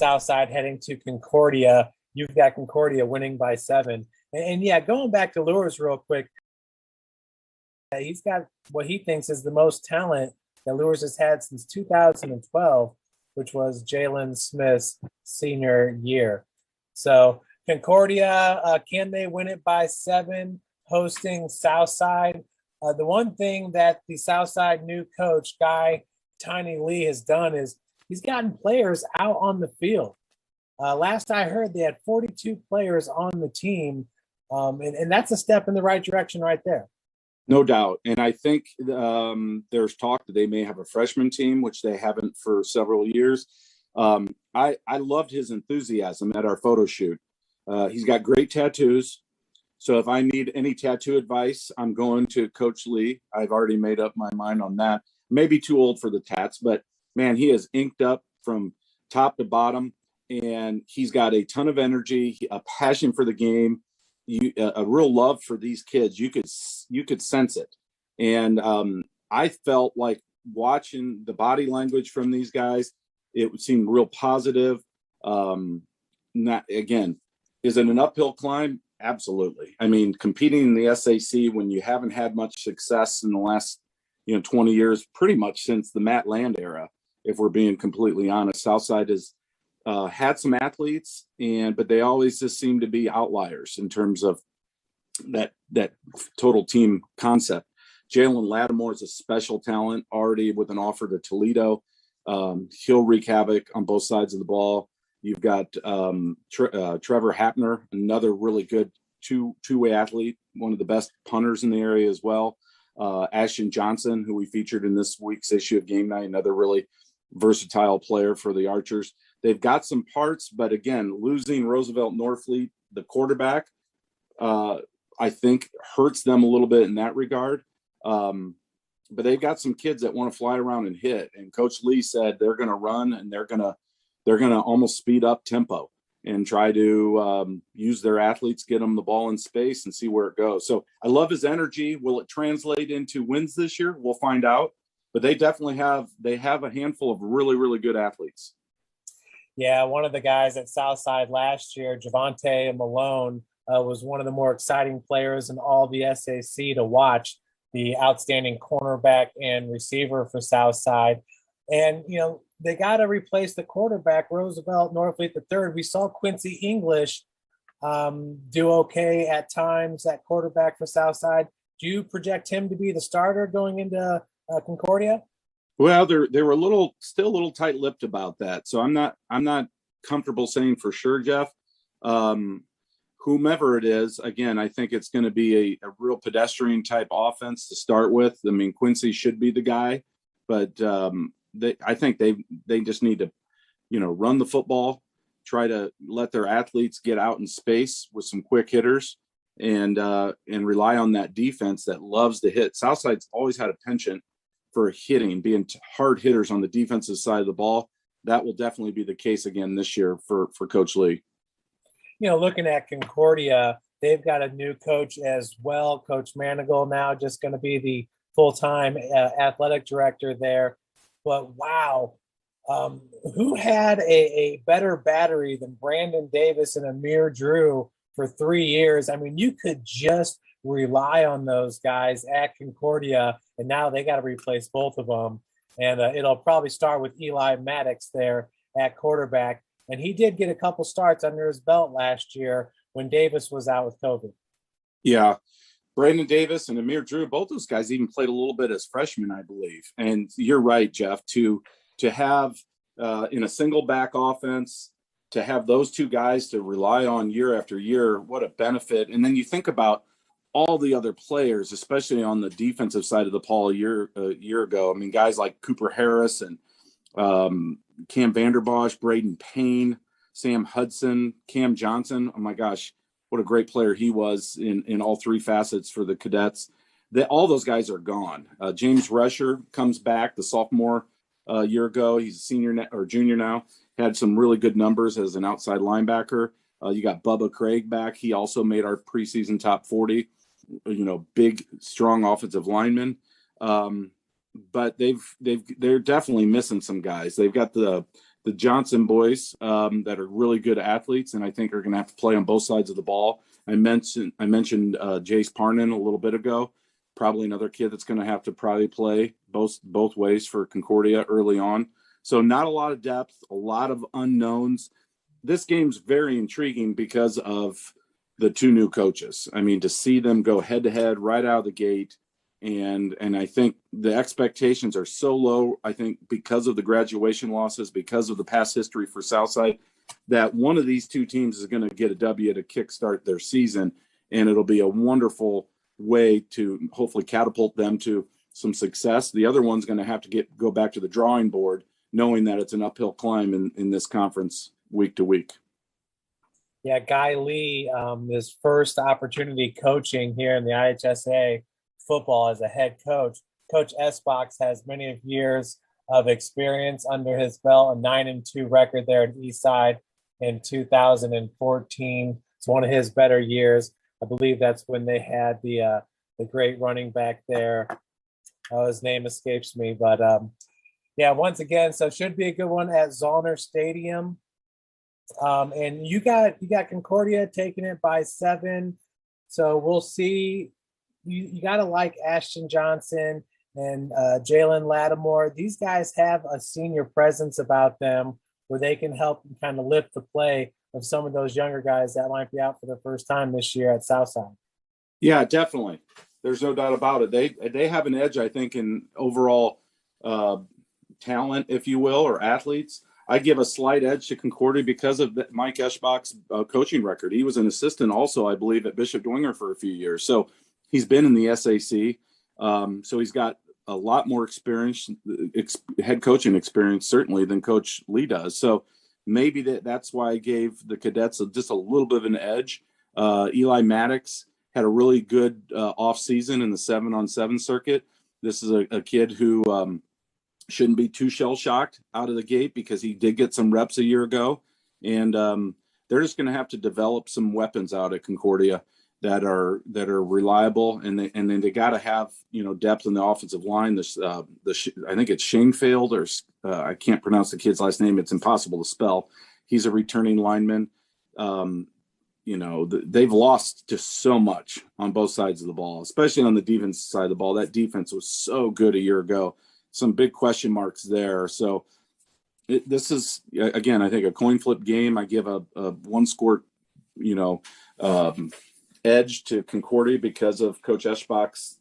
Southside heading to Concordia. You've got Concordia winning by 7. And yeah, going back to Lures real quick, he's got what he thinks is the most talent that Lures has had since 2012, which was Jalen Smith's senior year. So Concordia, can they win it by 7, hosting Southside? The one thing that the Southside new coach, Guy Tiny Lee, has done is he's gotten players out on the field. Last I heard, they had 42 players on the team, and that's a step in the right direction right there. No doubt. And I think there's talk that they may have a freshman team, which they haven't for several years. I loved his enthusiasm at our photo shoot. He's got great tattoos. So if I need any tattoo advice, I'm going to Coach Lee. I've already made up my mind on that. Maybe too old for the tats, but man, he is inked up from top to bottom, and he's got a ton of energy, a passion for the game, a real love for these kids. You could sense it. And I felt like watching the body language from these guys, it seemed real positive. Again, is it an uphill climb? Absolutely. I mean, competing in the SAC when you haven't had much success in the last 20 years, pretty much since the Matt Land era, if we're being completely honest. Southside has had some athletes, but they always just seem to be outliers in terms of that total team concept. Jalen Lattimore is a special talent already with an offer to Toledo. He'll wreak havoc on both sides of the ball. You've got Trevor Hapner, another really good two-way athlete, one of the best punters in the area as well. Ashton Johnson, who we featured in this week's issue of Game Night, another really versatile player for the Archers. They've got some parts, but again, losing Roosevelt Norfleet, the quarterback, I think hurts them a little bit in that regard. But they've got some kids that want to fly around and hit. And Coach Lee said they're going to run and they're going to almost speed up tempo and try to use their athletes, get them the ball in space and see where it goes. So I love his energy. Will it translate into wins this year? We'll find out. But they definitely have a handful of really, really good athletes. Yeah, one of the guys at Southside last year, Javante Malone, was one of the more exciting players in all the SAC to watch, the outstanding cornerback and receiver for Southside. And, they got to replace the quarterback, Roosevelt Norfleet III. We saw Quincy English do okay at times at quarterback for Southside. Do you project him to be the starter going into Concordia? Well, they were still a little tight-lipped about that. So I'm not comfortable saying for sure, Jeff. Whomever it is, again, I think it's going to be a real pedestrian type offense to start with. I mean, Quincy should be the guy, but I think they just need to, run the football, try to let their athletes get out in space with some quick hitters, and rely on that defense that loves to hit. Southside's always had a penchant for hitting, being hard hitters on the defensive side of the ball. That will definitely be the case again this year for Coach Lee. Looking at Concordia, they've got a new coach as well. Coach Manigal now just going to be the full-time athletic director there. But wow, who had a better battery than Brandon Davis and Amir Drew for 3 years? I mean, you could just rely on those guys at Concordia, and now they got to replace both of them. And it'll probably start with Eli Maddox there at quarterback. And he did get a couple starts under his belt last year when Davis was out with COVID. Yeah. Brandon Davis and Amir Drew, both those guys even played a little bit as freshmen, I believe. And you're right, Jeff, to have in a single back offense, to have those two guys to rely on year after year, what a benefit. And then you think about all the other players, especially on the defensive side of the ball a year ago. I mean, guys like Cooper Harris and Cam Vanderbosch, Braden Payne, Sam Hudson, Cam Johnson. Oh my gosh, what a great player he was in all three facets for the cadets. All those guys are gone. James Rescher comes back, the sophomore year ago. He's a senior or junior now. Had some really good numbers as an outside linebacker. You got Bubba Craig back. He also made our preseason top 40. Big, strong offensive lineman. But they're definitely missing some guys. They've got the the Johnson boys that are really good athletes, and I think are going to have to play on both sides of the ball. I mentioned Jace Parnan a little bit ago. Probably another kid that's going to have to probably play both ways for Concordia early on. So not a lot of depth, a lot of unknowns. This game's very intriguing because of the two new coaches. I mean, to see them go head to head right out of the gate. And I think the expectations are so low, I think, because of the graduation losses, because of the past history for Southside, that one of these two teams is going to get a W to kickstart their season. And it'll be a wonderful way to hopefully catapult them to some success. The other one's going to have to go back to the drawing board, knowing that it's an uphill climb in this conference week to week. Yeah, Guy Lee, his first opportunity coaching here in the IHSA football as a head coach. Coach Esbox has many years of experience under his belt, a 9-2 record there at Eastside in 2014. It's one of his better years. I believe that's when they had the great running back there. Oh, his name escapes me, but yeah, once again, so it should be a good one at Zollner Stadium. And you got Concordia taking it by 7. So we'll see. You got to like Ashton Johnson and Jalen Lattimore. These guys have a senior presence about them where they can help kind of lift the play of some of those younger guys that might be out for the first time this year at Southside. Yeah, definitely. There's no doubt about it. They have an edge, I think, in overall talent, if you will, or athletes. I give a slight edge to Concordia because of Mike Eschbach's coaching record. He was an assistant also, I believe, at Bishop Dwenger for a few years. So he's been in the SAC. So he's got a lot more experience, head coaching experience, certainly, than Coach Lee does. So maybe that's why I gave the cadets just a little bit of an edge. Eli Maddox had a really good offseason in the 7-on-7 circuit. This is a kid who shouldn't be too shell-shocked out of the gate because he did get some reps a year ago. And they're just going to have to develop some weapons out at Concordia that are reliable, and then they got to have depth in the offensive line. I think it's Shanefield, or I can't pronounce the kid's last name. It's impossible to spell. He's a returning lineman. They've lost just so much on both sides of the ball, especially on the defense side of the ball. That defense was so good a year ago. Some big question marks there. So this is, again, I think a coin flip game. I give a one-score, edge to Concordia because of Coach Eschbach's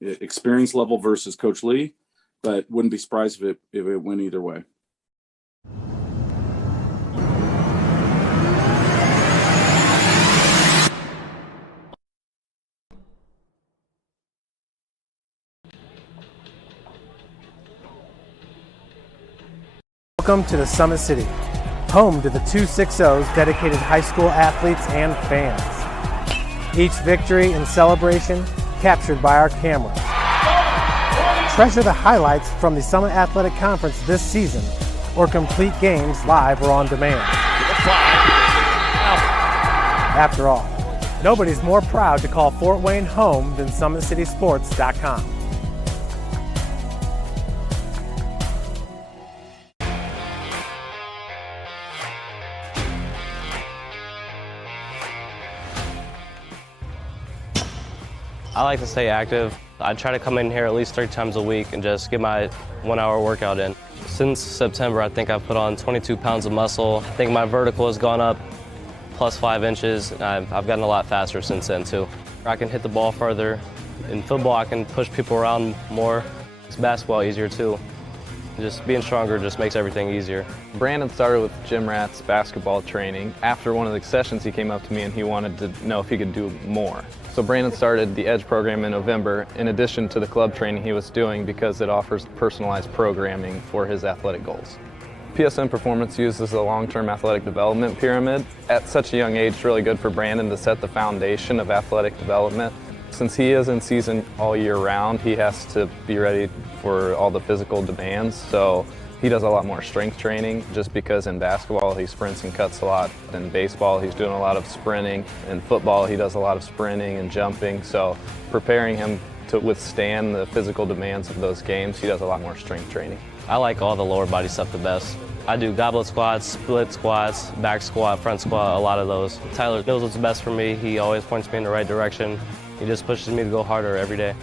experience level versus Coach Lee, but wouldn't be surprised if it went either way. Welcome to the Summit City, home to the 260s dedicated high school athletes and fans. Each victory and celebration captured by our cameras. Treasure the highlights from the Summit Athletic Conference this season, or complete games live or on demand. After all, nobody's more proud to call Fort Wayne home than SummitCitySports.com. I like to stay active. I try to come in here at least 3 times a week and just get my 1-hour workout in. Since September, I think I've put on 22 pounds of muscle. I think my vertical has gone up plus 5 inches. I've gotten a lot faster since then too. I can hit the ball further. In football, I can push people around more. It's basketball easier too. Just being stronger just makes everything easier. Brandon started with Gym Rat's basketball training. After one of the sessions, he came up to me and he wanted to know if he could do more. So Brandon started the EDGE program in November, in addition to the club training he was doing, because it offers personalized programming for his athletic goals. PSN Performance uses a long-term athletic development pyramid. At such a young age, it's really good for Brandon to set the foundation of athletic development. Since he is in season all year round, he has to be ready for all the physical demands. So he does a lot more strength training, just because in basketball he sprints and cuts a lot. In baseball he's doing a lot of sprinting. In football he does a lot of sprinting and jumping. So preparing him to withstand the physical demands of those games, he does a lot more strength training. I like all the lower body stuff the best. I do goblet squats, split squats, back squat, front squat, a lot of those. Tyler knows what's best for me. He always points me in the right direction. He just pushes me to go harder every day.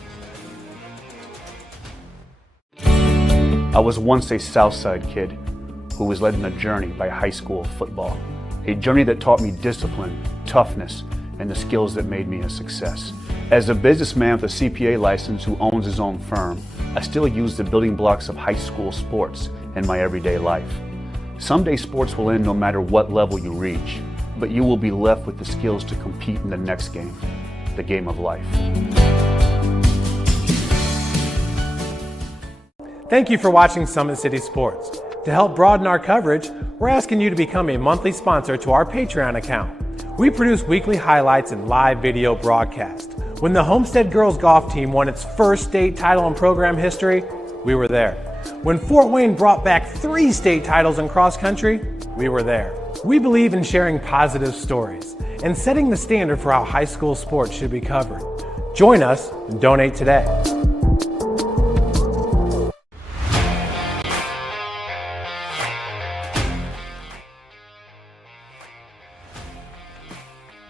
I was once a Southside kid who was led on a journey by high school football. A journey that taught me discipline, toughness, and the skills that made me a success. As a businessman with a CPA license who owns his own firm, I still use the building blocks of high school sports in my everyday life. Someday sports will end no matter what level you reach, but you will be left with the skills to compete in the next game, the game of life. Thank you for watching Summit City Sports. To help broaden our coverage, we're asking you to become a monthly sponsor to our Patreon account. We produce weekly highlights and live video broadcasts. When the Homestead girls golf team won its first state title in program history, we were there. When Fort Wayne brought back 3 state titles in cross country, we were there. We believe in sharing positive stories and setting the standard for how high school sports should be covered. Join us and donate today.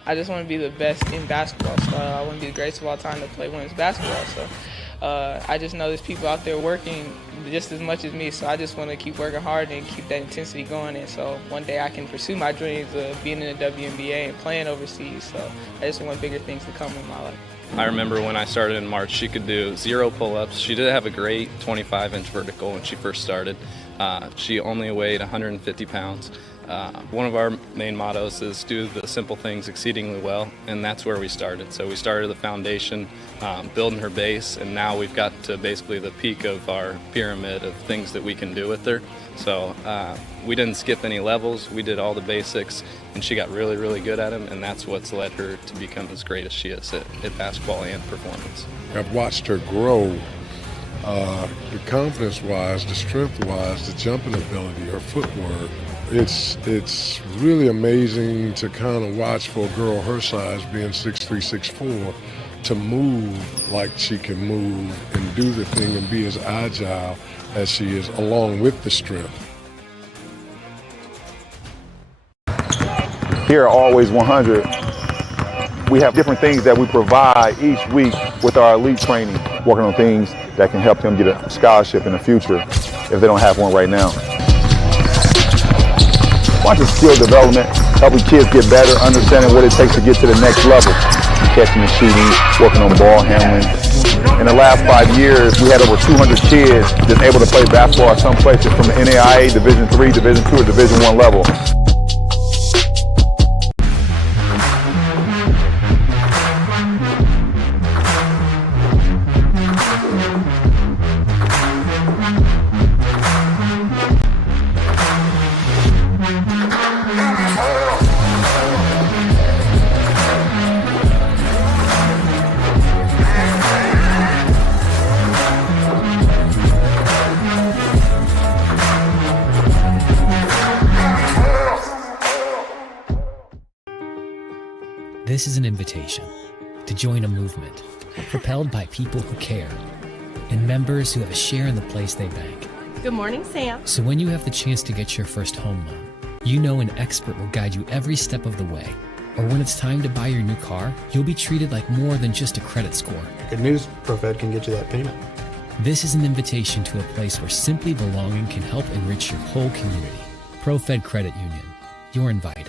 I just want to be the best in basketball. So I want to be the greatest of all time to play women's basketball. So I just know there's people out there working just as much as me. So I just want to keep working hard and keep that intensity going. And so one day I can pursue my dreams of being in the WNBA and playing overseas. So I just want bigger things to come in my life. I remember when I started in March, she could do 0 pull-ups. She did have a great 25-inch vertical when she first started. She only weighed 150 pounds. One of our main mottos is do the simple things exceedingly well, and that's where we started. So we started the foundation, building her base, and now we've got to basically the peak of our pyramid of things that we can do with her. So we didn't skip any levels, we did all the basics, and she got really, really good at them, and that's what's led her to become as great as she is at basketball and performance. I've watched her grow, the confidence-wise, the strength-wise, the jumping ability, her footwork. It's really amazing to kind of watch for a girl her size, being 6'3", 6'4", to move like she can move and do the thing and be as agile as she is, along with the strength. Here at Always 100, we have different things that we provide each week with our elite training, working on things that can help them get a scholarship in the future if they don't have one right now. Watching skill development, helping kids get better, understanding what it takes to get to the next level. Catching and shooting, working on ball handling. In the last 5 years, we had over 200 kids just able to play basketball at some places from the NAIA, Division III, Division II, or Division I level. This is an invitation to join a movement propelled by people who care and members who have a share in the place they bank. Good morning, Sam. So when you have the chance to get your first home loan, you know an expert will guide you every step of the way. Or when it's time to buy your new car, you'll be treated like more than just a credit score. Good news, ProFed can get you that payment. This is an invitation to a place where simply belonging can help enrich your whole community. ProFed Credit Union. You're invited.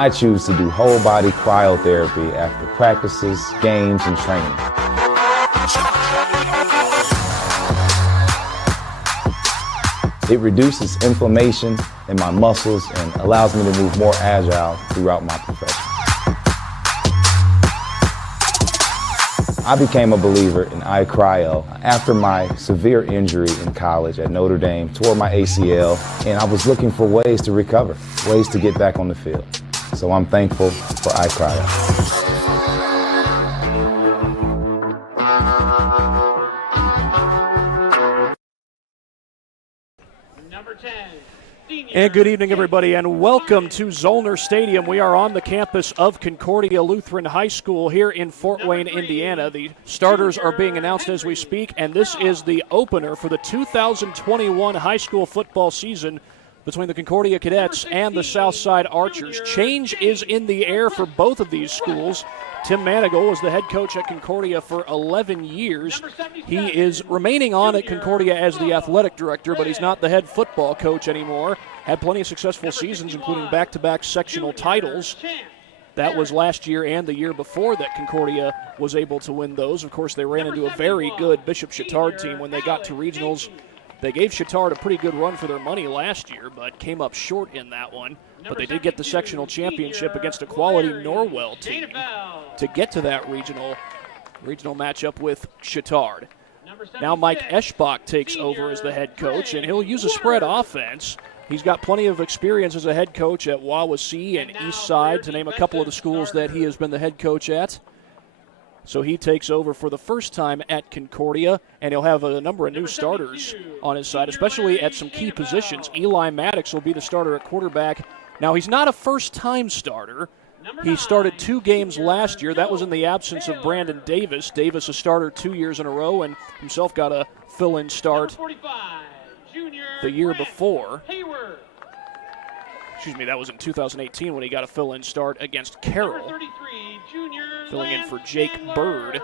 I choose to do whole body cryotherapy after practices, games, and training. It reduces inflammation in my muscles and allows me to move more agile throughout my profession. I became a believer in iCryo after my severe injury in college at Notre Dame, tore my ACL, and I was looking for ways to recover, ways to get back on the field. So I'm thankful for iCryo. Number 10, And good evening, everybody, and welcome to Zollner Stadium. We are on the campus of Concordia Lutheran High School here in Fort Wayne, Indiana. The starters are being announced as we speak, and this is the opener for the 2021 high school football season between the Concordia Cadets and the Southside Archers. Change is in the air for both of these schools. Tim Manigault was the head coach at Concordia for 11 years. He is remaining on at Concordia as the athletic director, but he's not the head football coach anymore. Had plenty of successful seasons, including back-to-back sectional titles. That was last year and the year before that Concordia was able to win those. Of course, they ran into a very good Bishop Chittard team when they got to regionals. They gave Chittard a pretty good run for their money last year, but came up short in that one. But they did get the sectional championship against a quality Norwell team to get to that regional matchup with Chittard. Now Mike Eschbach takes over as the head coach, and he'll use a spread offense. He's got plenty of experience as a head coach at Wawasee and Eastside, to name a couple of the schools that he has been the head coach at. So he takes over for the first time at Concordia, and he'll have a number of new starters on his side, especially at some key positions. Eli Maddox will be the starter at quarterback. Now, he's not a first-time starter. He started 2 games last year. That was in the absence of Brandon Davis. Davis, a starter 2 years in a row, and himself got a fill-in start the year before. Excuse me, that was in 2018 when he got a fill-in start against Carroll, filling in for Jake Bird.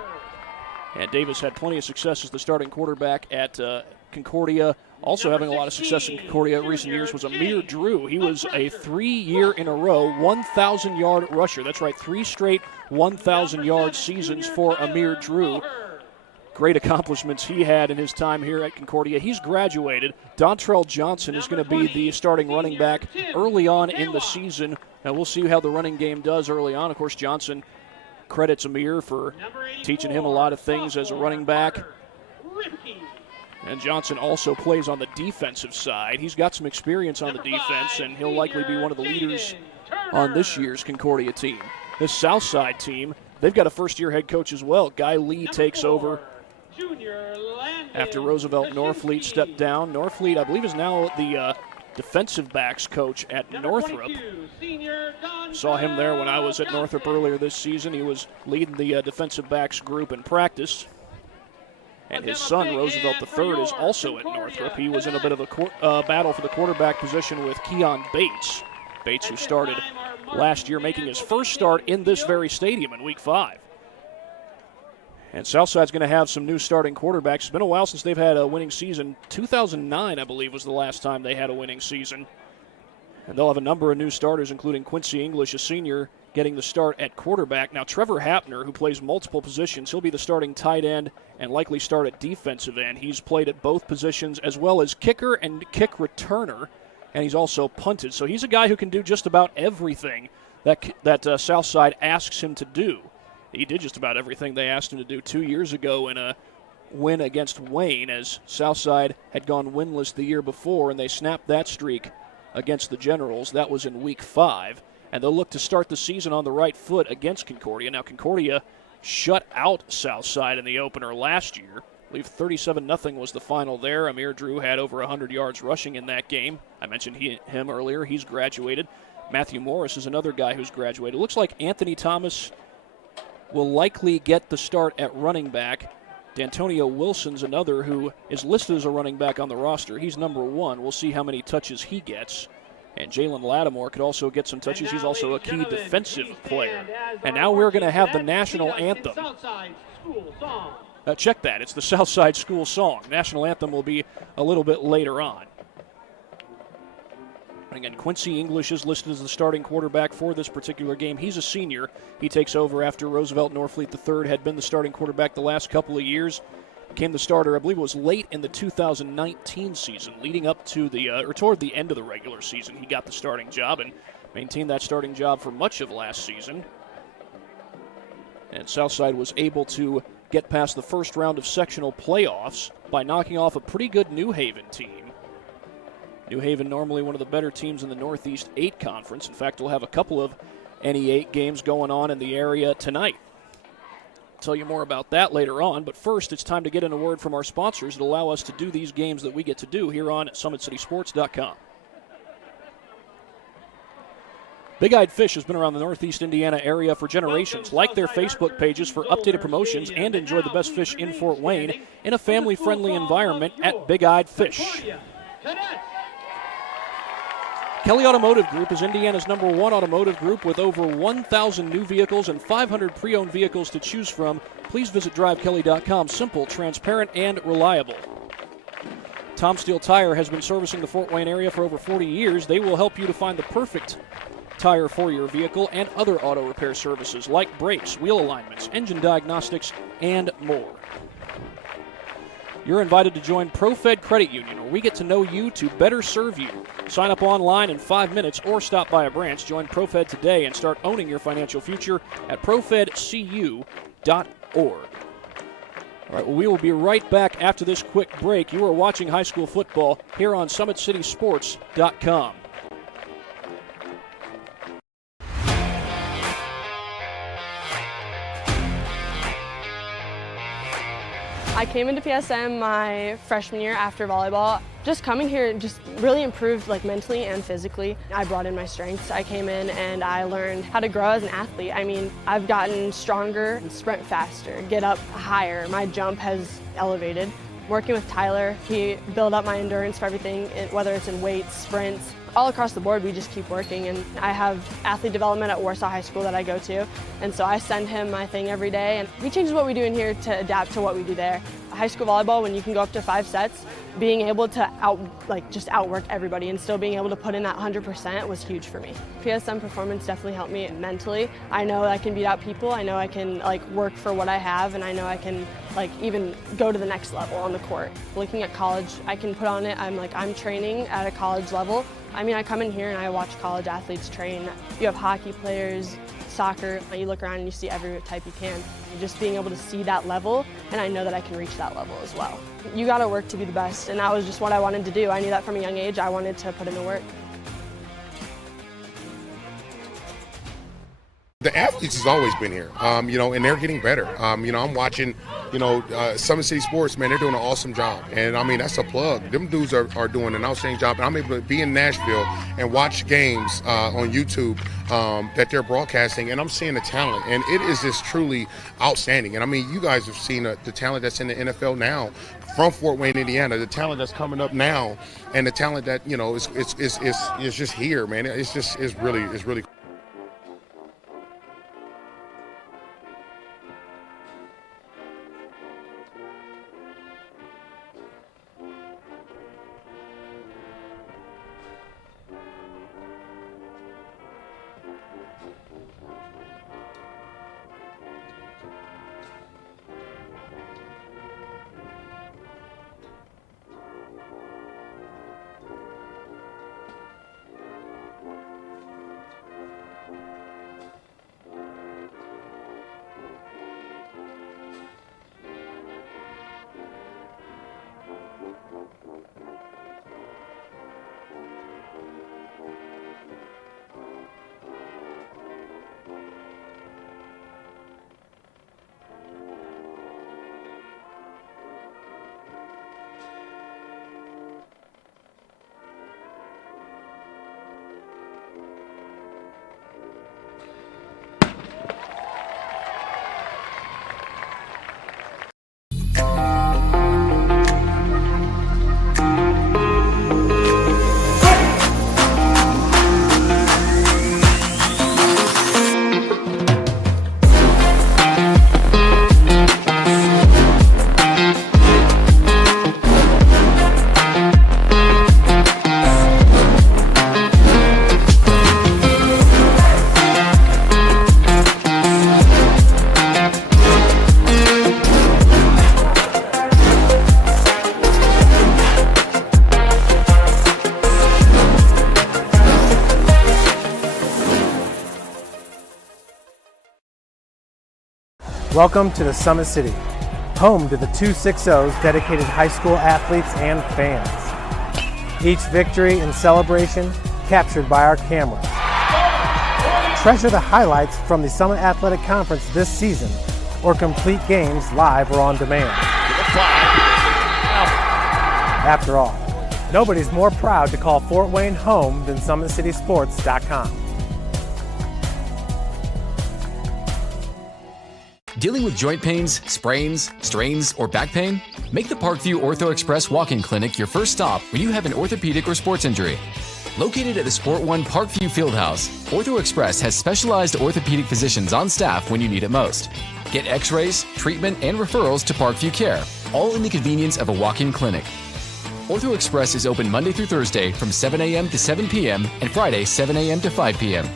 And Davis had plenty of success as the starting quarterback at Concordia. Also having a lot of success in Concordia in recent years was Amir Drew. He was a 3-year in a row 1,000-yard rusher. That's right, 3 straight 1,000-yard seasons for Amir Drew. Great accomplishments he had in his time here at Concordia. He's graduated. Dontrell Johnson is going to be the starting running back early on in the season. And we'll see how the running game does early on. Of course, Johnson credits Amir for teaching him a lot of things as a running back. And Johnson also plays on the defensive side. He's got some experience on the defense, and he'll likely be one of the leaders on this year's Concordia team. This Southside team, they've got a first-year head coach as well. Guy Lee takes over after Roosevelt Norfleet stepped down. Norfleet, I believe, is now the defensive backs coach at Northrop. Saw him there when I was at Northrop earlier this season. He was leading the defensive backs group in practice. And his son, Roosevelt III, is also at Northrop. He was in a bit of a battle for the quarterback position with Keon Bates. Bates, who started last year, making his first start in this very stadium in Week 5. And Southside's going to have some new starting quarterbacks. It's been a while since they've had a winning season. 2009, I believe, was the last time they had a winning season. And they'll have a number of new starters, including Quincy English, a senior, getting the start at quarterback. Now, Trevor Hapner, who plays multiple positions, he'll be the starting tight end and likely start at defensive end. He's played at both positions, as well as kicker and kick returner, and he's also punted. So he's a guy who can do just about everything that Southside asks him to do. He did just about everything they asked him to do 2 years ago in a win against Wayne, as Southside had gone winless the year before, and they snapped that streak against the Generals. That was in Week 5. And they'll look to start the season on the right foot against Concordia. Now, Concordia shut out Southside in the opener last year. I believe 37-0 was the final there. Amir Drew had over 100 yards rushing in that game. I mentioned him earlier. He's graduated. Matthew Morris is another guy who's graduated. It looks like Anthony Thomas will likely get the start at running back. D'Antonio Wilson's another who is listed as a running back on the roster. He's number 1. We'll see how many touches he gets. And Jalen Lattimore could also get some touches. He's also a key defensive player. And now we're going to have the national anthem. Check that. It's the Southside School Song. National anthem will be a little bit later on. Again, Quincy English is listed as the starting quarterback for this particular game. He's a senior. He takes over after Roosevelt Norfleet III had been the starting quarterback the last couple of years. Became the starter, I believe it was late in the 2019 season, leading up to or toward the end of the regular season. He got the starting job and maintained that starting job for much of last season. And Southside was able to get past the first round of sectional playoffs by knocking off a pretty good New Haven team. New Haven, normally one of the better teams in the Northeast 8 Conference. In fact, we'll have a couple of NE8 games going on in the area tonight. I'll tell you more about that later on, but first it's time to get in a word from our sponsors that allow us to do these games that we get to do here on SummitCitySports.com. Big-Eyed Fish has been around the Northeast Indiana area for generations. Like their Facebook pages for updated promotions and enjoy the best fish in Fort Wayne in a family-friendly environment at Big-Eyed Fish. Kelly Automotive Group is Indiana's #1 automotive group with over 1,000 new vehicles and 500 pre-owned vehicles to choose from. Please visit drivekelly.com. Simple, transparent, and reliable. Tom Steele Tire has been servicing the Fort Wayne area for over 40 years. They will help you to find the perfect tire for your vehicle and other auto repair services like brakes, wheel alignments, engine diagnostics, and more. You're invited to join ProFed Credit Union, where we get to know you to better serve you. Sign up online in 5 minutes or stop by a branch. Join ProFed today and start owning your financial future at profedcu.org. All right, well, we will be right back after this quick break. You are watching high school football here on SummitCitySports.com. I came into PSM my freshman year after volleyball. Just coming here just really improved mentally and physically. I brought in my strengths. I came in and I learned how to grow as an athlete. I mean, I've gotten stronger, sprint faster, get up higher. My jump has elevated. Working with Tyler, he built up my endurance for everything, whether it's in weights, sprints. All across the board, we just keep working, and I have athlete development at Warsaw High School that I go to, and so I send him my thing every day, and he changes what we do in here to adapt to what we do there. High school volleyball, when you can go up to 5 sets, being able to outwork everybody and still being able to put in that 100% was huge for me. PSM performance definitely helped me mentally. I know I can beat out people. I know I can work for what I have, and I know I can even go to the next level on the court. Looking at college, I can put on it. I'm training at a college level. I mean, I come in here and I watch college athletes train. You have hockey players, soccer. You look around and you see every type you can. Just being able to see that level, and I know that I can reach that level as well. You got to work to be the best, and that was just what I wanted to do. I knew that from a young age. I wanted to put in the work. The athletes has always been here, and they're getting better. I'm watching, Summit City Sports, man, they're doing an awesome job. And, that's a plug. Them dudes are doing an outstanding job. And I'm able to be in Nashville and watch games on YouTube that they're broadcasting, and I'm seeing the talent. And it is just truly outstanding. And, you guys have seen the talent that's in the NFL now from Fort Wayne, Indiana, the talent that's coming up now, and the talent that, is just here, man. It's really cool. Welcome to the Summit City, home to the 260's dedicated high school athletes and fans. Each victory and celebration captured by our cameras. Treasure the highlights from the Summit Athletic Conference this season, or complete games live or on demand. After all, nobody's more proud to call Fort Wayne home than SummitCitySports.com. Dealing with joint pains, sprains, strains, or back pain? Make the Parkview Ortho Express walk-in clinic your first stop when you have an orthopedic or sports injury. Located at the Sport One Parkview Fieldhouse, Ortho Express has specialized orthopedic physicians on staff when you need it most. Get x-rays, treatment, and referrals to Parkview Care, all in the convenience of a walk-in clinic. Ortho Express is open Monday through Thursday from 7 a.m. to 7 p.m. and Friday 7 a.m. to 5 p.m.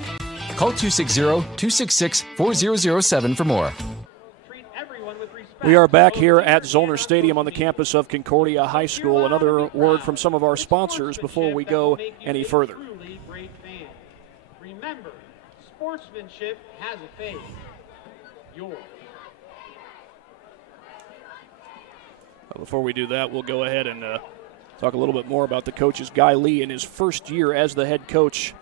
Call 260-266-4007 for more. We are back here at Zollner Stadium on the campus of Concordia High School. Another word from some of our sponsors before we go any further. Remember, sportsmanship has a face. Yours. Before we do that, we'll go ahead and talk a little bit more about the coaches. Guy Lee in his first year as the head coach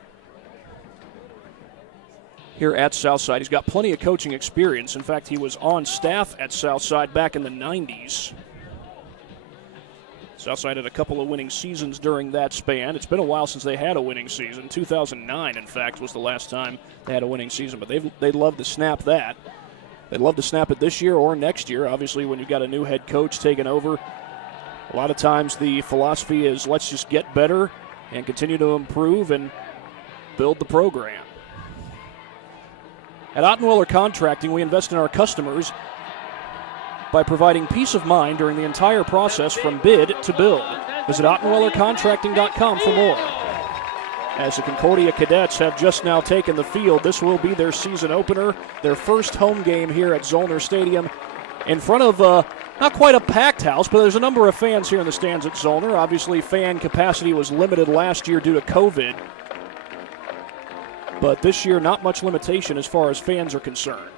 here at Southside. He's got plenty of coaching experience. In fact, he was on staff at Southside back in the 90s. Southside had a couple of winning seasons during that span. It's been a while since they had a winning season. 2009, in fact, was the last time they had a winning season, but they'd love to snap that. They'd love to snap it this year or next year. Obviously, when you've got a new head coach taking over, a lot of times the philosophy is let's just get better and continue to improve and build the program. At Ottenweller Contracting, we invest in our customers by providing peace of mind during the entire process from bid to build. Visit OttenwellerContracting.com for more. As the Concordia Cadets have just now taken the field, this will be their season opener, their first home game here at Zollner Stadium in front of not quite a packed house, but there's a number of fans here in the stands at Zollner. Obviously, fan capacity was limited last year due to COVID. But this year, not much limitation as far as fans are concerned.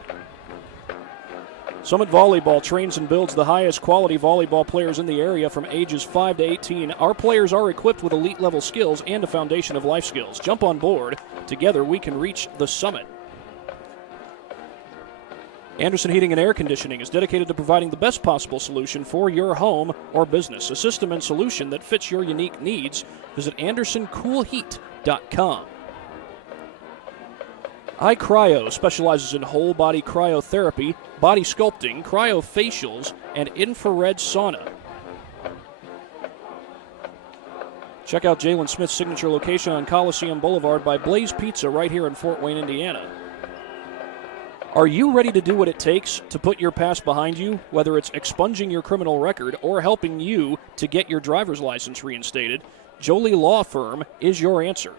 Summit Volleyball trains and builds the highest quality volleyball players in the area from ages 5 to 18. Our players are equipped with elite level skills and a foundation of life skills. Jump on board. Together we can reach the summit. Anderson Heating and Air Conditioning is dedicated to providing the best possible solution for your home or business. A system and solution that fits your unique needs. Visit AndersonCoolHeat.com. iCryo specializes in whole body cryotherapy, body sculpting, cryofacials, and infrared sauna. Check out Jalen Smith's signature location on Coliseum Boulevard by Blaze Pizza right here in Fort Wayne, Indiana. Are you ready to do what it takes to put your past behind you, whether it's expunging your criminal record or helping you to get your driver's license reinstated? Jolie Law Firm is your answer.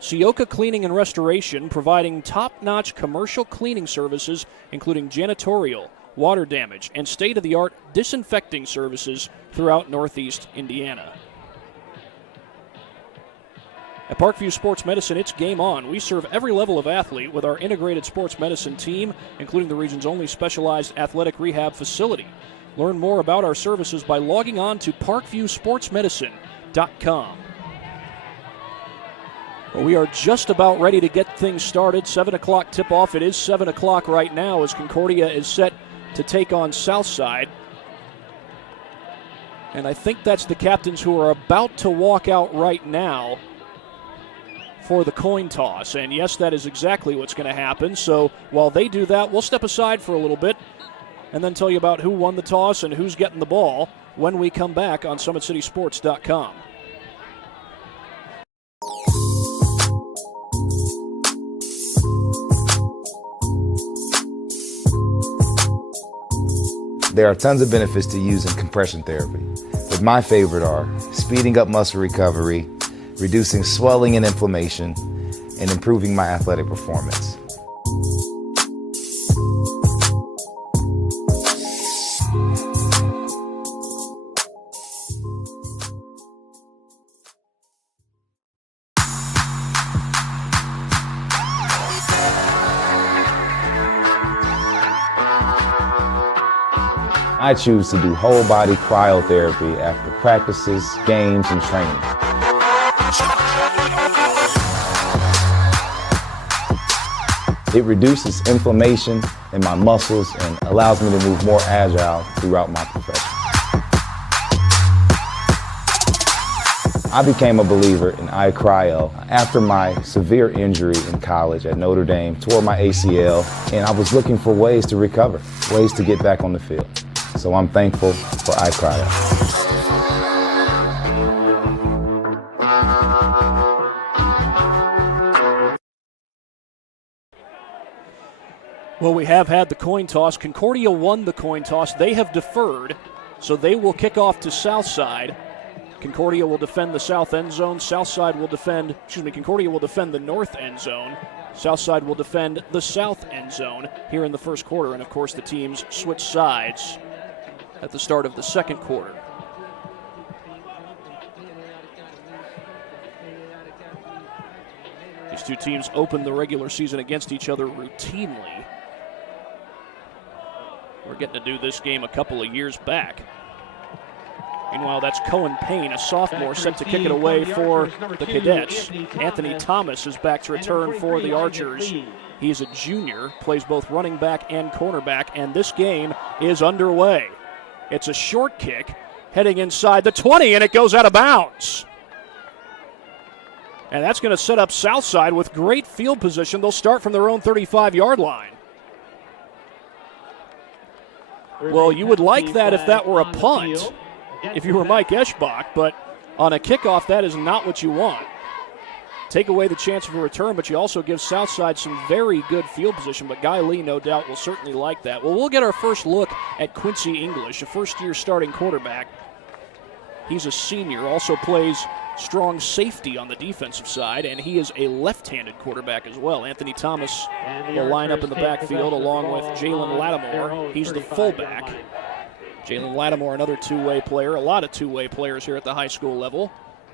Sioka Cleaning and Restoration, providing top-notch commercial cleaning services, including janitorial, water damage, and state-of-the-art disinfecting services throughout Northeast Indiana. At Parkview Sports Medicine, it's game on. We serve every level of athlete with our integrated sports medicine team, including the region's only specialized athletic rehab facility. Learn more about our services by logging on to parkviewsportsmedicine.com. Well, we are just about ready to get things started. 7 o'clock tip-off. It is 7 o'clock right now as Concordia is set to take on Southside. And I think that's the captains who are about to walk out right now for the coin toss. And yes, that is exactly what's going to happen. So while they do that, we'll step aside for a little bit and then tell you about who won the toss and who's getting the ball when we come back on SummitCitySports.com. There are tons of benefits to using compression therapy, but my favorite are speeding up muscle recovery, reducing swelling and inflammation, and improving my athletic performance. I choose to do whole body cryotherapy after practices, games, and training. It reduces inflammation in my muscles and allows me to move more agile throughout my profession. I became a believer in cryo after my severe injury in college at Notre Dame, tore my ACL, and I was looking for ways to recover, ways to get back on the field. So I'm thankful for cryo. Well, we have had the coin toss. Concordia won the coin toss. They have deferred, so they will kick off to Southside. Concordia will defend the south end zone. Concordia will defend the north end zone. Southside will defend the south end zone here in the first quarter. And, of course, the teams switch sides at the start of the second quarter. These two teams open the regular season against each other routinely. We're getting to do this game a couple of years back. Meanwhile, that's Cohen Payne, a sophomore, set to kick it away for the Cadets. Anthony Thomas is back to return for the Archers. He's a junior, plays both running back and cornerback, and this game is underway. It's a short kick heading inside the 20, and it goes out of bounds. And that's going to set up Southside with great field position. They'll start from their own 35-yard line. Well, you would like that if that were a punt, if you were Mike Eschbach, but on a kickoff, that is not what you want. Take away the chance of a return, but you also give Southside some very good field position, but Guy Lee, no doubt, will certainly like that. Well, we'll get our first look at Quincy English, a first-year starting quarterback. He's a senior, also plays strong safety on the defensive side, and he is a left-handed quarterback as well. Anthony Thomas will line up in the backfield along with Jalen Lattimore. He's the fullback. Jalen Lattimore, another two-way player. A lot of two-way players here at the high school level.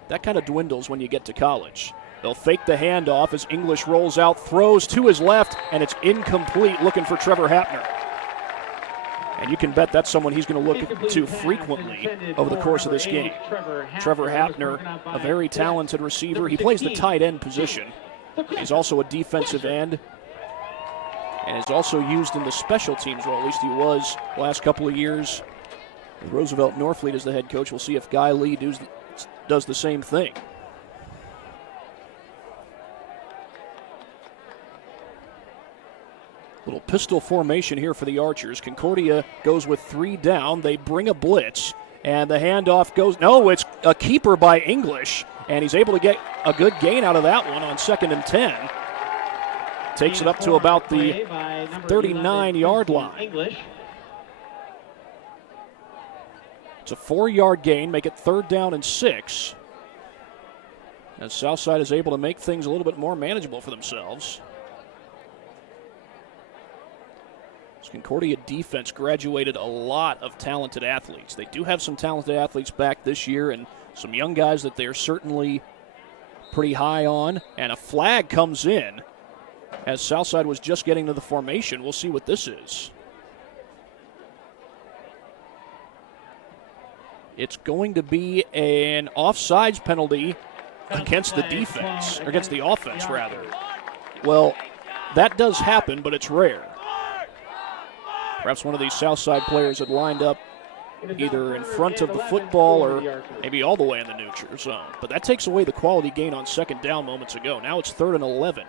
That kind of dwindles when you get to college. They'll fake the handoff as English rolls out, throws to his left, and it's incomplete, looking for Trevor Hapner. And you can bet that's someone he's going to look to frequently over the course of this game. Trevor Hapner, a very talented receiver. He plays the tight end position. He's also a defensive end and is also used in the special teams role. At least he was the last couple of years with Roosevelt Norfleet as the head coach. We'll see if Guy Lee does the same thing. Little pistol formation here for the Archers. Concordia goes with 3 down. They bring a blitz, and the handoff goes. No, it's a keeper by English, and he's able to get a good gain out of that one on 2nd and 10. Takes it up to about the 39-yard line. It's a 4-yard gain, make it 3rd down and 6. As Southside is able to make things a little bit more manageable for themselves. Concordia defense graduated a lot of talented athletes. They do have some talented athletes back this year and some young guys that they're certainly pretty high on. And a flag comes in as Southside was just getting to the formation. We'll see what this is. It's going to be an offsides penalty against the defense, or against the offense, rather. Well, that does happen, but it's rare. Perhaps one of these Southside players had lined up either in front of the football or maybe all the way in the neutral zone. But that takes away the quality gain on 2nd down moments ago. Now it's 3rd and 11.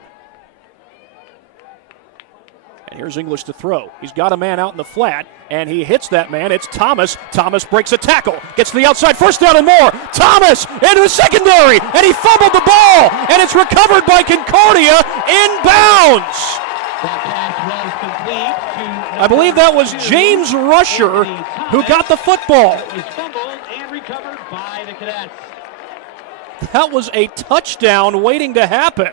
And here's English to throw. He's got a man out in the flat, and he hits that man. It's Thomas. Thomas breaks a tackle, gets to the outside, 1st down and more. Thomas into the secondary, and he fumbled the ball, and it's recovered by Concordia inbounds. I believe that was James Rusher who got the football. That was a touchdown waiting to happen.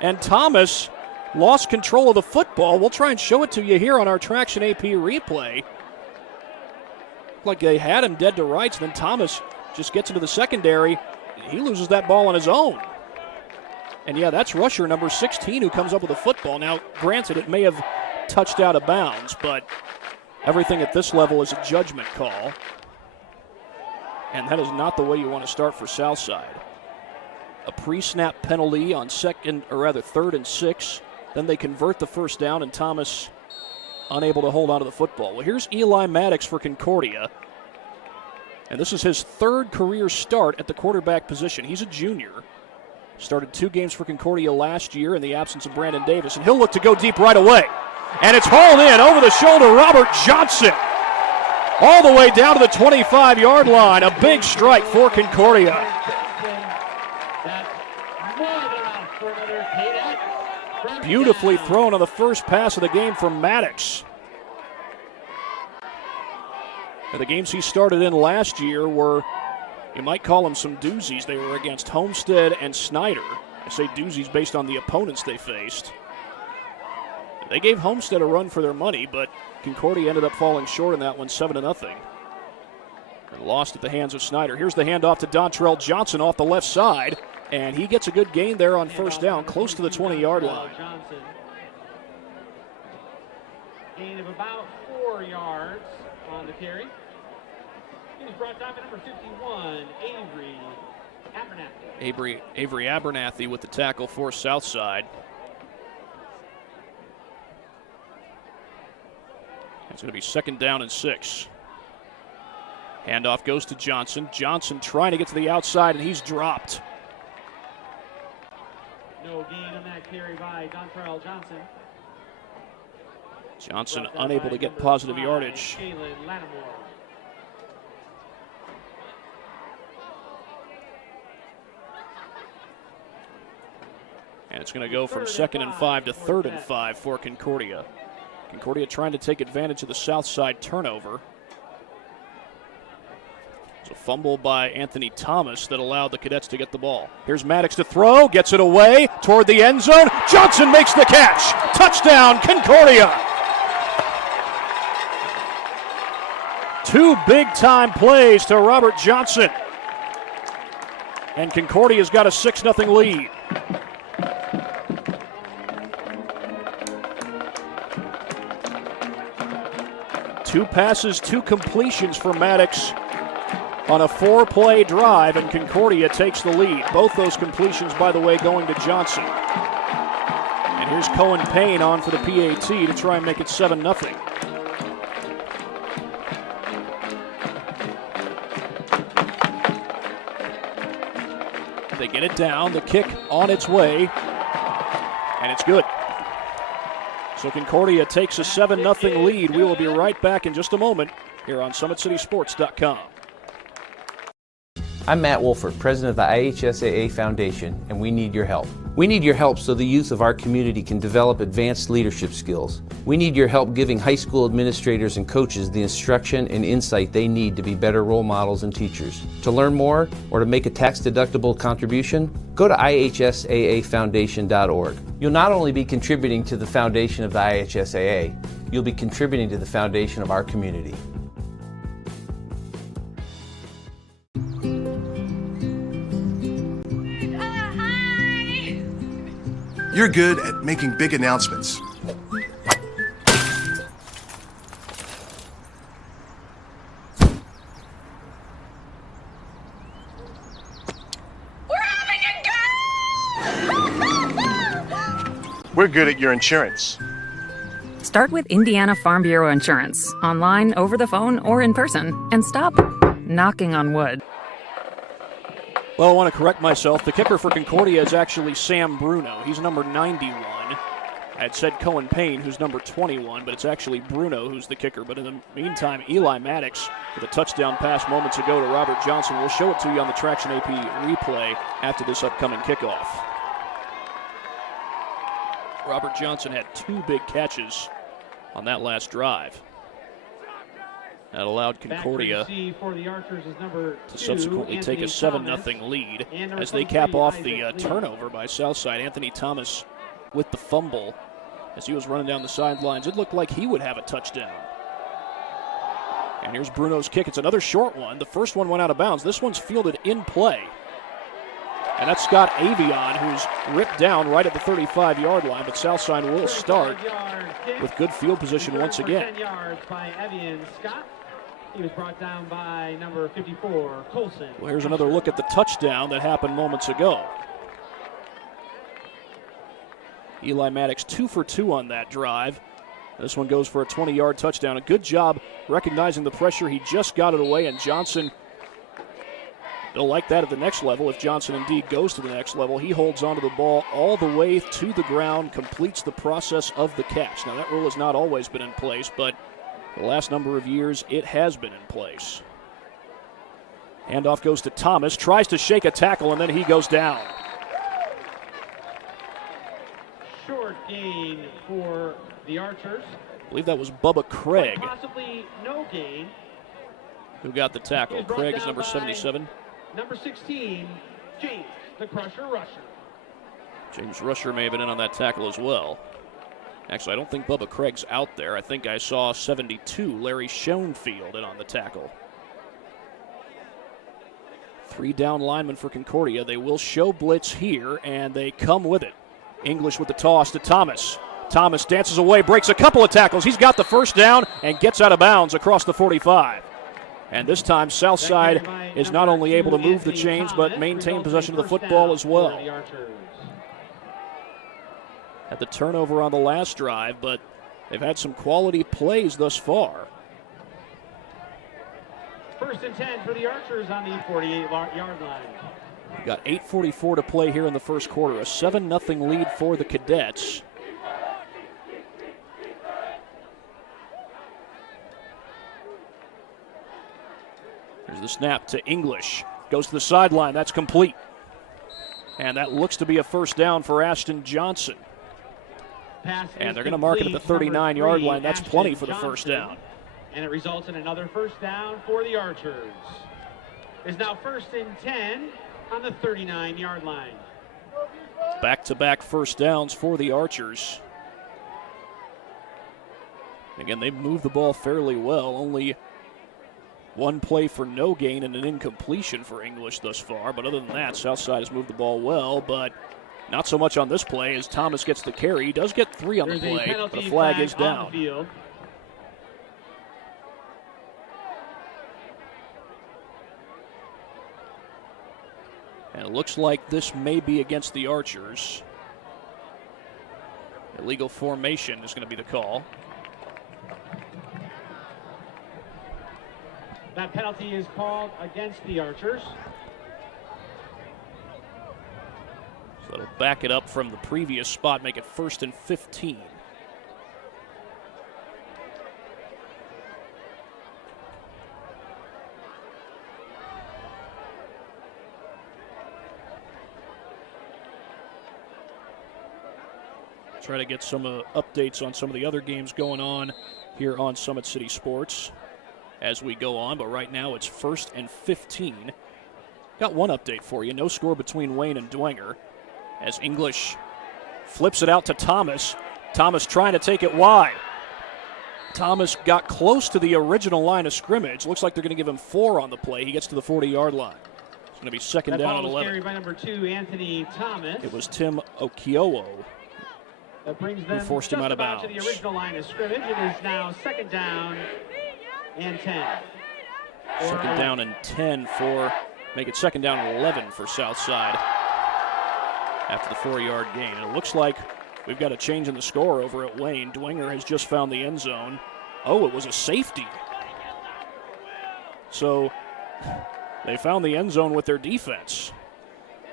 And Thomas lost control of the football. We'll try and show it to you here on our Traction AP replay. Like they had him dead to rights, then Thomas just gets into the secondary. He loses that ball on his own. And yeah, that's Rusher, number 16, who comes up with the football. Now, granted, it may have touched out of bounds, but everything at this level is a judgment call. And that is not the way you want to start for Southside. A pre-snap penalty on 3rd and 6. Then they convert the 1st down, and Thomas unable to hold on to the football. Well, here's Eli Maddox for Concordia. And this is his third career start at the quarterback position. He's a junior. Started 2 games for Concordia last year in the absence of Brandon Davis, and he'll look to go deep right away. And it's hauled in over the shoulder, Robert Johnson. All the way down to the 25-yard line. A big strike for Concordia. Beautifully thrown on the first pass of the game from Maddox. Now, the games he started in last year were, you might call them some doozies. They were against Homestead and Snyder. I say doozies based on the opponents they faced. They gave Homestead a run for their money, but Concordia ended up falling short in that one, 7-0. And lost at the hands of Snyder. Here's the handoff to Dontrell Johnson off the left side, and he gets a good gain there on first down, close to the 20-yard line. Gain of about 4 yards on the carry. He was brought down by number 51, Avery Abernathy. Avery Abernathy with the tackle for Southside. It's going to be 2nd down and 6. Handoff goes to Johnson. Johnson trying to get to the outside, and he's dropped. No gain on that carry by Dontrell Johnson. Johnson unable to get positive yardage. And it's going to go from 2nd and 5 to 3rd and 5 for Concordia. Concordia trying to take advantage of the south side turnover. It's a fumble by Anthony Thomas that allowed the Cadets to get the ball. Here's Maddox to throw, gets it away toward the end zone. Johnson makes the catch. Touchdown, Concordia. 2 big-time plays to Robert Johnson. And Concordia's got a 6-0 lead. Two passes, 2 completions for Maddox on a 4-play drive, and Concordia takes the lead. Both those completions, by the way, going to Johnson. And here's Cohen Payne on for the PAT to try and make it 7-0. They get it down, the kick on its way, and it's good. So Concordia takes a 7-0 lead. We will be right back in just a moment here on SummitCitySports.com. I'm Matt Wolford, president of the IHSAA Foundation, and we need your help. We need your help so the youth of our community can develop advanced leadership skills. We need your help giving high school administrators and coaches the instruction and insight they need to be better role models and teachers. To learn more or to make a tax-deductible contribution, go to ihsaafoundation.org. You'll not only be contributing to the foundation of the IHSAA, you'll be contributing to the foundation of our community. You're good at making big announcements. We're good at your insurance. Start with Indiana Farm Bureau Insurance, online, over the phone, or in person, and stop knocking on wood. Well, I want to correct myself. The kicker for Concordia is actually Sam Bruno. He's number 91. I had said Cohen Payne, who's number 21, but it's actually Bruno who's the kicker. But in the meantime, Eli Maddox with a touchdown pass moments ago to Robert Johnson. We'll show it to you on the Traction AP replay after this upcoming kickoff. Robert Johnson had 2 big catches on that last drive. That allowed Concordia to subsequently take a 7-0 lead as they cap off the turnover by Southside. Anthony Thomas with the fumble as he was running down the sidelines. It looked like he would have a touchdown. And here's Bruno's kick. It's another short one. The first one went out of bounds. This one's fielded in play. And that's Scott Avion, who's ripped down right at the 35-yard line, but Southside will start with good field position once again. 10 yards by Avion Scott. He was brought down by number 54, Colson. Well, here's another look at the touchdown that happened moments ago. Eli Maddox 2 for 2 on that drive. This one goes for a 20-yard touchdown. A good job recognizing the pressure. He just got it away, and Johnson They'll like that at the next level if Johnson indeed goes to the next level. He holds onto the ball all the way to the ground, completes the process of the catch. Now, that rule has not always been in place, but the last number of years it has been in place. Handoff goes to Thomas, tries to shake a tackle, and then he goes down. Short gain for the Archers. I believe that was Bubba Craig. Possibly no gain. Who got the tackle? Craig is number 77. Number 16, James, the Crusher Rusher. James Rusher may have been in on that tackle as well. Actually, I don't think Bubba Craig's out there. I think I saw 72, Larry Schoenfield, in on the tackle. 3 down linemen for Concordia. They will show blitz here, and they come with it. English with the toss to Thomas. Thomas dances away, breaks a couple of tackles. He's got the first down and gets out of bounds across the 45. And this time, Southside is not only able to move the chains, but maintain possession of the football as well. Had the turnover on the last drive, but they've had some quality plays thus far. 1st and 10 for the Archers on the 48-yard line. Got 8:44 to play here in the first quarter. A 7-0 lead for the Cadets. Here's the snap to English. Goes to the sideline. That's complete. And that looks to be a first down for Ashton Johnson. And they're going to mark it at the 39-yard line. That's plenty for the first down. And it results in another first down for the Archers. It's now 1st and 10 on the 39-yard line. Back-to-back first downs for the Archers. Again, they've moved the ball fairly well. Only one play for no gain and an incompletion for English thus far. But other than that, Southside has moved the ball well, but not so much on this play as Thomas gets the carry. He does get 3 on the play, but a flag is down. And it looks like this may be against the Archers. Illegal formation is going to be the call. That penalty is called against the Archers. So it'll back it up from the previous spot, make it 1st and 15. Try to get some updates on some of the other games going on here on Summit City Sports as we go on, but right now it's 1st and 15. Got one update for you. No score between Wayne and Dwenger as English flips it out to Thomas. Thomas trying to take it wide. Thomas got close to the original line of scrimmage. Looks like they're going to give him 4 on the play. He gets to the 40-yard line. It's going to be second down and 11. Carried by number 2, Anthony Thomas. It was Tim Okiowo that brings who them forced him out of bounds. To the original line of scrimmage. It is now 2nd down and 10. 2nd down and 10 for, make it 2nd down and 11 for Southside after the 4-yard gain. And it looks like we've got a change in the score over at Wayne. Dwenger has just found the end zone. Oh, it was a safety. So they found the end zone with their defense.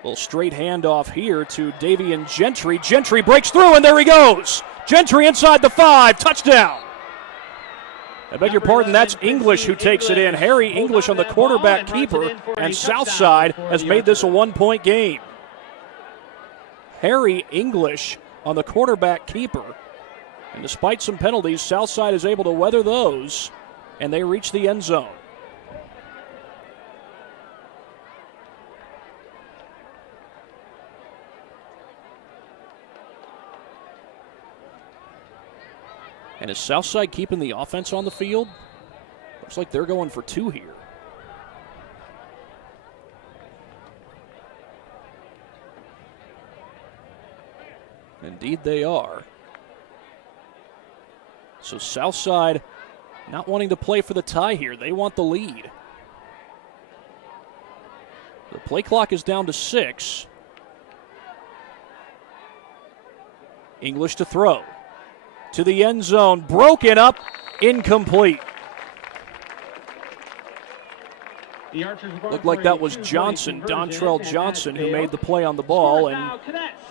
Little straight handoff here to Davian Gentry. Gentry breaks through, and there he goes. Gentry inside the 5, touchdown. I beg your pardon, that's English who takes it in. Harry English on the quarterback keeper, and Southside has made this a 1-point game. Harry English on the quarterback keeper. And despite some penalties, Southside is able to weather those, and they reach the end zone. And is Southside keeping the offense on the field? Looks like they're going for 2 here. Indeed they are. So Southside not wanting to play for the tie here. They want the lead. The play clock is down to 6. English to throw. To the end zone, broken up, incomplete. The Archers are Looked like that was Johnson, Dontrell Johnson, who made the play on the ball, and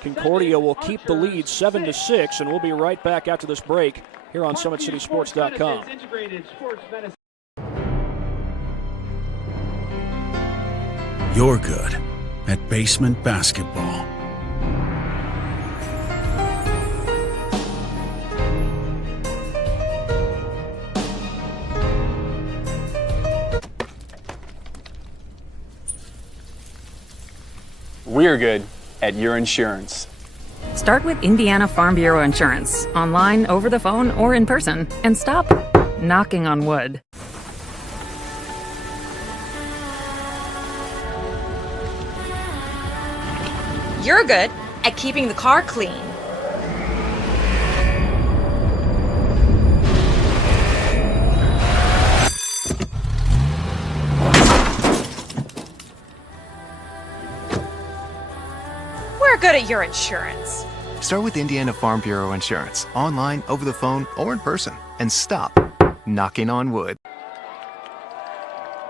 Concordia will keep the lead 7-6, and we'll be right back after this break here on SummitCitySports.com. You're good at basement basketball. We're good at your insurance. Start with Indiana Farm Bureau Insurance, online, over the phone, or in person, and stop knocking on wood. You're good at keeping the car clean. We're good at your insurance. Start with Indiana Farm Bureau Insurance, online, over the phone, or in person, and stop knocking on wood.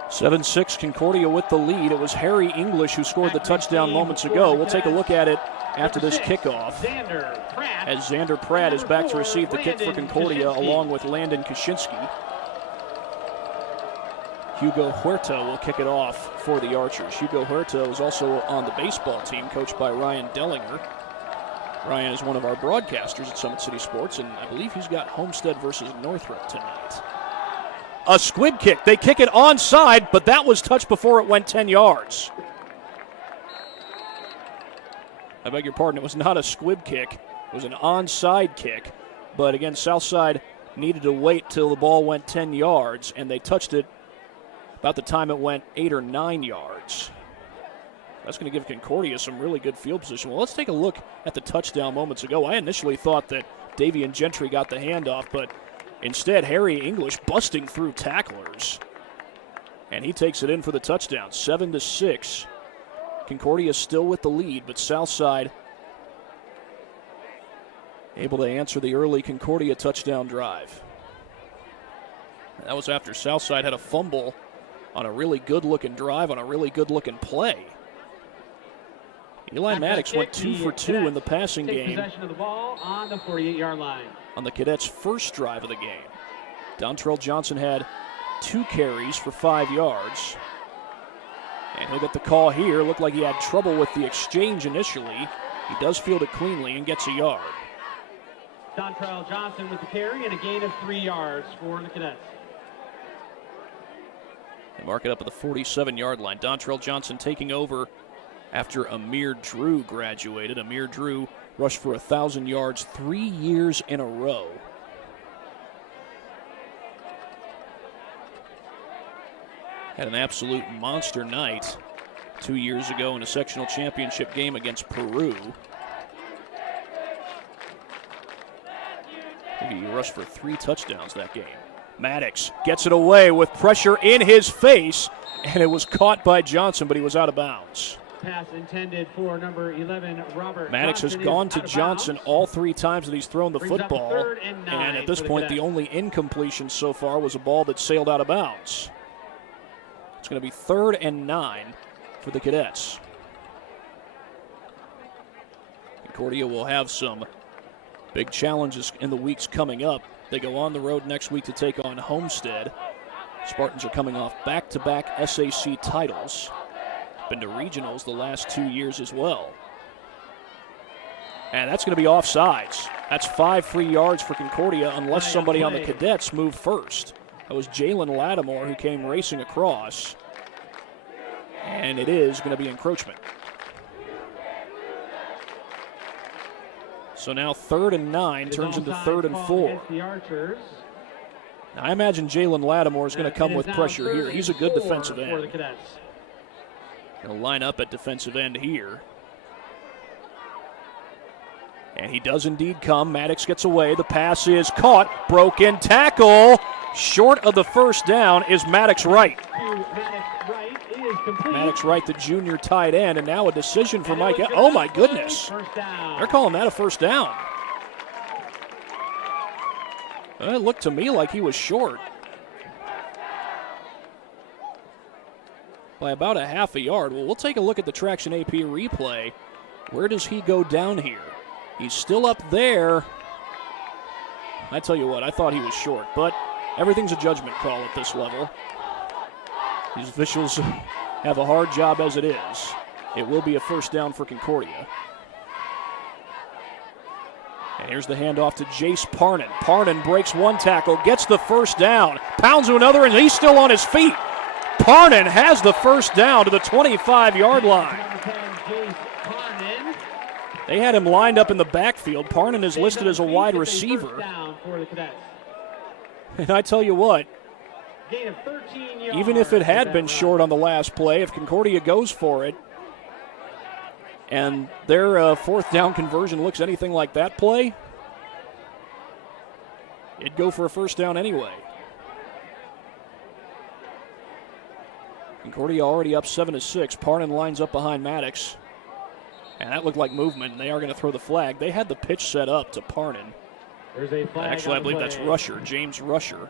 7-6, Concordia with the lead. It was Harry English who scored the touchdown moments ago. We'll take a look at it after this kickoff, as Xander Pratt is back to receive the kick for Concordia along with Landon Kaczynski. Hugo Huerta will kick it off for the Archers. Hugo Huerta is also on the baseball team, coached by Ryan Dellinger. Ryan is one of our broadcasters at Summit City Sports, and I believe he's got Homestead versus Northrop tonight. A squib kick. They kick it onside, but that was touched before it went 10 yards. I beg your pardon, it was not a squib kick. It was an onside kick. But again, Southside needed to wait till the ball went 10 yards, and they touched it about the time it went 8 or 9 yards. That's going to give Concordia some really good field position. Well, let's take a look at the touchdown moments ago. I initially thought that Davian Gentry got the handoff, but instead, Harry English busting through tacklers. And he takes it in for the touchdown, 7-6. Concordia still with the lead, but Southside able to answer the early Concordia touchdown drive. That was after Southside had a fumble on a really good-looking drive, on a really good-looking play. Eli Maddox went 2 for 2 in the passing game. Possession of the ball on the 48-yard line. On the Cadets' first drive of the game. Dontrell Johnson had 2 carries for 5 yards. And he'll get the call here. Looked like he had trouble with the exchange initially. He does field it cleanly and gets a yard. Dontrell Johnson with the carry and a gain of 3 yards for the Cadets. They mark it up at the 47-yard line. Dontrell Johnson taking over after Amir Drew graduated. Amir Drew rushed for 1,000 yards 3 years in a row. Had an absolute monster night 2 years ago in a sectional championship game against Peru. He rushed for 3 touchdowns that game. Maddox gets it away with pressure in his face, and it was caught by Johnson, but he was out of bounds. Pass intended for number 11, Robert Maddox has gone to Johnson all 3 times that he's thrown the football, and at this point the only incompletion so far was a ball that sailed out of bounds. It's going to be 3rd and 9 for the Cadets. Concordia will have some big challenges in the weeks coming up. They go on the road next week to take on Homestead. Spartans are coming off back-to-back SAC titles. Been to regionals the last 2 years as well. And that's going to be offsides. That's 5 free yards for Concordia unless somebody on the Cadets moved first. That was Jalen Lattimore who came racing across. And it is going to be encroachment. So now 3rd and 9 turns into 3rd and 4. Now I imagine Jalen Lattimore is going to come with pressure here. He's a good defensive end. Going to line up at defensive end here. And he does indeed come. Maddox gets away. The pass is caught. Broken tackle. Short of the first down is Maddox Wright. Maddox Wright, the junior tight end, and now a decision for Mike. Oh, my goodness. They're calling that a first down. It looked to me like he was short. by about a half a yard. Well, we'll take a look at the Traction AP replay. Where does he go down here? He's still up there. I tell you what, I thought he was short, but everything's a judgment call at this level. These officials have a hard job as it is. It will be a first down for Concordia. And here's the handoff to Jace Parnan. Parnan breaks one tackle, gets the first down, pounds to another, and he's still on his feet. Parnan has the first down to the 25-yard line. They had him lined up in the backfield. Parnan is listed as a wide receiver. And I tell you what, even if it had been short on the last play, if Concordia goes for it, and their fourth down conversion looks anything like that play, it'd go for a first down anyway. Concordia already up 7-6. Parnan lines up behind Maddox. And that looked like movement, and they are going to throw the flag. They had the pitch set up to Parnan. There's a flag. Actually, I believe that's Rusher, James Rusher.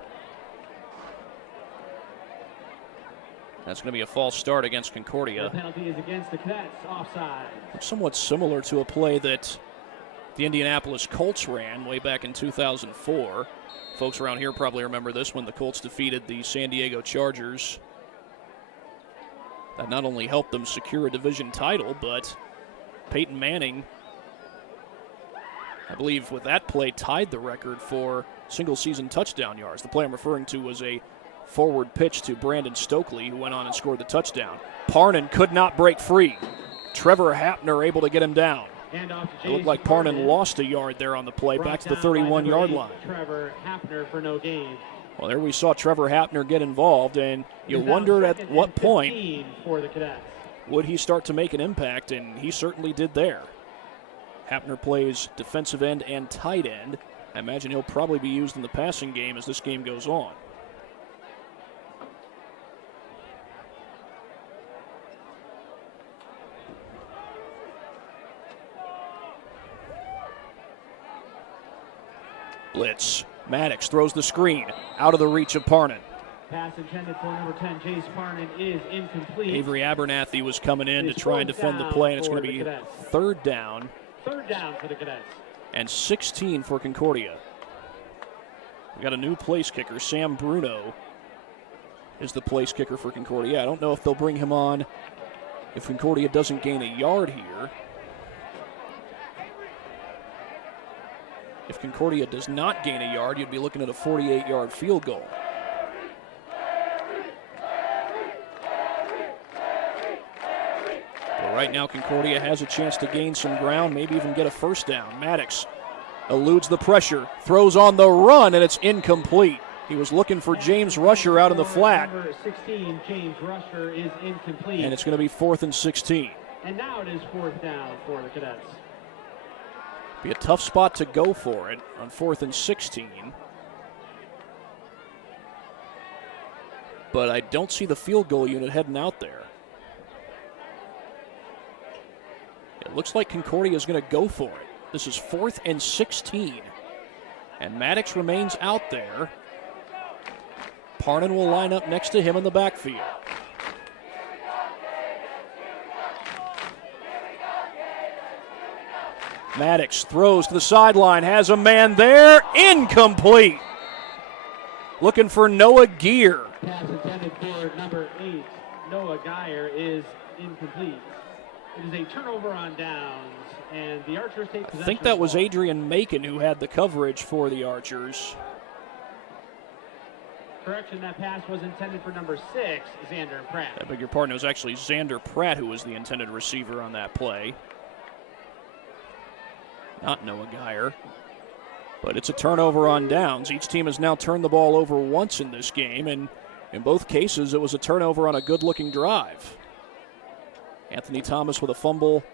That's going to be a false start against Concordia. The penalty is against the Cadets, offside. Somewhat similar to a play that the Indianapolis Colts ran way back in 2004. Folks around here probably remember this when the Colts defeated the San Diego Chargers. That not only helped them secure a division title, but Peyton Manning, I believe with that play, tied the record for single-season touchdown yards. The play I'm referring to was a forward pitch to Brandon Stokely, who went on and scored the touchdown. Parnan could not break free. Trevor Hapner able to get him down. It looked like Parnan lost a yard there on the play, back to the 31-yard line. Trevor Hapner for no gain. Well, there we saw Trevor Hapner get involved, and you wondered at what point would he start to make an impact, and he certainly did there. Hapner plays defensive end and tight end. I imagine he'll probably be used in the passing game as this game goes on. Blitz. Maddox throws the screen out of the reach of Parnan. Pass intended for number 10, Jace Parnan, is incomplete. Avery Abernathy was coming in to try and defend the play, and it's going to be third down. Third down for the Cadets. And 16 for Concordia. We got a new place kicker. Sam Bruno is the place kicker for Concordia. I don't know if they'll bring him on if Concordia doesn't gain a yard here. If Concordia does not gain a yard, you'd be looking at a 48-yard field goal. But right now, Concordia has a chance to gain some ground, maybe even get a first down. Maddox eludes the pressure, throws on the run, and it's incomplete. He was looking for James Rusher out in the flat. Number 16, James Rusher, is incomplete. And it's going to be 4th and 16. And now it is fourth down for the Cadets. Be a tough spot to go for it on 4th and 16. But I don't see the field goal unit heading out there. It looks like Concordia is going to go for it. This is 4th and 16. And Maddox remains out there. Parnan will line up next to him in the backfield. Maddox throws to the sideline, has a man there, incomplete. Looking for Noah Gear. Pass intended for number 8, Noah Geyer, is incomplete. It is a turnover on downs, and the Archers take possession. I think that was Adrian Macon who had the coverage for the Archers. Correction, that pass was intended for number 6, Xander Pratt. I beg your pardon, it was actually Xander Pratt who was the intended receiver on that play. Not Noah Geyer. But it's a turnover on downs. Each team has now turned the ball over once in this game, and in both cases it was a turnover on a good-looking drive. Anthony Thomas with a fumble.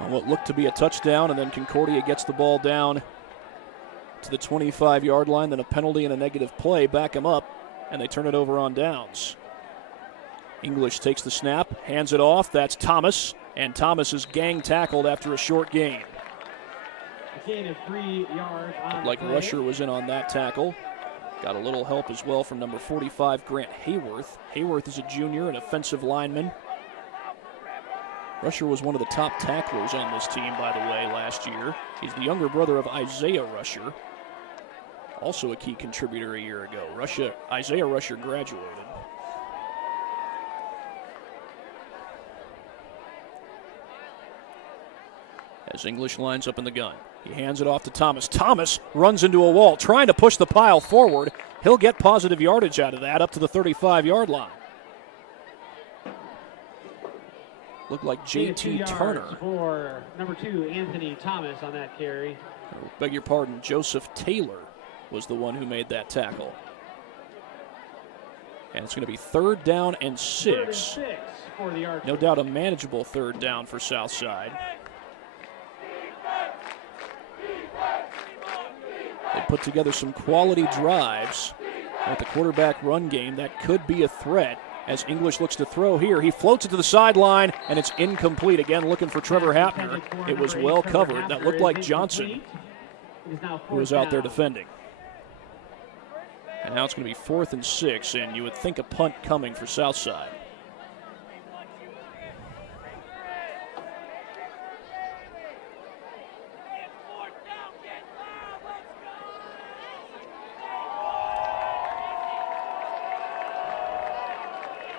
On what looked to be a touchdown, and then Concordia gets the ball down to the 25-yard line, then a penalty and a negative play back him up, and they turn it over on downs. English takes the snap, hands it off. That's Thomas, and Thomas is gang tackled after a short gain. A gain of 3 yards on like play. Rusher was in on that tackle. Got a little help as well from number 45, Grant Hayworth. Hayworth is a junior, an offensive lineman. Rusher was one of the top tacklers on this team, by the way, last year. He's the younger brother of Isaiah Rusher, also a key contributor a year ago. Isaiah Rusher graduated. As English lines up in the gun, he hands it off to Thomas. Thomas runs into a wall, trying to push the pile forward. He'll get positive yardage out of that, up to the 35-yard line. Looked like J.T. Turner. For number 2, Anthony Thomas on that carry. Beg your pardon, Joseph Taylor was the one who made that tackle. And it's going to be 3rd down and 6. For the Archers. No doubt a manageable 3rd down for Southside. They put together some quality drives at the quarterback run game. That could be a threat as English looks to throw here. He floats it to the sideline, and it's incomplete. Again, looking for Trevor Hapner. It was well covered. That looked like Johnson, who was out there defending. And now it's going to be 4th and 6, and you would think a punt coming for Southside.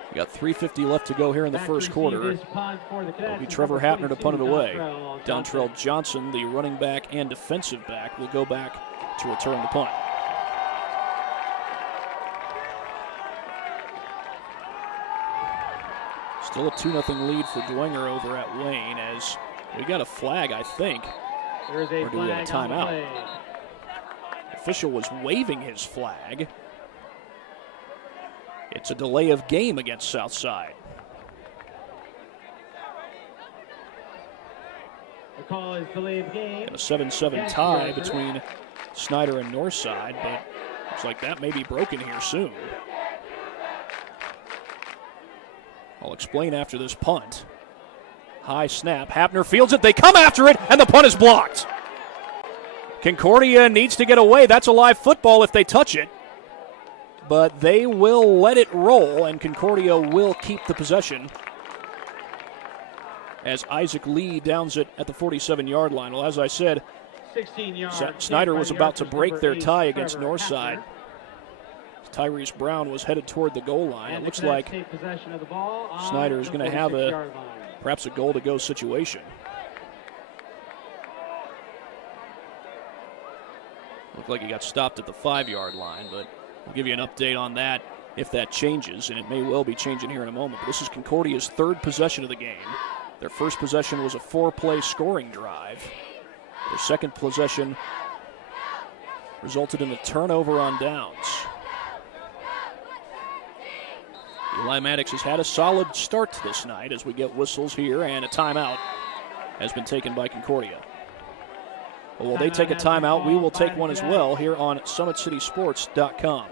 We got 3:50 left to go here in the first quarter. It'll be Trevor Hapner to punt it away. Dontrell Johnson, the running back and defensive back, will go back to return the punt. Still a 2-0 lead for Dwenger over at Wayne as we got a flag, I think. Or do we have a timeout? Official was waving his flag. It's a delay of game against Southside. The call is delay of game. And a 7-7 tie between Snyder and Northside, but looks like that may be broken here soon. I'll explain after this punt. High snap, Hapner fields it, they come after it, and the punt is blocked. Concordia needs to get away. That's a live football if they touch it. But they will let it roll, and Concordia will keep the possession as Isaac Lee downs it at the 47-yard line. Well, as I said, 16 yards. Snyder was about to break their tie against Northside. Tyrese Brown was headed toward the goal line. It looks like Snyder is going to have perhaps a goal-to-go situation. Looked like he got stopped at the 5-yard line, but we'll give you an update on that if that changes, and it may well be changing here in a moment. But this is Concordia's 3rd possession of the game. Their first possession was a 4-play scoring drive. Their second possession resulted in a turnover on downs. Eli Maddox has had a solid start to this night as we get whistles here, and a timeout has been taken by Concordia. Well, while they take a timeout, we will take one as well here on SummitCitySports.com.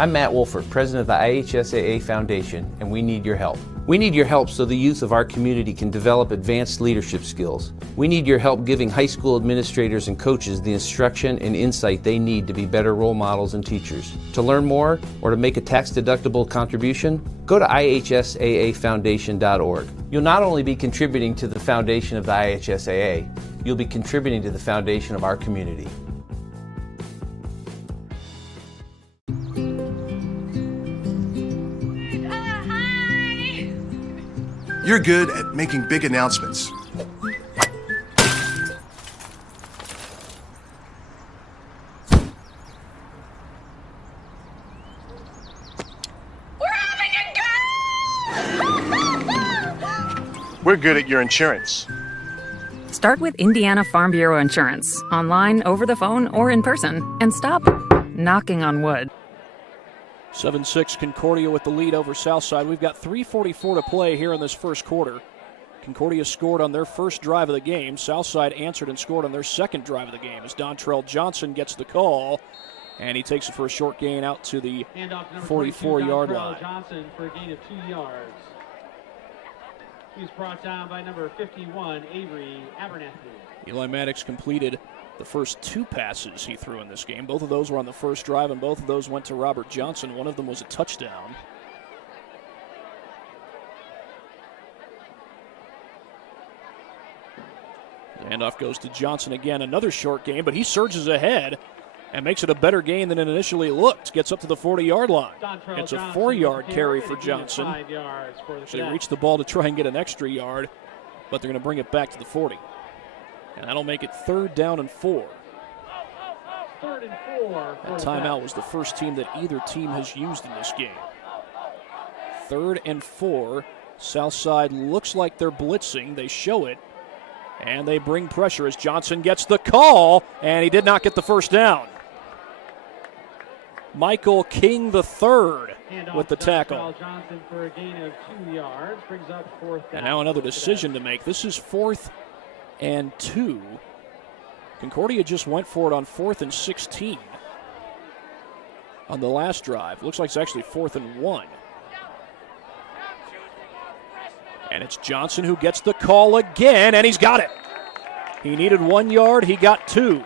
I'm Matt Wolford, president of the IHSAA Foundation, and we need your help. We need your help so the youth of our community can develop advanced leadership skills. We need your help giving high school administrators and coaches the instruction and insight they need to be better role models and teachers. To learn more or to make a tax-deductible contribution, go to ihsaafoundation.org. You'll not only be contributing to the foundation of the IHSAA, you'll be contributing to the foundation of our community. You're good at making big announcements. We're good at your insurance. Start with Indiana Farm Bureau Insurance, online, over the phone, or in person, and stop knocking on wood. 7-6 Concordia with the lead over Southside. We've got 3:44 to play here in this first quarter. Concordia scored on their first drive of the game. Southside answered and scored on their second drive of the game as Dontrell Johnson gets the call, and he takes it for a short gain out to the 44-yard line. Johnson for a gain of 2 yards. He's brought down by number 51, Avery Abernathy. Eli Maddox completed the first 2 passes he threw in this game. Both of those were on the first drive, and both of those went to Robert Johnson. One of them was a touchdown. The handoff goes to Johnson again. Another short gain, but he surges ahead and makes it a better gain than it initially looked. Gets up to the 40-yard line. It's a 4-yard carry for Johnson. So they reach the ball to try and get an extra yard, but they're going to bring it back to the 40. And that'll make it 3rd down and 4. 3rd and 4. That timeout was the first team that either team has used in this game. 3rd and 4. Southside looks like they're blitzing. They show it. And they bring pressure as Johnson gets the call, and he did not get the first down. Michael King III with the tackle. Johnson for a gain of 2 yards, brings up 4th down. And now another decision to make. This is 4th and 2. Concordia just went for it on 4th and 16 on the last drive. Looks like it's actually 4th and 1. And it's Johnson who gets the call again, and he's got it. He needed 1 yard. He got 2.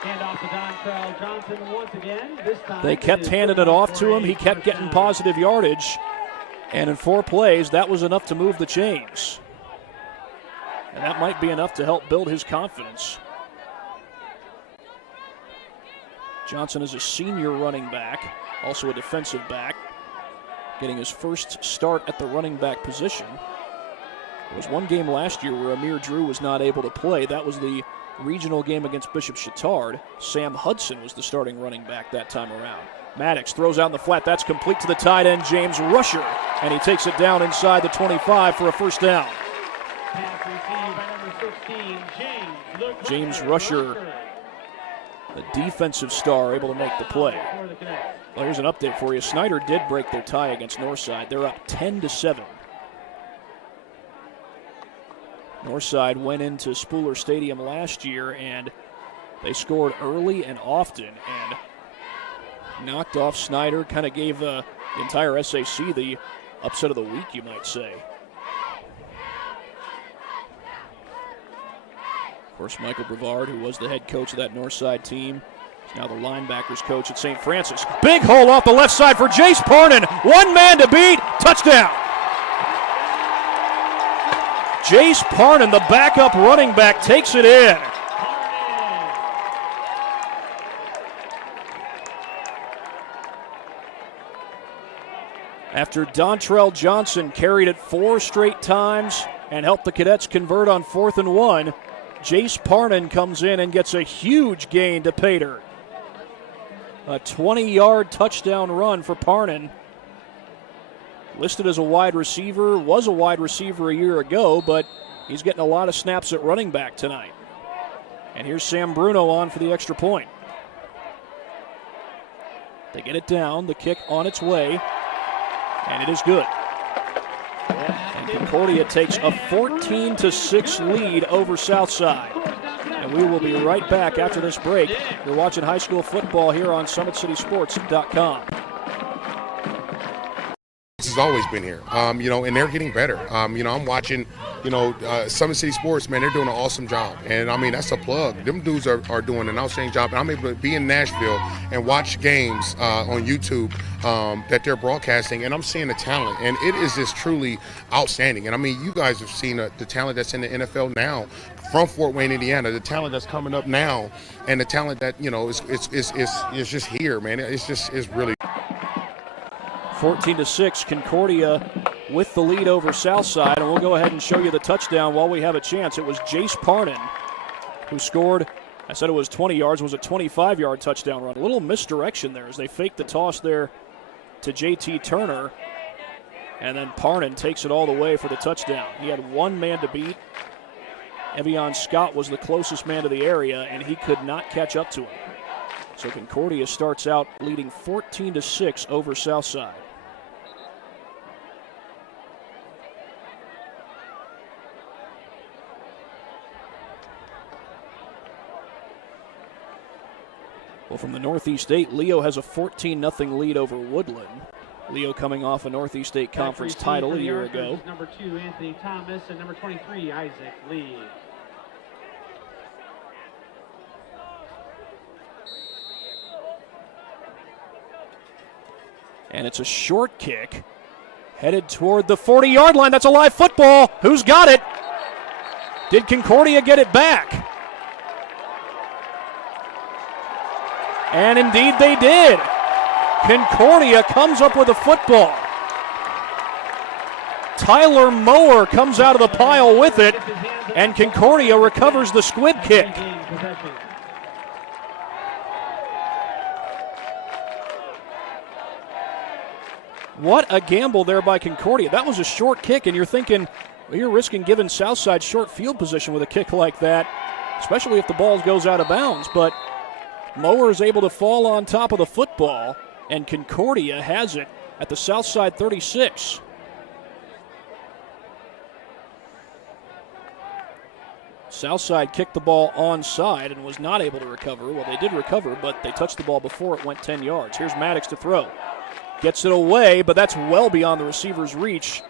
Hand off to Dontrell Johnson once again. This time they kept handing it off to him. He kept getting positive yardage. And in 4 plays, that was enough to move the chains. And that might be enough to help build his confidence. Johnson is a senior running back, also a defensive back, getting his first start at the running back position. There was one game last year where Amir Drew was not able to play. That was the regional game against Bishop Chatard. Sam Hudson was the starting running back that time around. Maddox throws out in the flat. That's complete to the tight end, James Rusher, and he takes it down inside the 25 for a first down. James Rusher, the defensive star, able to make the play. Well, here's an update for you. Snyder did break their tie against Northside. They're up 10-7. Northside went into Spooler Stadium last year, and they scored early and often and knocked off Snyder, kind of gave the entire SAC the upset of the week, you might say. Of course, Michael Brevard, who was the head coach of that Northside team, is now the linebackers coach at St. Francis. Big hole off the left side for Jace Parnan. 1 man to beat. Touchdown. Jace Parnan, the backup running back, takes it in. After Dontrell Johnson carried it 4 straight times and helped the Cadets convert on 4th and 1, Jace Parnan comes in and gets a huge gain to pay dirt. A 20-yard touchdown run for Parnan. Listed as a wide receiver, was a wide receiver a year ago, but he's getting a lot of snaps at running back tonight. And here's Sam Bruno on for the extra point. They get it down, the kick on its way, and it is good. And Concordia takes a 14-6 lead over Southside. And we will be right back after this break. You're watching high school football here on SummitCitySports.com. This has always been here, and they're getting better. I'm watching, Summit City Sports, man, they're doing an awesome job. And, that's a plug. Them dudes are doing an outstanding job. And I'm able to be in Nashville and watch games on YouTube that they're broadcasting, and I'm seeing the talent. And it is just truly outstanding. And, you guys have seen the talent that's in the NFL now from Fort Wayne, Indiana, the talent that's coming up now, and the talent that, is just here, man. It's really 14-6, Concordia with the lead over Southside, and we'll go ahead and show you the touchdown while we have a chance. It was Jace Parnan who scored. I said it was 20 yards. It was a 25-yard touchdown run. A little misdirection there as they faked the toss there to J.T. Turner, and then Parnan takes it all the way for the touchdown. He had 1 man to beat. Evian Scott was the closest man to the area, and he could not catch up to him. So Concordia starts out leading 14-6 over Southside. Well, from the Northeast 8, Leo has a 14-0 lead over Woodland. Leo coming off a Northeast 8 Conference title a year ago. Number 2, Anthony Thomas, and number 23, Isaac Lee. And it's a short kick headed toward the 40-yard line. That's a live football. Who's got it? Did Concordia get it back? And indeed they did. Concordia comes up with a football. Tyler Mower comes out of the pile with it, and Concordia recovers the squib kick. What a gamble there by Concordia. That was a short kick, and you're thinking, well, you're risking giving Southside short field position with a kick like that, especially if the ball goes out of bounds. But Mower is able to fall on top of the football, and Concordia has it at the Southside 36. Southside kicked the ball onside and was not able to recover. Well, they did recover, but they touched the ball before it went 10 yards. Here's Maddox to throw. Gets it away, but that's well beyond the receiver's reach.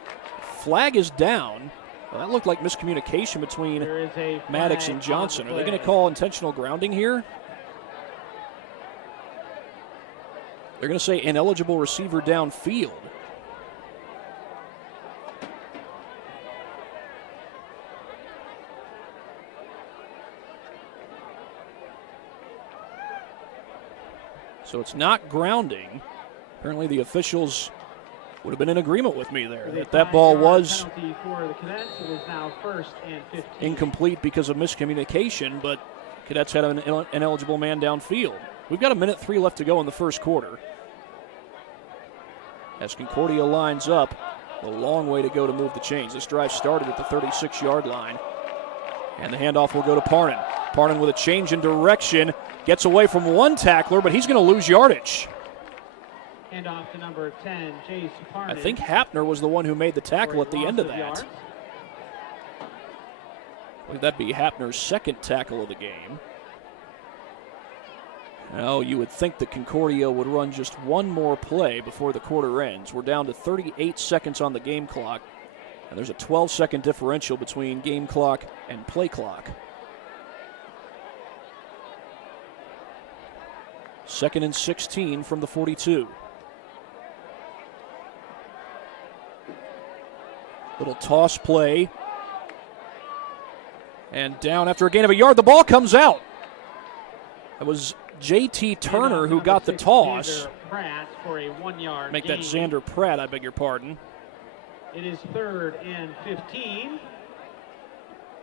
Flag is down. Well, that looked like miscommunication between Maddox and Johnson. Are they going to call intentional grounding here? They're going to say ineligible receiver downfield. So it's not grounding. Apparently the officials would have been in agreement with me there that ball was incomplete because of miscommunication, but Cadets had an ineligible man downfield. We've got 1:03 left to go in the first quarter. As Concordia lines up, a long way to go to move the chains. This drive started at the 36-yard line, and the handoff will go to Parnan. Parnan with a change in direction, gets away from one tackler, but he's going to lose yardage. Handoff to number 10, Jace Parnan. I think Hapner was the one who made the tackle at the end of that. Yards. Would that be Hapner's second tackle of the game? Now, you would think that Concordia would run just one more play before the quarter ends. We're down to 38 seconds on the game clock, and there's a 12-second differential between game clock and play clock. 2nd and 16 from the 42. Little toss play. And down after a gain of a yard, the ball comes out. That was J.T. Turner who got the toss. Make that Xander Pratt, I beg your pardon. It is 3rd and 15.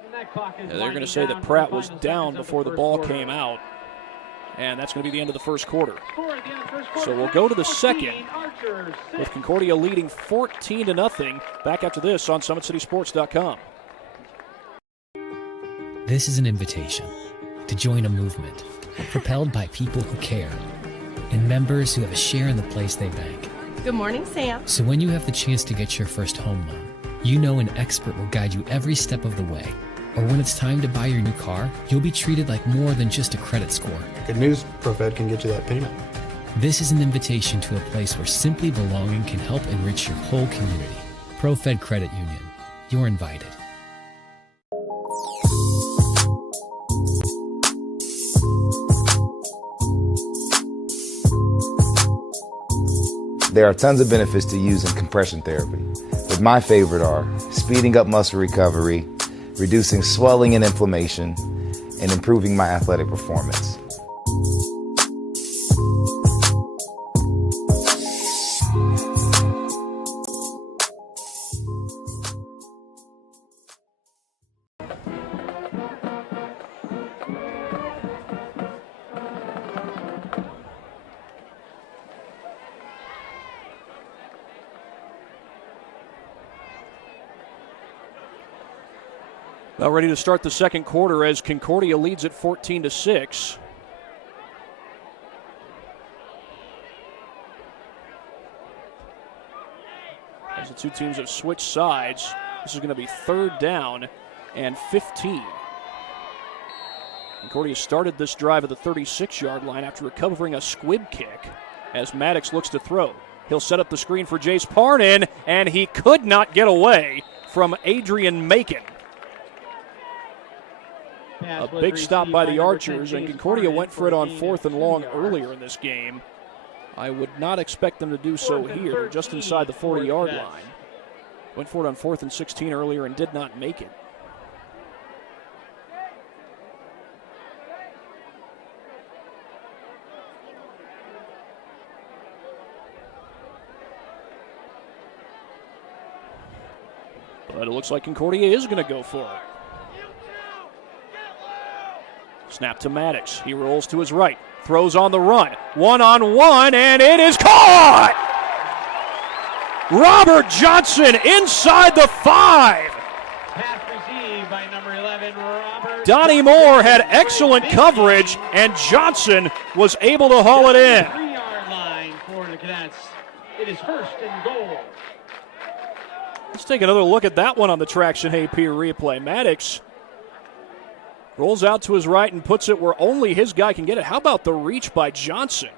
And that clock is they're going to say that Pratt was down before the ball came out. And that's going to be the end of the first quarter. So we'll go to the second with Concordia leading 14-0. Back after this on SummitCitySports.com. This is an invitation to join a movement propelled by people who care and members who have a share in the place they bank. Good morning, Sam. So when you have the chance to get your first home loan, you know an expert will guide you every step of the way. Or when it's time to buy your new car, you'll be treated like more than just a credit score. Good news, ProFed can get you that payment. This is an invitation to a place where simply belonging can help enrich your whole community. ProFed Credit Union. You're invited. There are tons of benefits to using compression therapy, but my favorite are speeding up muscle recovery, reducing swelling and inflammation, and improving my athletic performance. Now ready to start the second quarter as Concordia leads at 14-6. As the two teams have switched sides, this is going to be 3rd down and 15. Concordia started this drive at the 36-yard line after recovering a squib kick as Maddox looks to throw. He'll set up the screen for Jace Parnan, and he could not get away from Adrian Macon. A big stop by the Archers, and Concordia went for it on 4th and long earlier in this game. I would not expect them to do so here. They're just inside the 40-yard line. Went for it on 4th and 16 earlier and did not make it. But it looks like Concordia is going to go for it. Snap to Maddox. He rolls to his right. Throws on the run. One-on-one, and it is caught! Robert Johnson inside the 5. Pass received by number 11, Robert. Donnie Moore had excellent coverage, and Johnson was able to haul it in. 3-yard line for the Cadets. It is 1st and goal. Let's take another look at that one on the Traction AP replay. Maddox rolls out to his right and puts it where only his guy can get it. How about the reach by Johnson?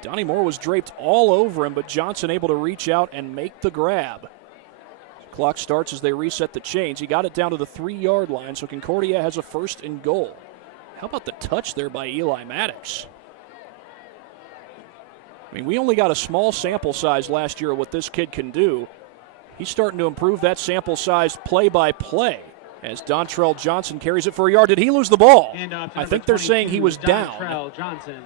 Donnie Moore was draped all over him, but Johnson able to reach out and make the grab. Clock starts as they reset the chains. He got it down to the 3-yard line, so Concordia has a 1st and goal. How about the touch there by Eli Maddox? I mean, we only got a small sample size last year of what this kid can do. He's starting to improve that sample size play by play as Dontrell Johnson carries it for a yard. Did he lose the ball? I think they're saying he was down. Johnson.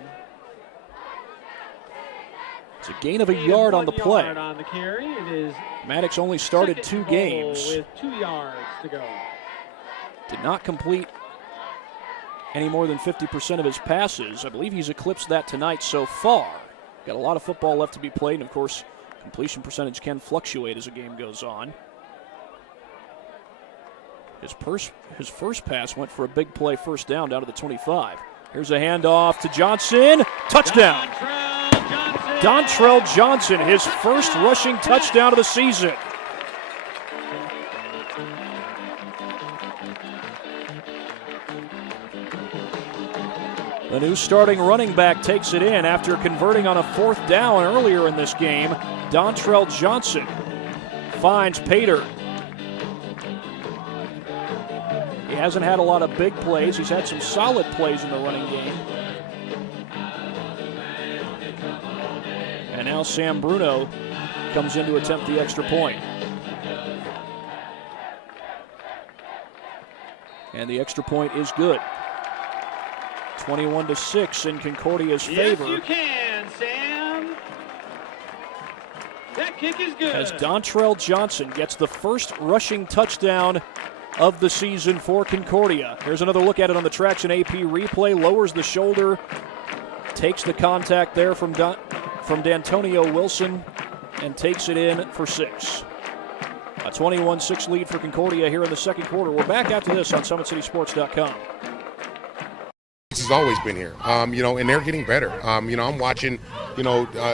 It's a gain of a yard on the play. On the carry. It is Maddox only started 2 games. With 2 yards to go. Did not complete any more than 50% of his passes. I believe he's eclipsed that tonight so far. Got a lot of football left to be played, and of course, completion percentage can fluctuate as a game goes on. His first pass went for a big play, 1st down to the 25. Here's a handoff to Johnson. Touchdown. Dontrell Johnson, his 1st rushing touchdown of the season. The new starting running back takes it in after converting on a 4th down earlier in this game. Dontrell Johnson finds Pater. He hasn't had a lot of big plays. He's had some solid plays in the running game. And now Sam Bruno comes in to attempt the extra point. And the extra point is good. 21-6 in Concordia's favor. Yes, you can, Sam. That kick is good. As Dontrell Johnson gets the 1st rushing touchdown of the season for Concordia. Here's another look at it on the Traction AP replay. Lowers the shoulder, takes the contact there from D'Antonio Wilson, and takes it in for 6. A 21-6 lead for Concordia here in the 2nd quarter. We're back after this on SummitCitySports.com. Has always been here, and they're getting better. I'm watching,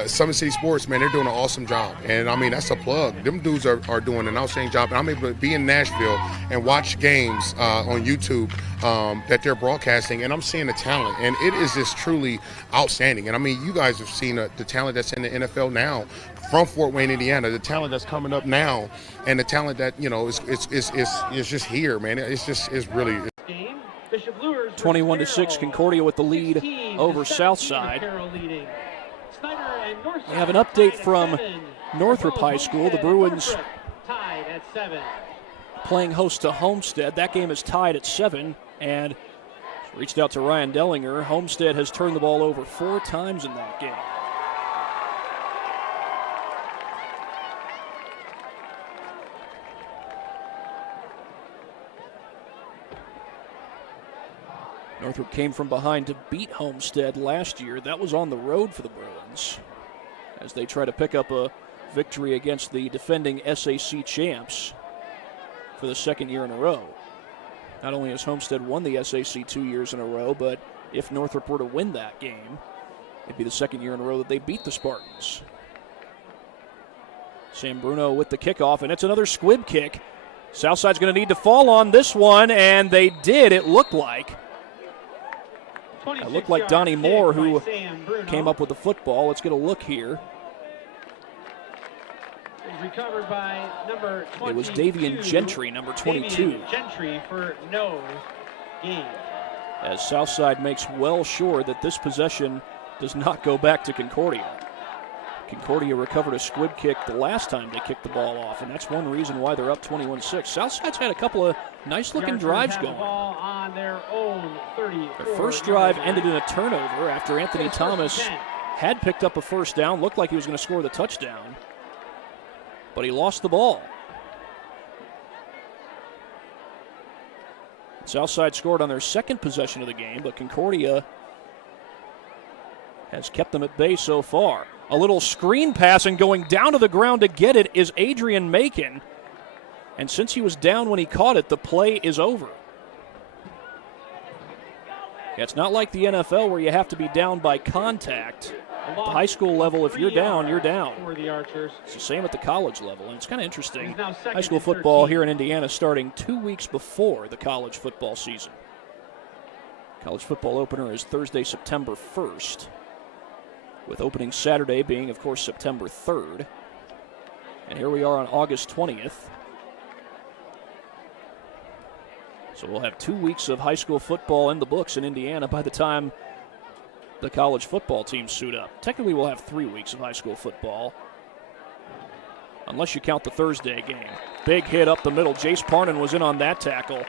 Summit City Sports, man, they're doing an awesome job. And, I mean, that's a plug. Them dudes are doing an outstanding job. And I'm able to be in Nashville and watch games on YouTube that they're broadcasting, and I'm seeing the talent. And it is just truly outstanding. And, I mean, you guys have seen the talent that's in the NFL now from Fort Wayne, Indiana, the talent that's coming up now, and the talent that, is just here, man. It's really – 21-6, Concordia with the lead over Southside. We have an update from Northrop High School. The Bruins playing host to Homestead. That game is tied at 7, and reached out to Ryan Dellinger. Homestead has turned the ball over 4 times in that game. Northrop came from behind to beat Homestead last year. That was on the road for the Bruins as they try to pick up a victory against the defending SAC champs for the 2nd year in a row. Not only has Homestead won the SAC 2 years in a row, but if Northrop were to win that game, it'd be the 2nd year in a row that they beat the Spartans. Sam Bruno with the kickoff, and it's another squib kick. Southside's going to need to fall on this one, and they did, it looked like. It looked like Donnie Moore who came up with the football. Let's get a look here. Recovered by number 22. It was Davian Gentry, number 22. Davian Gentry for no gain. As Southside makes well sure that this possession does not go back to Concordia. Concordia recovered a squib kick the last time they kicked the ball off, and that's one reason why they're up 21-6. Southside's had a couple of nice-looking drives going. Their first drive ended in a turnover after Anthony Thomas had picked up a first down, looked like he was going to score the touchdown, but he lost the ball. Southside scored on their second possession of the game, but Concordia has kept them at bay so far. A little screen pass, and going down to the ground to get it is Adrian Macon. And since he was down when he caught it, the play is over. Yeah, it's not like the NFL where you have to be down by contact. At the high school level, if you're down, you're down. It's the same at the college level, and it's kind of interesting. High school football here in Indiana starting 2 weeks before the college football season. College football opener is Thursday, September 1st. With opening Saturday being, of course, September 3rd. And here we are on August 20th. So we'll have 2 weeks of high school football in the books in Indiana by the time the college football teams suit up. Technically, we'll have 3 weeks of high school football, unless you count the Thursday game. Big hit up the middle. Jace Parnan was in on that tackle.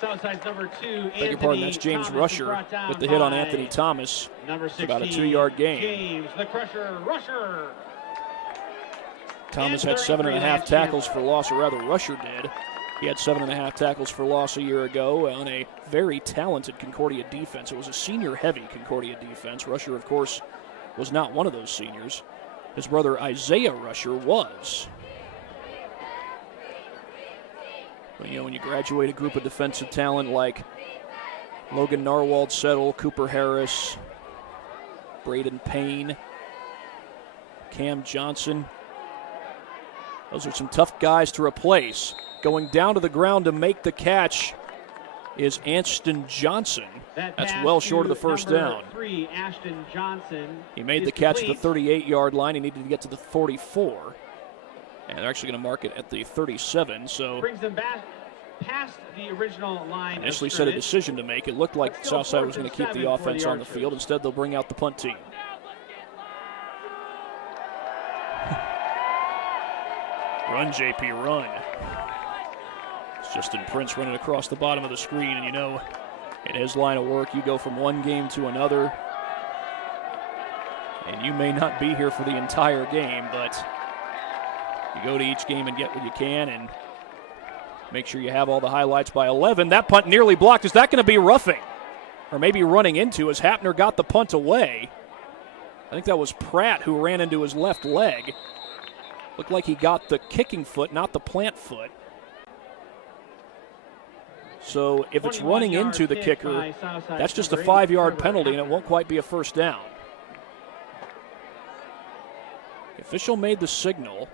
Southside's number 2, Beg your pardon, that's James Rusher with the hit on Anthony Thomas. It's about a 2-yard gain. James, the Crusher, Rusher. Thomas had 7.5 tackles for loss, or rather Rusher did. He had 7.5 tackles for loss a year ago on a very talented Concordia defense. It was a senior-heavy Concordia defense. Rusher, of course, was not one of those seniors. His brother Isaiah Rusher was. But, you know, when you graduate a group of defensive talent like Logan Narwhal-Settle, Cooper Harris, Braden Payne, Cam Johnson, those are some tough guys to replace. Going down to the ground to make the catch is Ashton Johnson. That's well short of the first down. 3, Ashton Johnson. He made the catch at the 38-yard line. He needed to get to the 44. And they're actually going to mark it at the 37. So brings them back past the original line. Initially set a decision to make. It looked like Southside was going to keep the offense on the field. Instead, they'll bring out the punt team. Run, JP, run. It's Justin Prince running across the bottom of the screen, and you know, in his line of work, you go from one game to another, and you may not be here for the entire game, but you go to each game and get what you can and make sure you have all the highlights by 11. That punt nearly blocked. Is that going to be roughing? Or maybe running into as Hapner got the punt away. I think that was Pratt who ran into his left leg. Looked like he got the kicking foot, not the plant foot. So if it's running into the kicker, that's just a 5-yard penalty, and it won't quite be a first down. The official made the signal.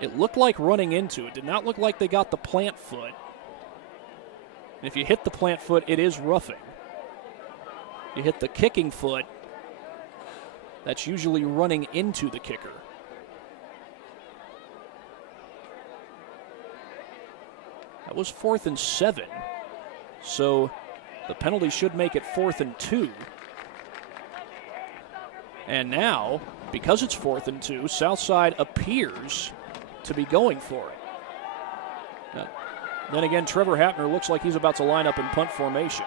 It looked like running into. It did not look like they got the plant foot. And if you hit the plant foot, it is roughing. You hit the kicking foot, that's usually running into the kicker. That was 4th and 7. So the penalty should make it 4th and 2. And now, because it's 4th and 2, Southside appears to be going for it. Now, then again, Trevor Hapner looks like he's about to line up in punt formation.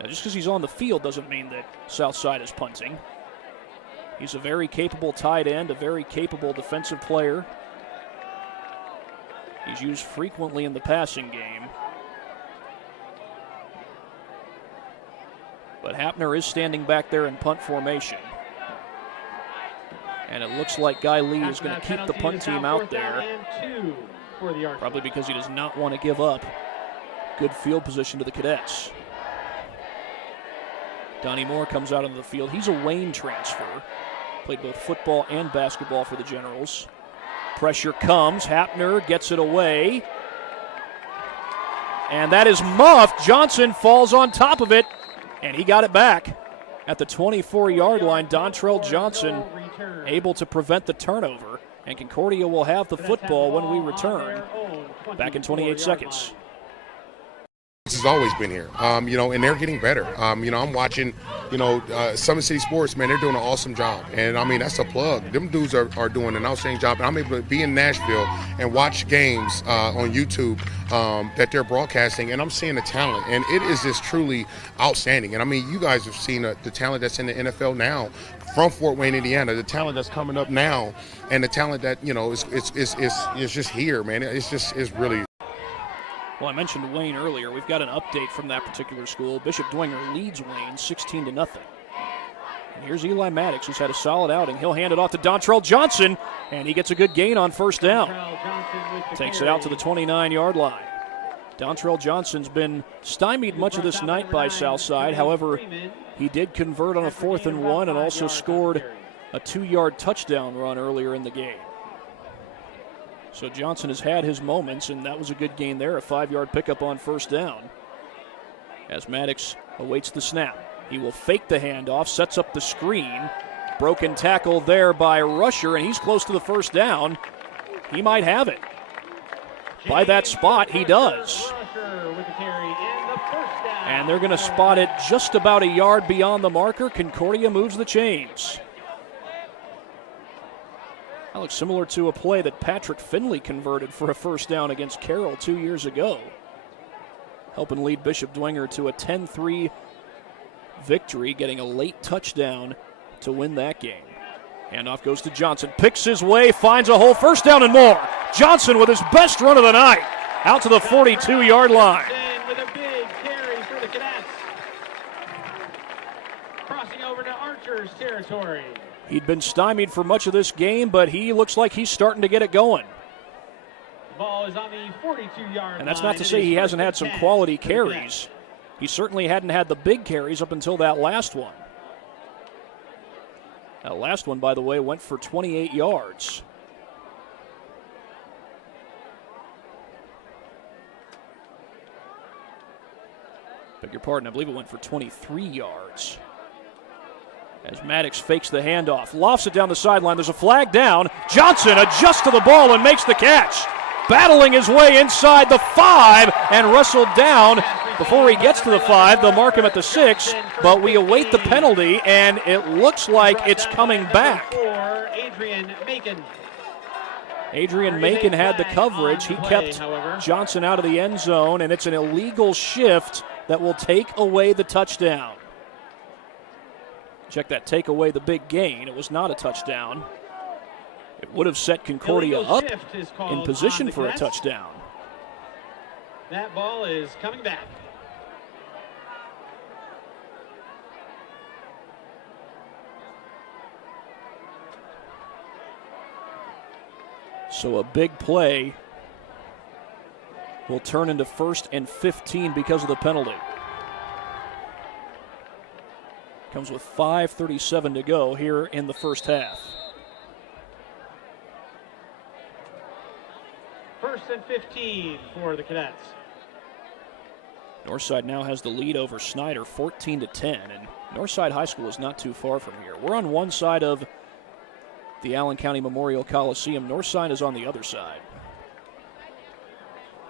Now, just because he's on the field doesn't mean that Southside is punting. He's a very capable tight end, a very capable defensive player. He's used frequently in the passing game. But Hapner is standing back there in punt formation. And it looks like Guy Lee is going to keep the punt team out there. Probably because he does not want to give up good field position to the Cadets. Donnie Moore comes out onto the field. He's a Wayne transfer. Played both football and basketball for the Generals. Pressure comes. Hapner gets it away. And that is muffed. Johnson falls on top of it. And he got it back at the 24-yard line. Dontrell Johnson able to prevent the turnover. And Concordia will have the football when we return. Back in 28 seconds. Has always been here, and they're getting better. I'm watching, Summit City Sports, man, they're doing an awesome job. And, that's a plug. Them dudes are doing an outstanding job. And I'm able to be in Nashville and watch games on YouTube that they're broadcasting, and I'm seeing the talent. And it is just truly outstanding. And, you guys have seen the talent that's in the NFL now from Fort Wayne, Indiana, the talent that's coming up now, and the talent that, is just here, man. It's really. Well, I mentioned Wayne earlier. We've got an update from that particular school. Bishop Dwenger leads Wayne 16-0. And here's Eli Maddox, who's had a solid outing. He'll hand it off to Dontrell Johnson, and he gets a good gain on first down. Takes it out to the 29-yard line. Dontrell Johnson's been stymied much of this night by Southside. However, he did convert on a 4th and 1 and also scored a 2-yard touchdown run earlier in the game. So Johnson has had his moments, and that was a good gain there, a 5-yard pickup on first down. As Maddox awaits the snap, he will fake the handoff, sets up the screen. Broken tackle there by Rusher, and he's close to the first down. He might have it. By that spot, he does. And they're going to spot it just about a yard beyond the marker. Concordia moves the chains. That looks similar to a play that Patrick Finley converted for a first down against Carroll 2 years ago, helping lead Bishop Dwenger to a 10-3 victory, getting a late touchdown to win that game. Handoff goes to Johnson, picks his way, finds a hole, first down and more. Johnson with his best run of the night, out to the 42-yard line. With a big carry for the Cadets. Crossing over to Archer's territory. He'd been stymied for much of this game, but he looks like he's starting to get it going. Ball is on the 42-yard line. And that's not to say he hasn't had some quality carries. He certainly hadn't had the big carries up until that last one. That last one, by the way, went for 28 yards. Beg your pardon, I believe it went for 23 yards. As Maddox fakes the handoff, lofts it down the sideline. There's a flag down. Johnson adjusts to the ball and makes the catch. Battling his way inside the 5 and wrestled down. Before he gets to the 5, they'll mark him at the 6, but we await the penalty, and it looks like it's coming back. Adrian Macon had the coverage. He kept Johnson out of the end zone, and it's an illegal shift that will take away the touchdown. Check that, take away the big gain. It was not a touchdown. It would have set Concordia up in position for a touchdown. That ball is coming back. So a big play will turn into 1st and 15 because of the penalty. Comes with 5:37 to go here in the first half. 1st and 15 for the Cadets. Northside now has the lead over Snyder, 14-10, and Northside High School is not too far from here. We're on one side of the Allen County Memorial Coliseum. Northside is on the other side.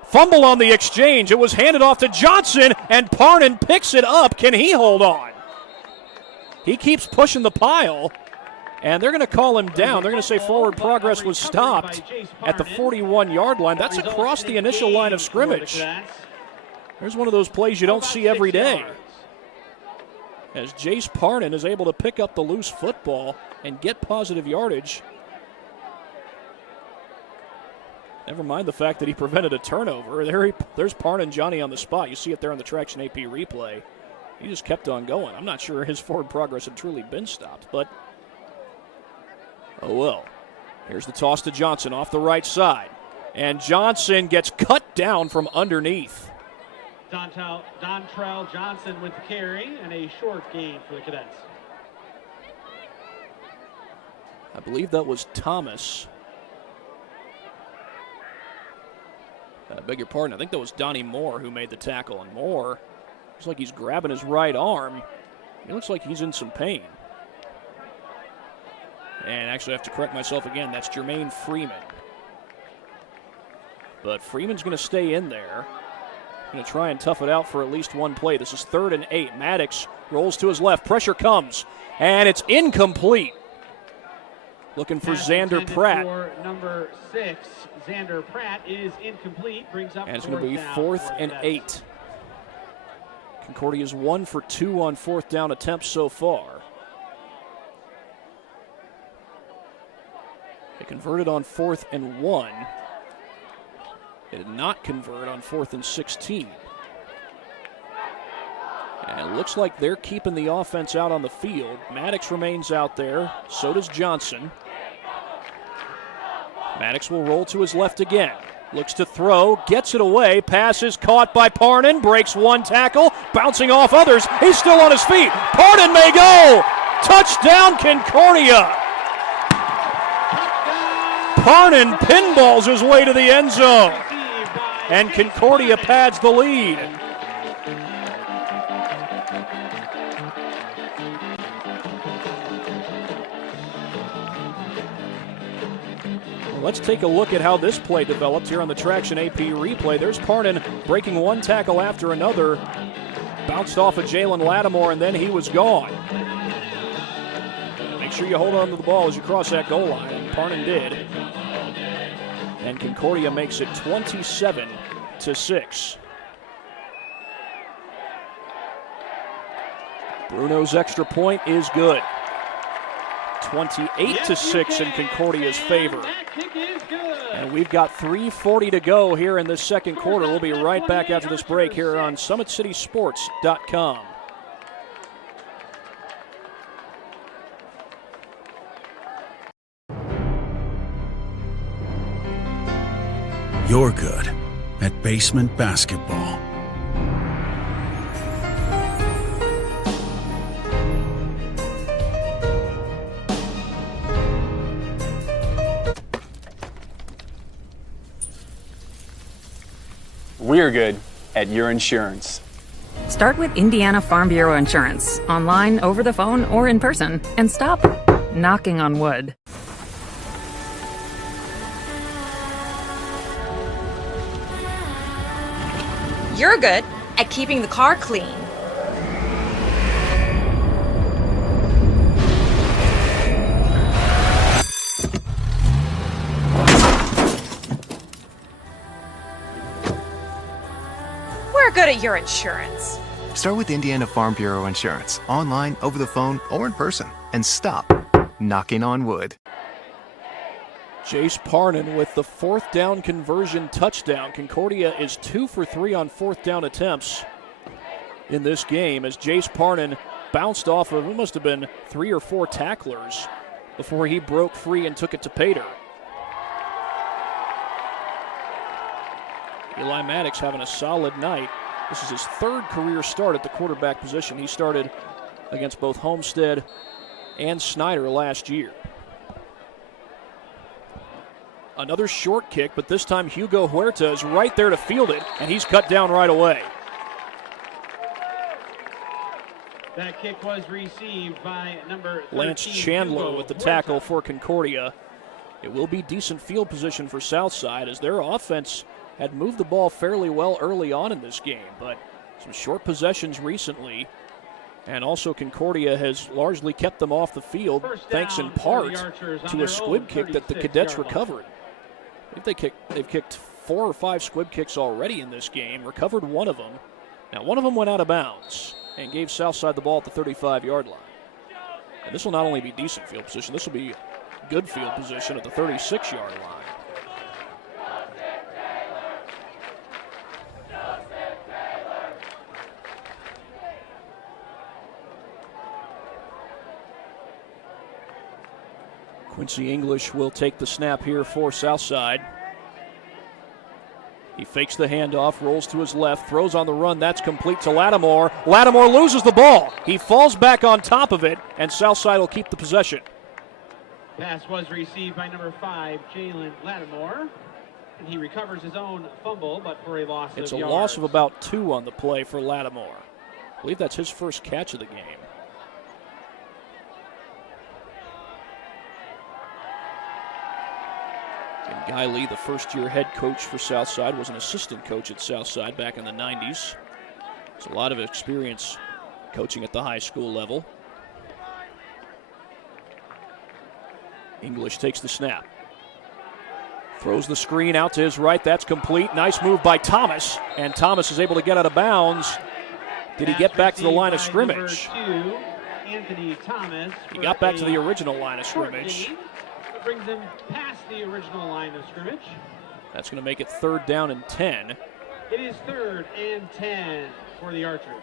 Fumble on the exchange. It was handed off to Johnson, and Parnan picks it up. Can he hold on? He keeps pushing the pile, and they're going to call him down. They're going to say forward progress was stopped at the 41-yard line. That's across the initial line of scrimmage. There's one of those plays you don't see every day. As Jace Parnan is able to pick up the loose football and get positive yardage. Never mind the fact that he prevented a turnover. There's Parnan Johnny on the spot. You see it there on the Traction AP replay. He just kept on going. I'm not sure his forward progress had truly been stopped, but oh well. Here's the toss to Johnson off the right side. And Johnson gets cut down from underneath. Dontrell Johnson with the carry and a short gain for the Cadets. I believe that was Thomas. I beg your pardon. I think that was Donnie Moore who made the tackle. And Moore looks like he's grabbing his right arm. He looks like he's in some pain. And actually, I have to correct myself again. That's Jermaine Freeman. But Freeman's going to stay in there. Going to try and tough it out for at least one play. This is 3rd and 8. Maddox rolls to his left. Pressure comes, and it's incomplete. Looking for Xander Pratt. For number 6, Xander Pratt is incomplete. Brings up And it's going to be 4th and 8. Concordia's 1 for 2 on 4th down attempts so far. They converted on 4th and 1. They did not convert on 4th and 16. And it looks like they're keeping the offense out on the field. Maddox remains out there. So does Johnson. Maddox will roll to his left again. Looks to throw, gets it away. Pass is caught by Parnan. Breaks one tackle, bouncing off others. He's still on his feet. Parnan may go. Touchdown, Concordia. Parnan pinballs his way to the end zone. And Concordia pads the lead. Let's take a look at how this play developed here on the Traction AP replay. There's Parnan breaking one tackle after another. Bounced off of Jalen Lattimore, and then he was gone. Make sure you hold on to the ball as you cross that goal line, and Parnan did. And Concordia makes it 27-6. Bruno's extra point is good. 28-6 in Concordia's favor. And we've got 3:40 to go here in this second quarter. We'll be right back after this break here on SummitCitySports.com. You're good at basement basketball. We're good at your insurance. Start with Indiana Farm Bureau Insurance, online, over the phone, or in person, and stop knocking on wood. You're good at keeping the car clean. We're good at your insurance. Start with Indiana Farm Bureau Insurance, online, over the phone, or in person, and stop knocking on wood. Jace Parnan with the 4th down conversion touchdown. Concordia is 2 for 3 on 4th down attempts in this game as Jace Parnan bounced off of, it must have been 3 or 4 tacklers before he broke free and took it to Pater. Eli Maddox having a solid night. This is his 3rd career start at the quarterback position. He started against both Homestead and Snyder last year. Another short kick, but this time Hugo Huerta is right there to field it, and he's cut down right away. That kick was received by number 13, Lance Chandler Hugo with the Huerta. tackle for Concordia. It will be decent field position for Southside as their offense had moved the ball fairly well early on in this game, but some short possessions recently. And also Concordia has largely kept them off the field, thanks in part to a squib kick that the Cadets recovered. I think they've kicked 4 or 5 squib kicks already in this game, recovered one of them. Now one of them went out of bounds and gave Southside the ball at the 35-yard line. And this will not only be decent field position, this will be good field position at the 36-yard line. Quincy English will take the snap here for Southside. He fakes the handoff, rolls to his left, throws on the run. That's complete to Lattimore. Lattimore loses the ball. He falls back on top of it, and Southside will keep the possession. Pass was received by number 5, Jalen Lattimore. And he recovers his own fumble, but for a loss of yards. It's a loss of about 2 on the play for Lattimore. I believe that's his first catch of the game. Guy Lee, the first-year head coach for Southside, was an assistant coach at Southside back in the 90s. There's a lot of experience coaching at the high school level. English takes the snap. Throws the screen out to his right. That's complete. Nice move by Thomas. And Thomas is able to get out of bounds. Did he get back to the line of scrimmage? Anthony Thomas. He got back to the original line of scrimmage. That brings him past the original line of scrimmage. That's going to make it 3rd down and 10. It is 3rd and 10 for the Archers.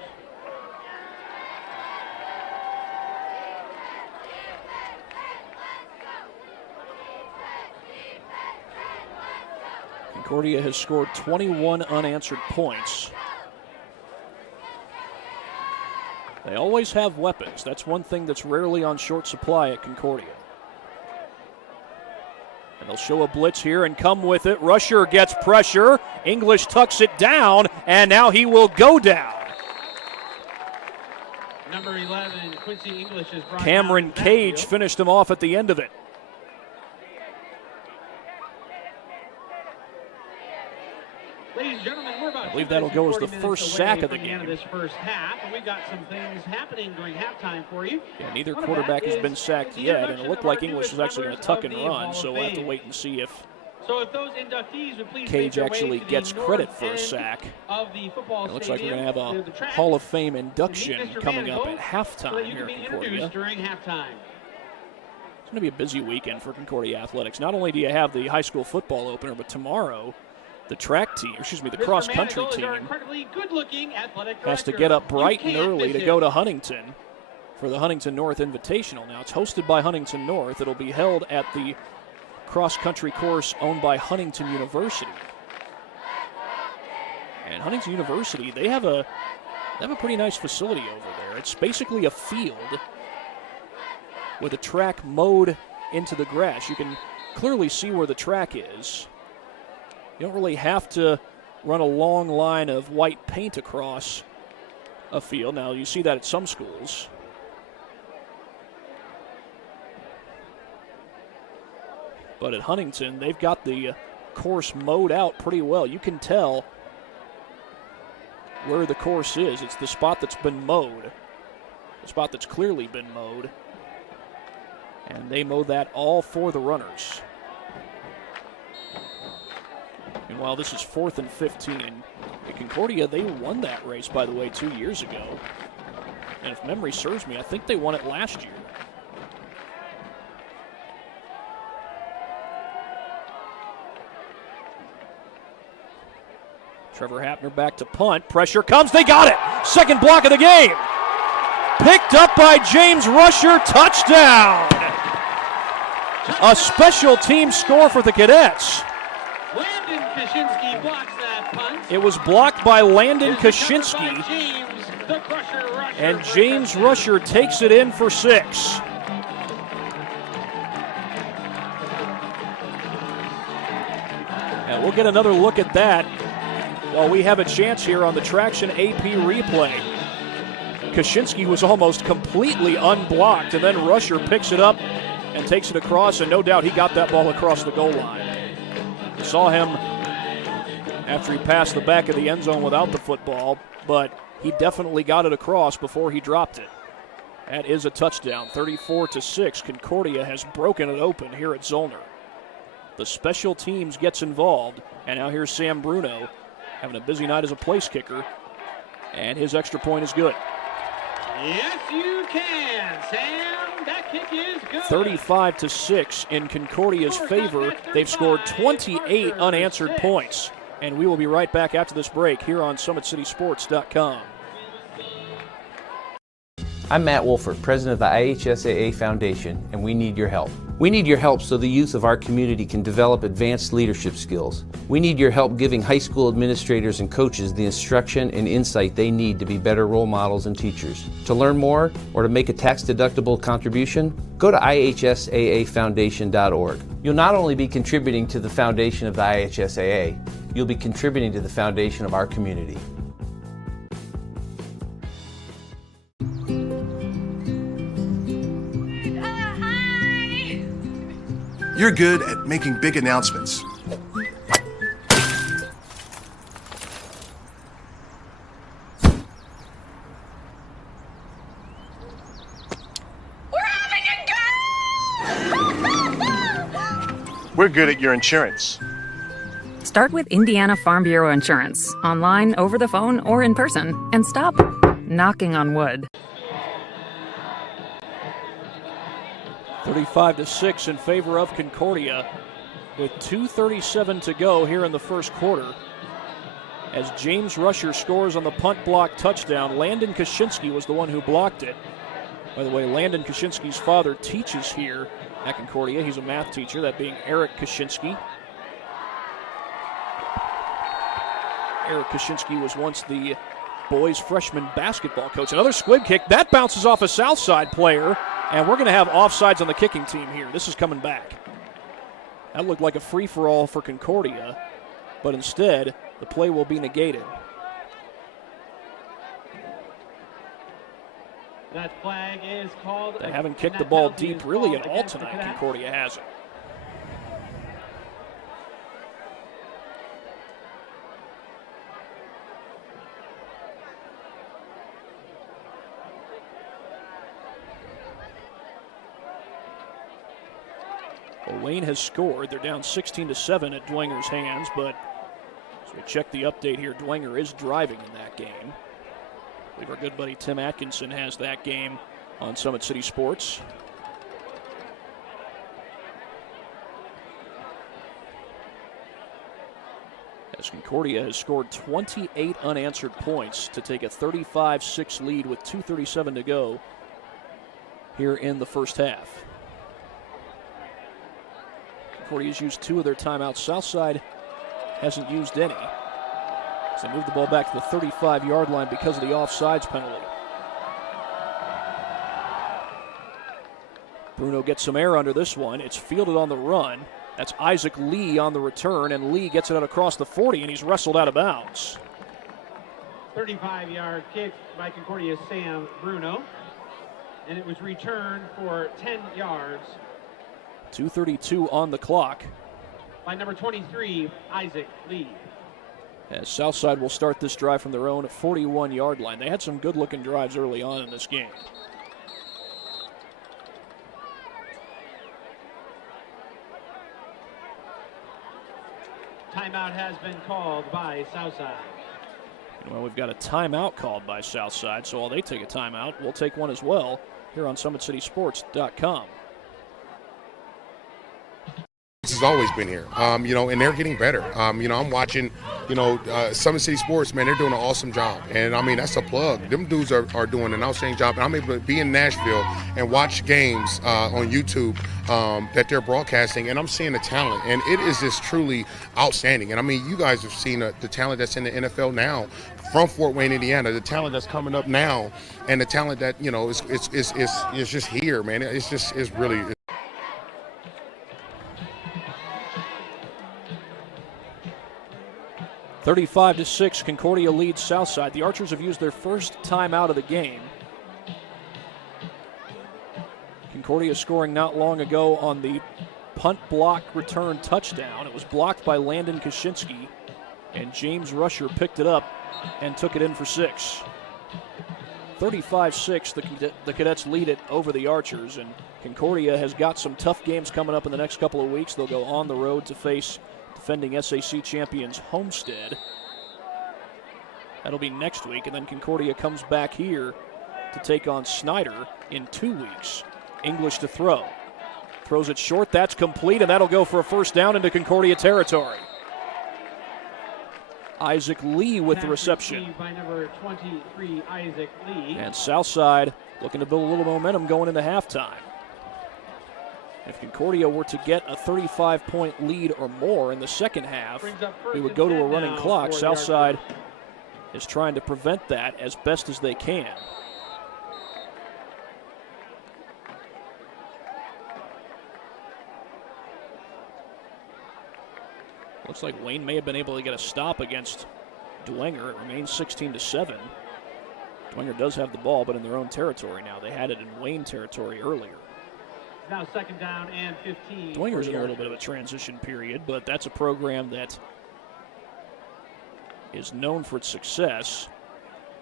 Concordia has scored 21 unanswered points. They always have weapons. That's one thing that's rarely on short supply at Concordia. And they'll show a blitz here and come with it. Rusher gets pressure. English tucks it down, and now he will go down. Number 11, Quincy English is brought Cameron down Cage finished him off at the end of it. Ladies and gentlemen, we're about I believe that'll go as the first sack of the game. End of this first half, and we've got some things happening during halftime for you. Yeah, neither quarterback has been sacked yet, and it looked like English was actually going to tuck and run, so we'll have to wait and see if those inductees would please Cage actually gets credit for a sack. It looks like we're going to have a Hall of Fame induction coming up at halftime here at Concordia. During halftime. It's going to be a busy weekend for Concordia Athletics. Not only do you have the high school football opener, but tomorrow the track team, the cross-country team has to get up bright and early to go to Huntington for the Huntington North Invitational. Now, it's hosted by Huntington North. It'll be held at the cross-country course owned by Huntington University. And Huntington University, they have a pretty nice facility over there. It's basically a field with a track mowed into the grass. You can clearly see where the track is. You don't really have to run a long line of white paint across a field. Now, you see that at some schools. But at Huntington, they've got the course mowed out pretty well. You can tell where the course is. It's the spot that's been mowed, the spot that's clearly been mowed. And they mow that all for the runners. Meanwhile, this is 4th and 15. At Concordia, they won that race, by the way, 2 years ago. And if memory serves me, I think they won it last year. Trevor Hapner back to punt. Pressure comes. They got it. Second block of the game. Picked up by James Rusher. Touchdown. A special team score for the Cadets. Landon Kaczynski blocks that punt. It was blocked by Landon Kaczynski. And James Rusher takes it in for 6. And we'll get another look at that while we have a chance here on the Traction AP replay. Kaczynski was almost completely unblocked, and then Rusher picks it up and takes it across, and no doubt he got that ball across the goal line. Saw him after he passed the back of the end zone without the football, but he definitely got it across before he dropped it. That is a touchdown, 34-6. Concordia has broken it open here at Zollner. The special teams gets involved, and now here's Sam Bruno having a busy night as a place kicker, and his extra point is good. Yes, you can, Sam. That kick is good. 35-6 in Concordia's favor. They've scored 28 unanswered points. And we will be right back after this break here on SummitCitySports.com. I'm Matt Wolford, president of the IHSAA Foundation, and we need your help. We need your help so the youth of our community can develop advanced leadership skills. We need your help giving high school administrators and coaches the instruction and insight they need to be better role models and teachers. To learn more or to make a tax-deductible contribution, go to ihsaafoundation.org. You'll not only be contributing to the foundation of the IHSAA, you'll be contributing to the foundation of our community. You're good at making big announcements, We're good at your insurance. Start with Indiana Farm Bureau Insurance, online, over the phone, or in person, and stop knocking on wood. 35-6 in favor of Concordia with 2:37 to go here in the first quarter. As James Rusher scores on the punt block touchdown, Landon Kaczynski was the one who blocked it. By the way, Landon Kaczynski's father teaches here at Concordia. He's a math teacher, that being Eric Kaczynski. Eric Kaczynski was once the boys' freshman basketball coach. Another squib kick. That bounces off a Southside player, and we're going to have offsides on the kicking team here. This is coming back. That looked like a free-for-all for Concordia, but instead, the play will be negated. That flag is called. They haven't kicked the ball deep really at all tonight. Concordia hasn't. Well, Wayne has scored. They're down 16-7 at Dwenger's hands, but as we check the update here, Dwenger is driving in that game. I believe our good buddy Tim Atkinson has that game on Summit City Sports. As Concordia has scored 28 unanswered points to take a 35-6 lead with 2:37 to go here in the first half. Concordia's used 2 of their timeouts. Southside hasn't used any. So they move the ball back to the 35-yard line because of the offsides penalty. Bruno gets some air under this one. It's fielded on the run. That's Isaac Lee on the return, and Lee gets it out across the 40, and he's wrestled out of bounds. 35-yard kick by Concordia's Sam Bruno, and it was returned for 10 yards. 2:32 on the clock. By number 23, Isaac Lee. As Southside will start this drive from their own 41-yard line. They had some good-looking drives early on in this game. Timeout has been called by Southside. Well, we've got a timeout called by Southside, so while they take a timeout, we'll take one as well here on SummitCitySports.com. This has always been here, and they're getting better. I'm watching, Summit City Sports, man, they're doing an awesome job. And, that's a plug. Them dudes are doing an outstanding job. And I'm able to be in Nashville and watch games on YouTube that they're broadcasting, and I'm seeing the talent. And it is just truly outstanding. And, you guys have seen the talent that's in the NFL now from Fort Wayne, Indiana, the talent that's coming up now, and the talent that, is just here, man. It's really – 35-6, Concordia leads Southside. The Archers have used their first timeout of the game. Concordia scoring not long ago on the punt block return touchdown. It was blocked by Landon Kaczynski, and James Rusher picked it up and took it in for 6. 35-6, the Cadets lead it over the Archers, and Concordia has got some tough games coming up in the next couple of weeks. They'll go on the road to face defending SAC champions Homestead. That'll be next week, and then Concordia comes back here to take on Snyder in 2 weeks. English to throw. Throws it short, that's complete, and that'll go for a first down into Concordia territory. Isaac Lee with the reception. By number 23, Isaac Lee. And Southside looking to build a little momentum going into halftime. If Concordia were to get a 35-point lead or more in the second half, we would go to a running clock. Southside is trying to prevent that as best as they can. Looks like Wayne may have been able to get a stop against Dwenger. It remains 16-7. Dwenger does have the ball, but in their own territory now. They had it in Wayne territory earlier. Now second down and 15. Dwenger's in a little bit of a transition period, but that's a program that is known for its success.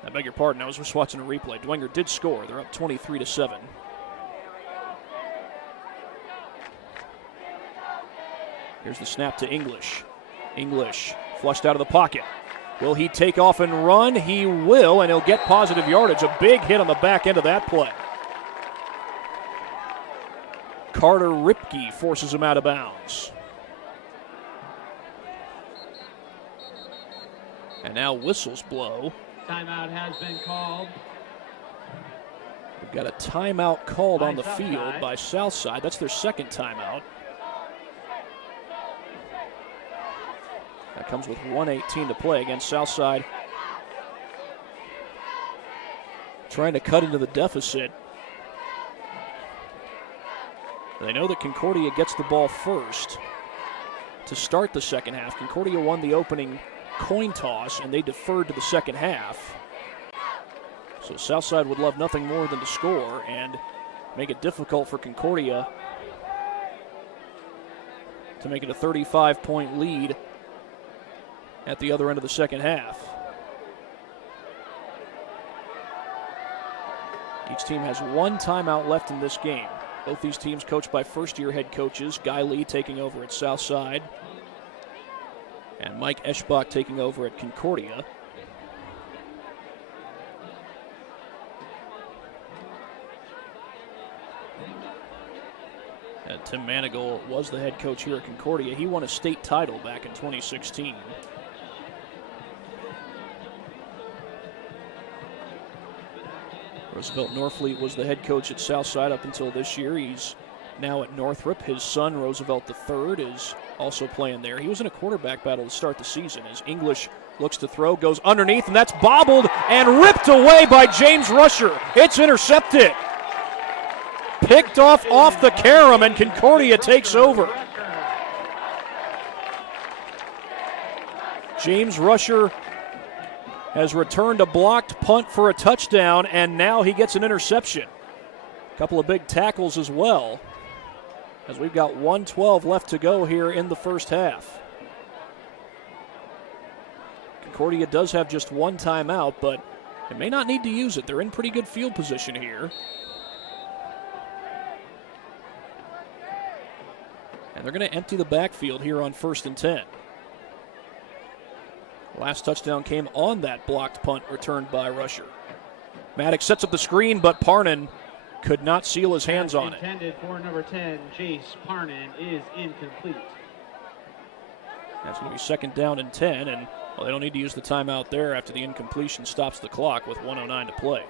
I beg your pardon, I was just watching a replay. Dwenger did score. They're up 23-7. Here's the snap to English. English flushed out of the pocket. Will he take off and run? He will, and he'll get positive yardage. A big hit on the back end of that play. Carter Ripke forces him out of bounds. And now whistles blow. Timeout has been called. We've got a timeout called on the field by Southside. That's their second timeout. That comes with 1:18 to play against Southside. Trying to cut into the deficit. They know that Concordia gets the ball first to start the second half. Concordia won the opening coin toss, and they deferred to the second half. So Southside would love nothing more than to score and make it difficult for Concordia to make it a 35-point lead at the other end of the second half. Each team has one timeout left in this game. Both these teams coached by first-year head coaches, Guy Lee taking over at Southside and Mike Eschbach taking over at Concordia. And Tim Manigal was the head coach here at Concordia. He won a state title back in 2016. Roosevelt Norfleet was the head coach at Southside up until this year. He's now at Northrop. His son, Roosevelt III, is also playing there. He was in a quarterback battle to start the season as English looks to throw, goes underneath, and that's bobbled and ripped away by James Rusher. It's intercepted. Picked off the carom, and Concordia takes over. James Rusher has returned a blocked punt for a touchdown, and now he gets an interception. A couple of big tackles as well, as we've got 1:12 left to go here in the first half. Concordia does have just one timeout, but they may not need to use it. They're in pretty good field position here. And they're going to empty the backfield here on 1st and 10. Last touchdown came on that blocked punt returned by Rusher. Maddox sets up the screen, but Parnan could not seal his hands on it. Intended for number 10, Jace Parnan, is incomplete. That's going to be 2nd down and 10, and well, they don't need to use the timeout there after the incompletion stops the clock with 1:09 to play.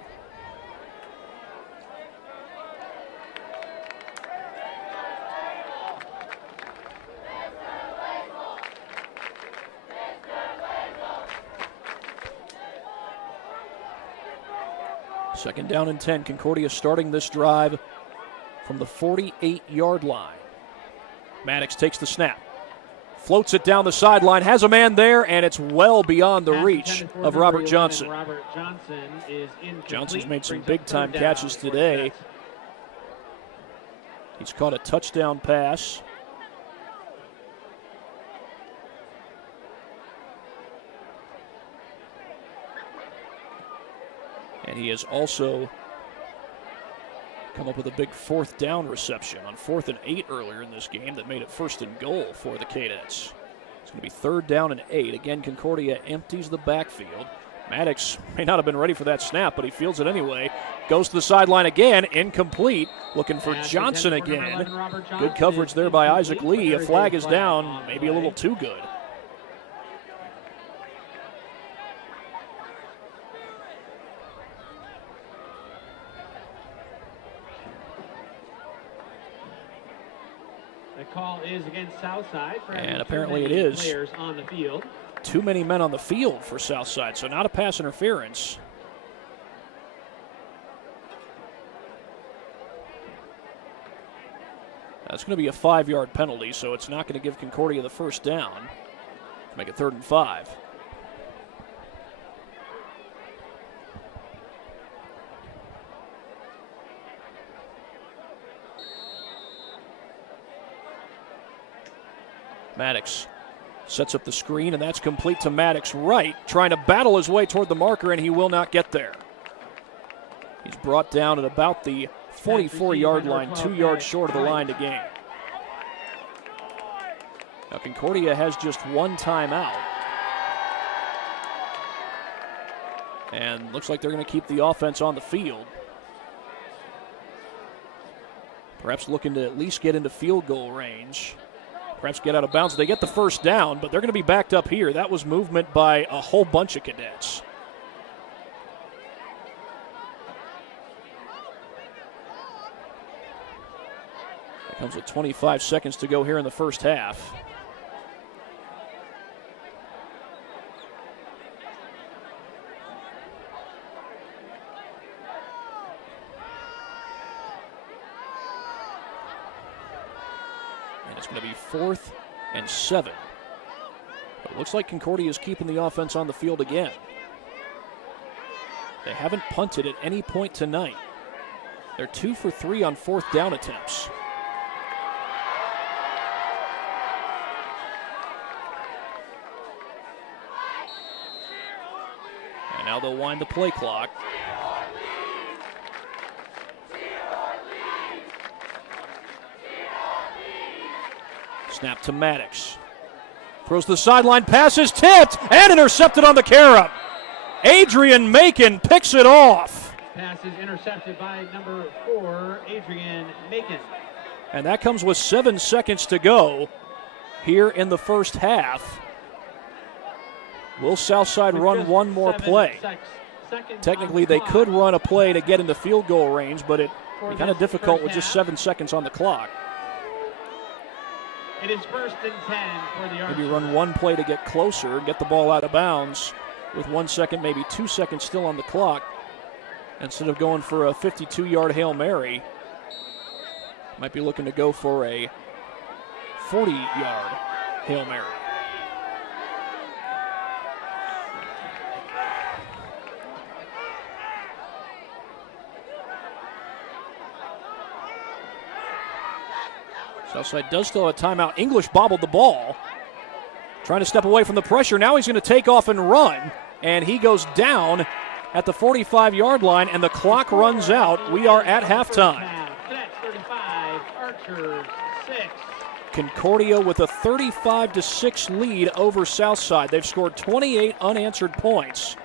Second down and 10. Concordia starting this drive from the 48-yard line. Maddox takes the snap. Floats it down the sideline. Has a man there, and it's well beyond the reach of Robert Johnson. Robert Johnson is incomplete. Johnson's made some big-time catches today. He's caught a touchdown pass. And he has also come up with a big 4th down reception on 4th and 8 earlier in this game that made it 1st and goal for the Cadets. It's going to be 3rd down and 8. Again, Concordia empties the backfield. Maddox may not have been ready for that snap, but he fields it anyway. Goes to the sideline again, incomplete. Looking for Johnson again. Good coverage there by Isaac Lee. A flag is down, maybe a little too good. The call is against Southside. And apparently it is. Players on the field. Too many men on the field for Southside, so not a pass interference. That's going to be a 5-yard penalty, so it's not going to give Concordia the 1st down. Make it 3rd and 5. Maddox sets up the screen, and that's complete to Maddox right, trying to battle his way toward the marker, and he will not get there. He's brought down at about the 44-yard line, 2 yards short of the line to gain. Now, Concordia has just one timeout. And looks like they're going to keep the offense on the field. Perhaps looking to at least get into field goal range. Perhaps get out of bounds. They get the first down, but they're going to be backed up here. That was movement by a whole bunch of cadets. That comes with 25 seconds to go here in the first half. It's going to be 4th and 7. But it looks like Concordia is keeping the offense on the field again. They haven't punted at any point tonight. They're 2 for 3 on 4th down attempts. And now they'll wind the play clock. Snap to Maddox. Throws the sideline, pass is tipped and intercepted on the carry. Adrian Macon picks it off. Pass is intercepted by number 4, Adrian Macon. And that comes with 7 seconds to go here in the first half. Will Southside run one more play? Technically, they could run a play to get into field goal range, but it'd be kind of difficult with just 7 seconds on the clock. It is 1st and 10 for the Archers. Maybe run one play to get closer, get the ball out of bounds with 1 second, maybe 2 seconds still on the clock. Instead of going for a 52-yard Hail Mary, might be looking to go for a 40-yard Hail Mary. Southside does still have a timeout. English bobbled the ball. Trying to step away from the pressure. Now he's going to take off and run. And he goes down at the 45-yard line, and the clock runs out. We are at halftime. 35, Archers 6. Concordia with a 35-6 lead over Southside. They've scored 28 unanswered points.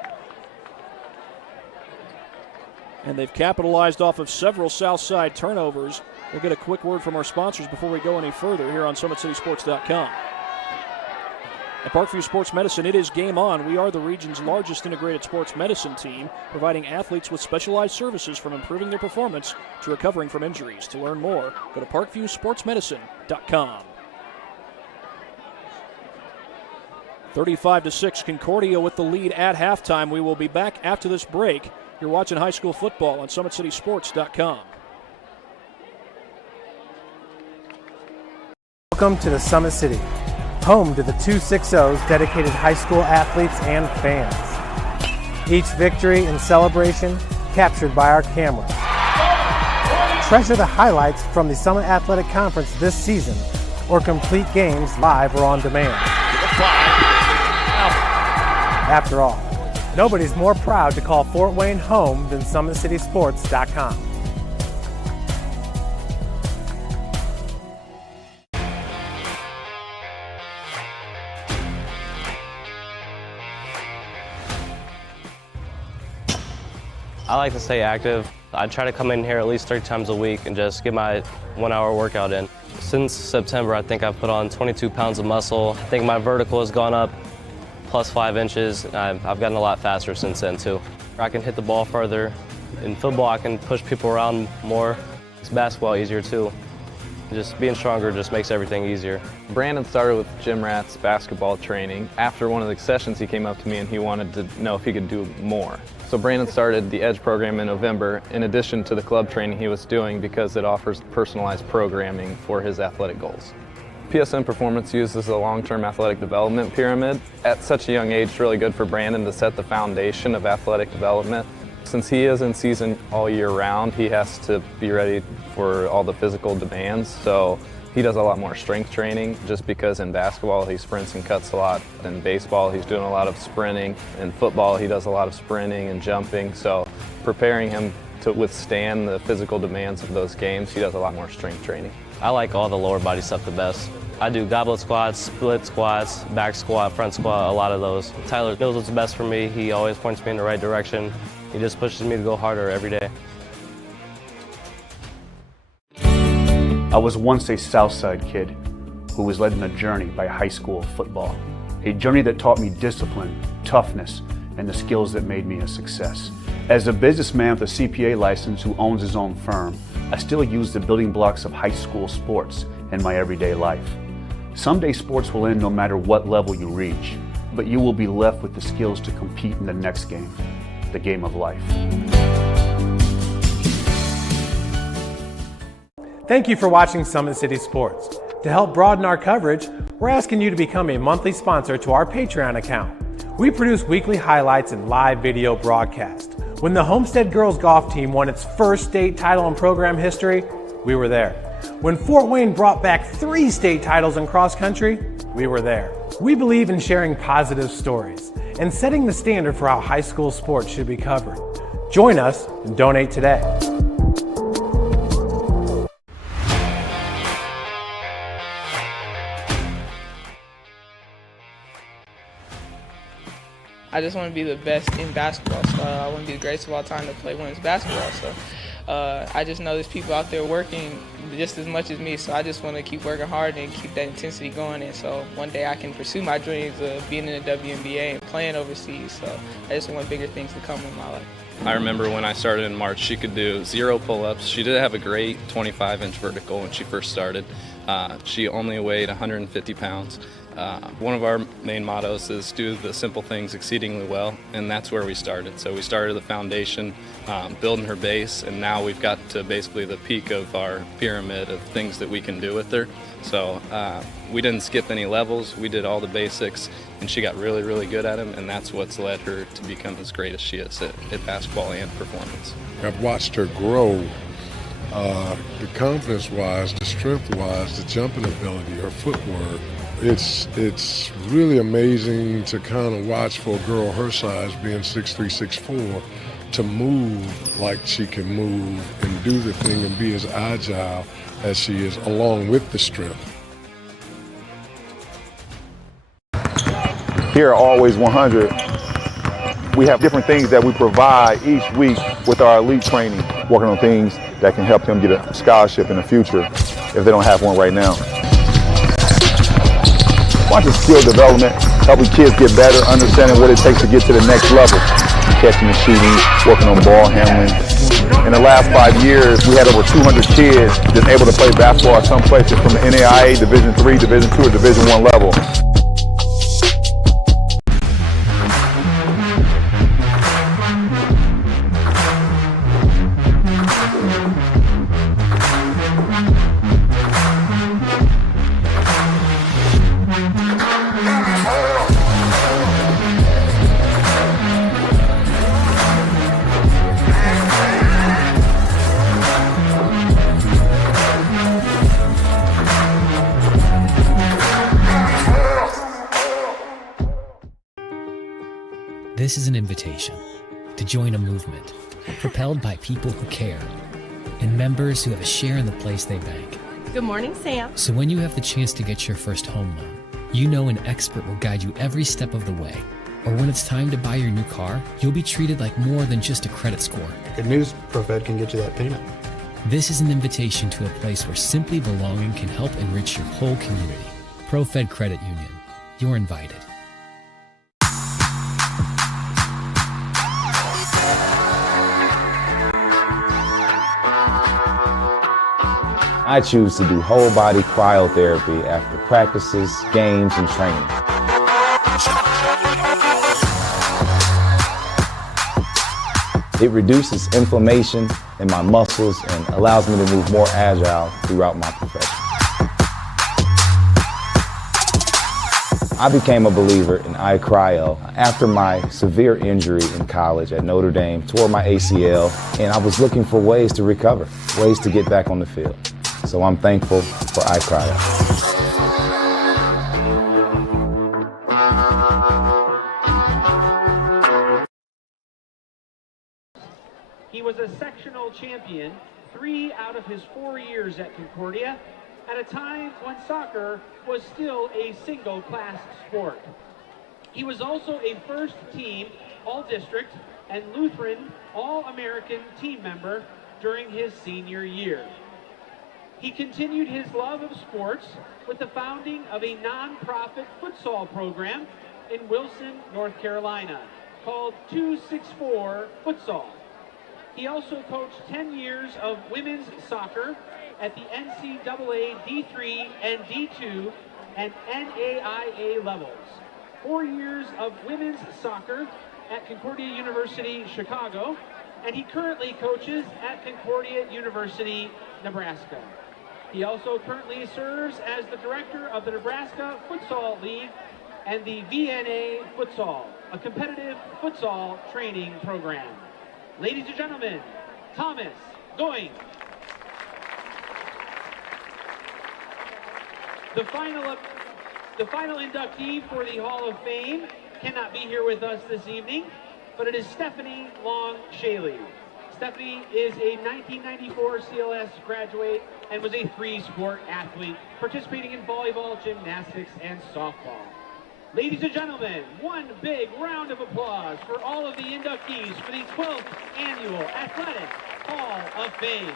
And they've capitalized off of several Southside turnovers. We'll get a quick word from our sponsors before we go any further here on SummitCitySports.com. At Parkview Sports Medicine, it is game on. We are the region's largest integrated sports medicine team, providing athletes with specialized services from improving their performance to recovering from injuries. To learn more, go to ParkviewSportsMedicine.com. 35-6, Concordia with the lead at halftime. We will be back after this break. You're watching high school football on SummitCitySports.com. Welcome to the Summit City, home to the 260's dedicated high school athletes and fans. Each victory and celebration captured by our cameras. Treasure the highlights from the Summit Athletic Conference this season, or complete games live or on demand. After all, nobody's more proud to call Fort Wayne home than SummitCitySports.com. I like to stay active. I try to come in here at least 3 times a week and just get my 1-hour workout in. Since September, I think I've put on 22 pounds of muscle. I think my vertical has gone up plus 5 inches. I've gotten a lot faster since then too. I can hit the ball further. In football, I can push people around more. It's basketball easier too. Just being stronger just makes everything easier. Brandon started with Jim Rath's basketball training. After one of the sessions, he came up to me and he wanted to know if he could do more. So Brandon started the EDGE program in November, in addition to the club training he was doing, because it offers personalized programming for his athletic goals. PSN Performance uses a long-term athletic development pyramid. At such a young age, it's really good for Brandon to set the foundation of athletic development. Since he is in season all year round, he has to be ready for all the physical demands. So he does a lot more strength training, just because in basketball he sprints and cuts a lot. In baseball he's doing a lot of sprinting. In football he does a lot of sprinting and jumping. So preparing him to withstand the physical demands of those games, he does a lot more strength training. I like all the lower body stuff the best. I do goblet squats, split squats, back squat, front squat, a lot of those. Tyler knows what's best for me. He always points me in the right direction. He just pushes me to go harder every day. I was once a Southside kid who was led on a journey by high school football. A journey that taught me discipline, toughness, and the skills that made me a success. As a businessman with a CPA license who owns his own firm, I still use the building blocks of high school sports in my everyday life. Someday sports will end no matter what level you reach, but you will be left with the skills to compete in the next game, the game of life. Thank you for watching Summit City Sports. To help broaden our coverage, we're asking you to become a monthly sponsor to our Patreon account. We produce weekly highlights and live video broadcasts. When the Homestead girls golf team won its first state title in program history, we were there. When Fort Wayne brought back 3 state titles in cross country, we were there. We believe in sharing positive stories and setting the standard for how high school sports should be covered. Join us and donate today. I just want to be the best in basketball. So I want to be the greatest of all time to play women's basketball. So I just know there's people out there working just as much as me. So I just want to keep working hard and keep that intensity going. And so one day I can pursue my dreams of being in the WNBA and playing overseas. So I just want bigger things to come in my life. I remember when I started in March, she could do 0 pull-ups. She did have a great 25-inch vertical when she first started. She only weighed 150 pounds. One of our main mottos is do the simple things exceedingly well, and that's where we started. So we started the foundation, building her base, and now we've got to basically the peak of our pyramid of things that we can do with her. So we didn't skip any levels. We did all the basics, and she got really, really good at them, and that's what's led her to become as great as she is at basketball and performance. I've watched her grow, the confidence-wise, the strength-wise, the jumping ability, her footwork. It's really amazing to kind of watch for a girl her size, being 6'3", 6'4", to move like she can move and do the thing and be as agile as she is, along with the strength. Here at Always 100, we have different things that we provide each week with our elite training, working on things that can help them get a scholarship in the future if they don't have one right now. Watching skill development, helping kids get better, understanding what it takes to get to the next level. Catching and shooting, working on ball handling. In the last 5 years, we had over 200 kids that's able to play basketball at some places from the NAIA, Division III, Division II, or Division I level. This is an invitation to join a movement propelled by people who care and members who have a share in the place they bank. Good morning, Sam. So when you have the chance to get your first home loan, you know an expert will guide you every step of the way. Or when it's time to buy your new car, you'll be treated like more than just a credit score. Good news, ProFed can get you that payment. This is an invitation to a place where simply belonging can help enrich your whole community. ProFed Credit Union. You're invited. I choose to do whole body cryotherapy after practices, games, and training. It reduces inflammation in my muscles and allows me to move more agile throughout my profession. I became a believer in iCryo after my severe injury in college at Notre Dame, tore my ACL, and I was looking for ways to recover, ways to get back on the field. So I'm thankful for iCryo. He was a sectional champion 3 out of his 4 years at Concordia. at a time when soccer was still a single-class sport. He was also a first-team All-District and Lutheran All-American team member during his senior year. He continued his love of sports with the founding of a non-profit futsal program in Wilson, North Carolina, called 264 Futsal. He also coached 10 years of women's soccer at the NCAA D3 and D2 and NAIA levels, 4 years of women's soccer at Concordia University, Chicago, and he currently coaches at Concordia University, Nebraska. He also currently serves as the director of the Nebraska Futsal League and the VNA Futsal, a competitive futsal training program. Ladies and gentlemen, Thomas Going. The final inductee for the Hall of Fame cannot be here with us this evening, but it is Stephanie Long Shaley. Stephanie is a 1994 CLS graduate and was a three-sport athlete, participating in volleyball, gymnastics, and softball. Ladies and gentlemen, one big round of applause for all of the inductees for the 12th Annual Athletic Hall of Fame.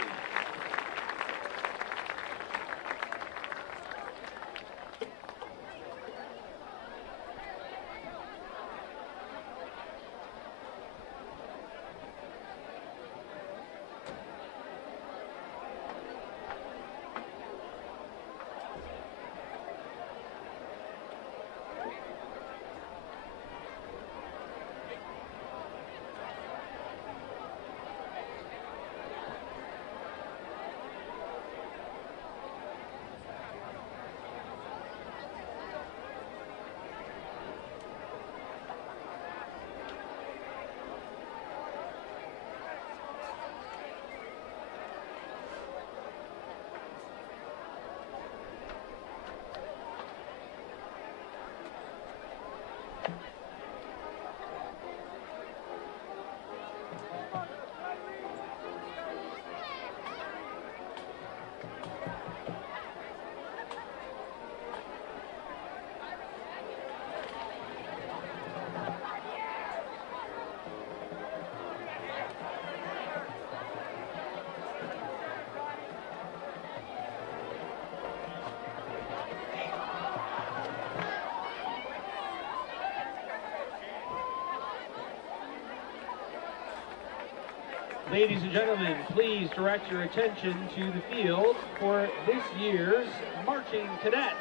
Ladies and gentlemen, please direct your attention to the field for this year's Marching Cadets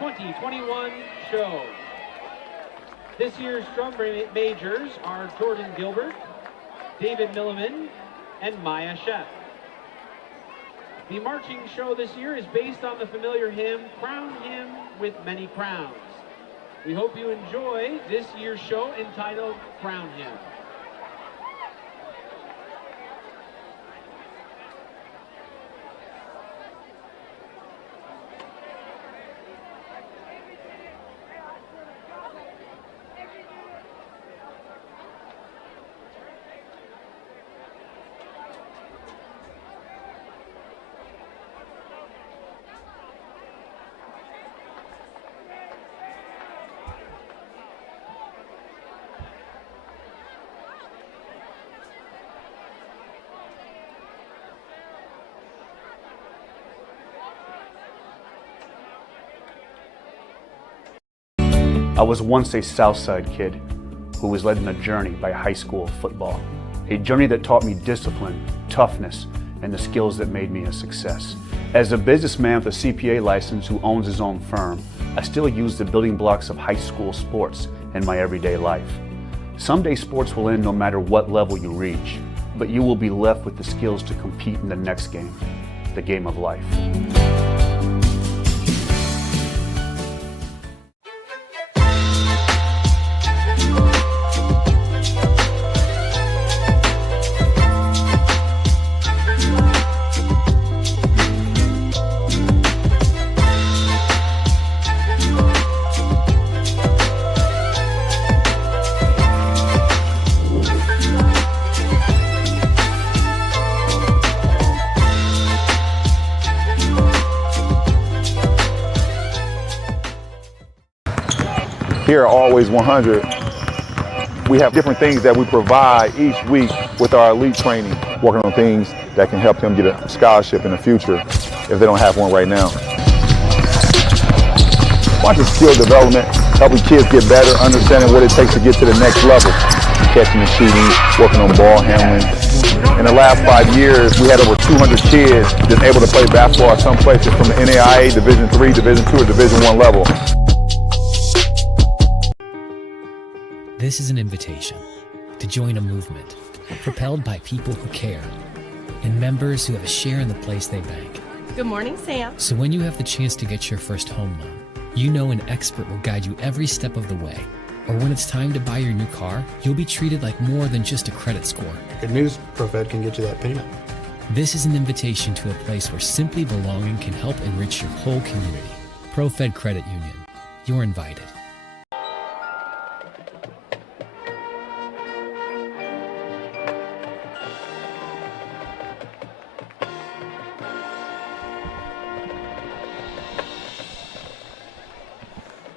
2021 show. This year's drum majors are Jordan Gilbert, David Milliman, and Maya Sheff. The marching show this year is based on the familiar hymn, Crown Him with Many Crowns. We hope you enjoy this year's show entitled Crown Him. I was once a Southside kid who was led on a journey by high school football. A journey that taught me discipline, toughness, and the skills that made me a success. As a businessman with a CPA license who owns his own firm, I still use the building blocks of high school sports in my everyday life. Someday sports will end no matter what level you reach, but you will be left with the skills to compete in the next game, the game of life. here at Always 100, we have different things that we provide each week with our elite training, working on things that can help them get a scholarship in the future if they don't have one right now. Watching skill development, helping kids get better, understanding what it takes to get to the next level. Catching and shooting, working on ball handling. In the last 5 years, we had over 200 kids just able to play basketball at some places from the NAIA, Division III, Division II, or Division I level. This is an invitation to join a movement propelled by people who care and members who have a share in the place they bank. Good morning, Sam. So when you have the chance to get your first home loan, you know an expert will guide you every step of the way. Or when it's time to buy your new car, you'll be treated like more than just a credit score. Good news, ProFed can get you that payment. This is an invitation to a place where simply belonging can help enrich your whole community. ProFed Credit Union. You're invited.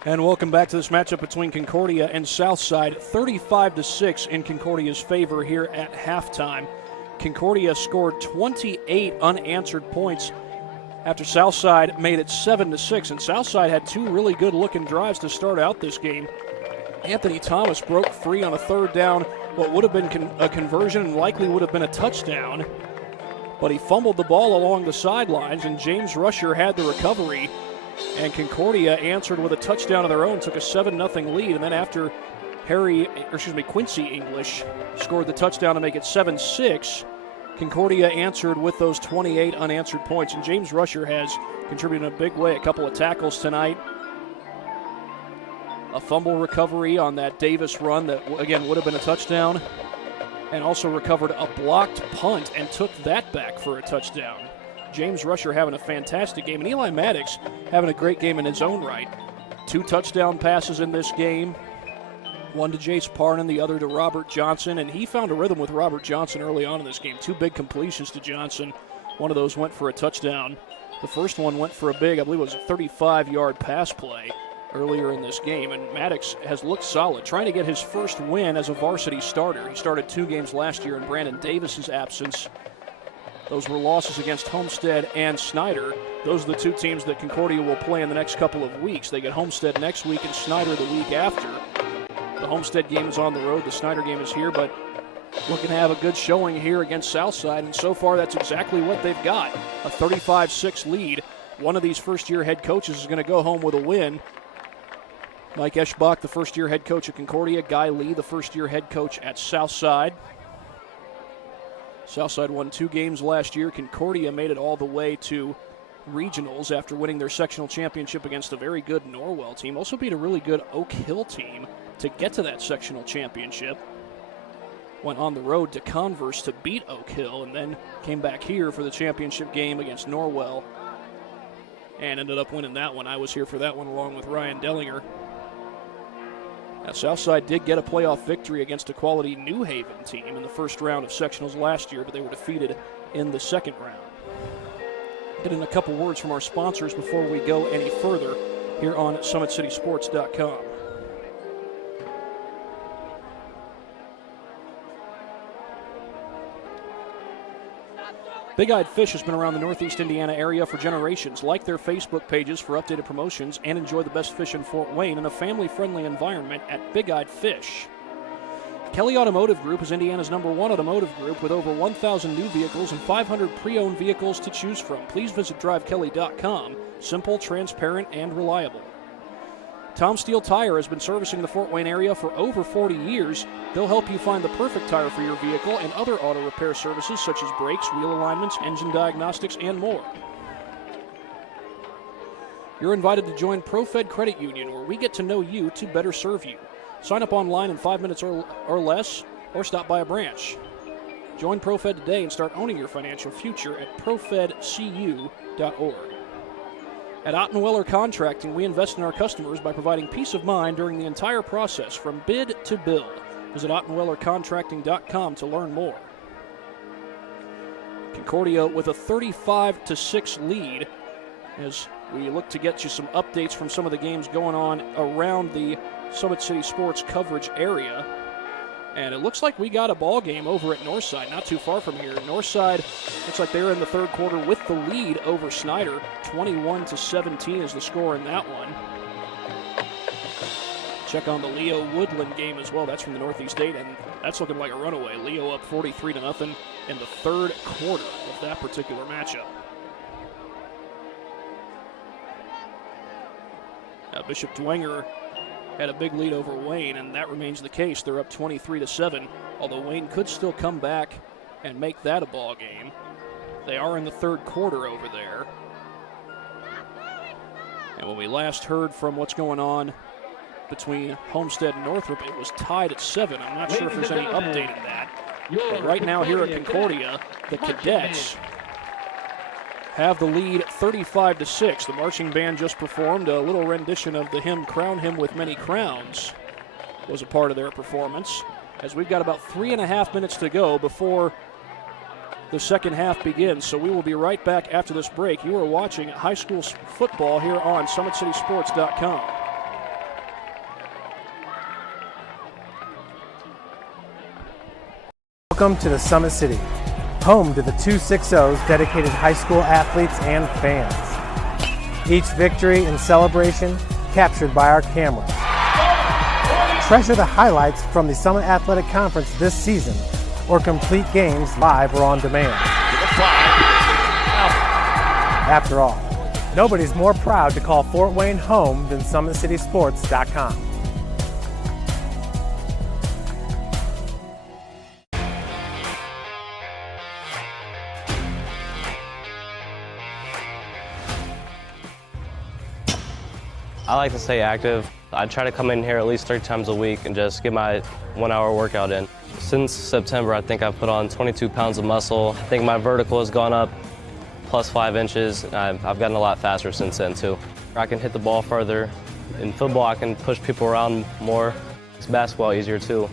And welcome back to this matchup between Concordia and Southside. 35-6 in Concordia's favor here at halftime. Concordia scored 28 unanswered points after Southside made it 7-6. And Southside had two really good-looking drives to start out this game. Anthony Thomas broke free on a third down, what would have been a conversion and likely would have been a touchdown. But he fumbled the ball along the sidelines, and James Rusher had the recovery. And Concordia answered with a touchdown of their own, took a 7-0 lead. And then after Quincy English scored the touchdown to make it 7-6, Concordia answered with those 28 unanswered points. And James Rusher has contributed in a big way, a couple of tackles tonight. A fumble recovery on that Davis run that, again, would have been a touchdown. And also recovered a blocked punt and took that back for a touchdown. James Rusher having a fantastic game, and Eli Maddox having a great game in his own right. 2 touchdown passes in this game, one to Jace Parnan, the other to Robert Johnson, and he found a rhythm with Robert Johnson early on in this game. 2 big completions to Johnson. One of those went for a touchdown. The first one went for a big, I believe it was a 35-yard pass play earlier in this game, and Maddox has looked solid, trying to get his first win as a varsity starter. He started 2 games last year in Brandon Davis's absence. Those were losses against Homestead and Snyder. Those are the 2 teams that Concordia will play in the next couple of weeks. They get Homestead next week and Snyder the week after. The Homestead game is on the road. The Snyder game is here, but looking to have a good showing here against Southside, and so far that's exactly what they've got. A 35-6 lead. One of these first-year head coaches is going to go home with a win. Mike Eschbach, the first-year head coach at Concordia. Guy Lee, the first-year head coach at Southside. Southside won 2 games last year. Concordia made it all the way to regionals after winning their sectional championship against a very good Norwell team. Also beat a really good Oak Hill team to get to that sectional championship. Went on the road to Converse to beat Oak Hill, and then came back here for the championship game against Norwell and ended up winning that one. I was here for that one along with Ryan Dellinger. Now, Southside did get a playoff victory against a quality New Haven team in the first round of sectionals last year, but they were defeated in the second round. Get in a couple words from our sponsors before we go any further here on SummitCitySports.com. Big Eyed Fish has been around the Northeast Indiana area for generations. Like their Facebook pages for updated promotions and enjoy the best fish in Fort Wayne in a family-friendly environment at Big Eyed Fish. Kelly Automotive Group is Indiana's #1 automotive group with over 1,000 new vehicles and 500 pre-owned vehicles to choose from. Please visit drivekelly.com. Simple, transparent, and reliable. Tom Steele Tire has been servicing the Fort Wayne area for over 40 years. They'll help you find the perfect tire for your vehicle and other auto repair services such as brakes, wheel alignments, engine diagnostics, and more. You're invited to join ProFed Credit Union, where we get to know you to better serve you. Sign up online in 5 minutes or less, or stop by a branch. Join ProFed today and start owning your financial future at profedcu.org. At Ottenweller Contracting, we invest in our customers by providing peace of mind during the entire process, from bid to build. Visit OttenwellerContracting.com to learn more. Concordia with a 35-6 lead as we look to get you some updates from some of the games going on around the Summit City Sports coverage area. And it looks like we got a ball game over at Northside, not too far from here. Northside looks like they're in the third quarter with the lead over Snyder. 21-17 is the score in that one. Check on the Leo Woodland game as well. That's from the Northeast 8, and that's looking like a runaway. Leo up 43-0 in the third quarter of that particular matchup. Now Bishop Dwenger had a big lead over Wayne, and that remains the case. They're up 23-7, although Wayne could still come back and make that a ball game. They are in the third quarter over there. And when we last heard from what's going on between Homestead and Northrop, it was tied at 7. I'm not sure if there's any update in that. But right now here at Concordia, the Cadets have the lead 35-6. The marching band just performed a little rendition of the hymn Crown Him with Many Crowns was a part of their performance, as we've got about 3.5 minutes to go before the second half begins. So we will be right back after this break. You are watching high school football here on SummitCitySports.com. Welcome to the Summit City, home to the 260's dedicated high school athletes and fans. Each victory and celebration captured by our camera. Treasure the highlights from the Summit Athletic Conference this season, or complete games live or on demand. After all, nobody's more proud to call Fort Wayne home than SummitCitySports.com. I like to stay active. I try to come in here at least 3 times a week and just get my 1-hour workout in. Since September, I think I've put on 22 pounds of muscle. I think my vertical has gone up plus 5 inches. I've gotten a lot faster since then too. I can hit the ball further. In football, I can push people around more. It's basketball easier too.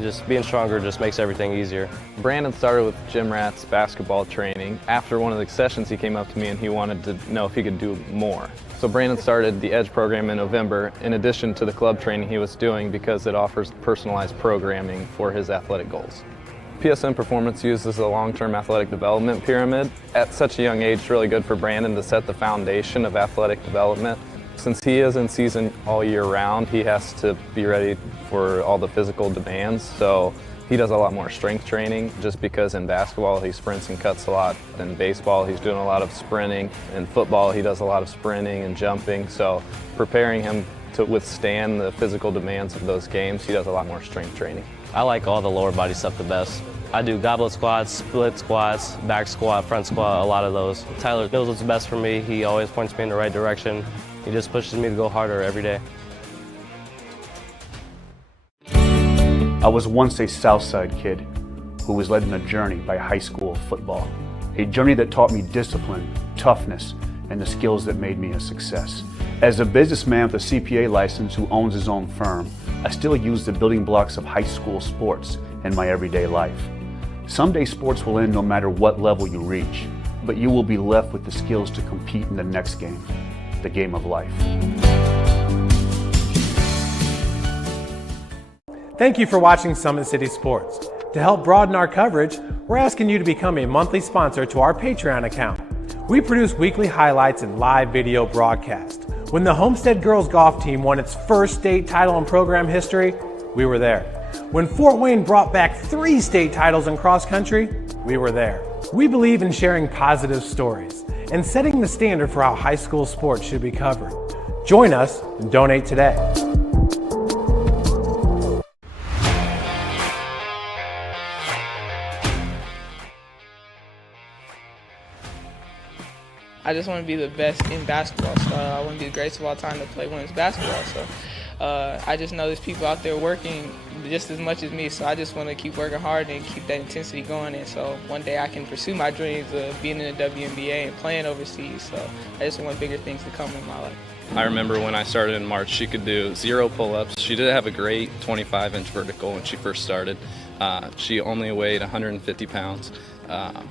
Just being stronger just makes everything easier. Brandon started with Jim Rath's basketball training. After one of the sessions, he came up to me and he wanted to know if he could do more. So Brandon started the EDGE program in November, in addition to the club training he was doing, because it offers personalized programming for his athletic goals. PSN Performance uses a long-term athletic development pyramid. At such a young age, it's really good for Brandon to set the foundation of athletic development. Since he is in season all year round, he has to be ready for all the physical demands. So he does a lot more strength training, just because in basketball he sprints and cuts a lot. In baseball he's doing a lot of sprinting. In football he does a lot of sprinting and jumping. So preparing him to withstand the physical demands of those games, he does a lot more strength training. I like all the lower body stuff the best. I do goblet squats, split squats, back squat, front squat, a lot of those. Tyler knows what's best for me. He always points me in the right direction. He just pushes me to go harder every day. I was once a Southside kid who was led on a journey by high school football. A journey that taught me discipline, toughness, and the skills that made me a success. As a businessman with a CPA license who owns his own firm, I still use the building blocks of high school sports in my everyday life. Someday sports will end no matter what level you reach, but you will be left with the skills to compete in the next game, the game of life. Thank you for watching Summit City Sports. To help broaden our coverage, we're asking you to become a monthly sponsor to our Patreon account. We produce weekly highlights and live video broadcast. When the Homestead girls golf team won its first state title in program history, we were there. When Fort Wayne brought back 3 state titles in cross country, we were there. We believe in sharing positive stories and setting the standard for how high school sports should be covered. Join us and donate today. I just want to be the best in basketball. So I want to be the greatest of all time to play women's basketball. So I just know there's people out there working just as much as me. So I just want to keep working hard and keep that intensity going. And so one day I can pursue my dreams of being in the WNBA and playing overseas. So I just want bigger things to come in my life. I remember when I started in March, she could do 0 pull-ups. She did have a great 25-inch vertical when she first started. She only weighed 150 pounds.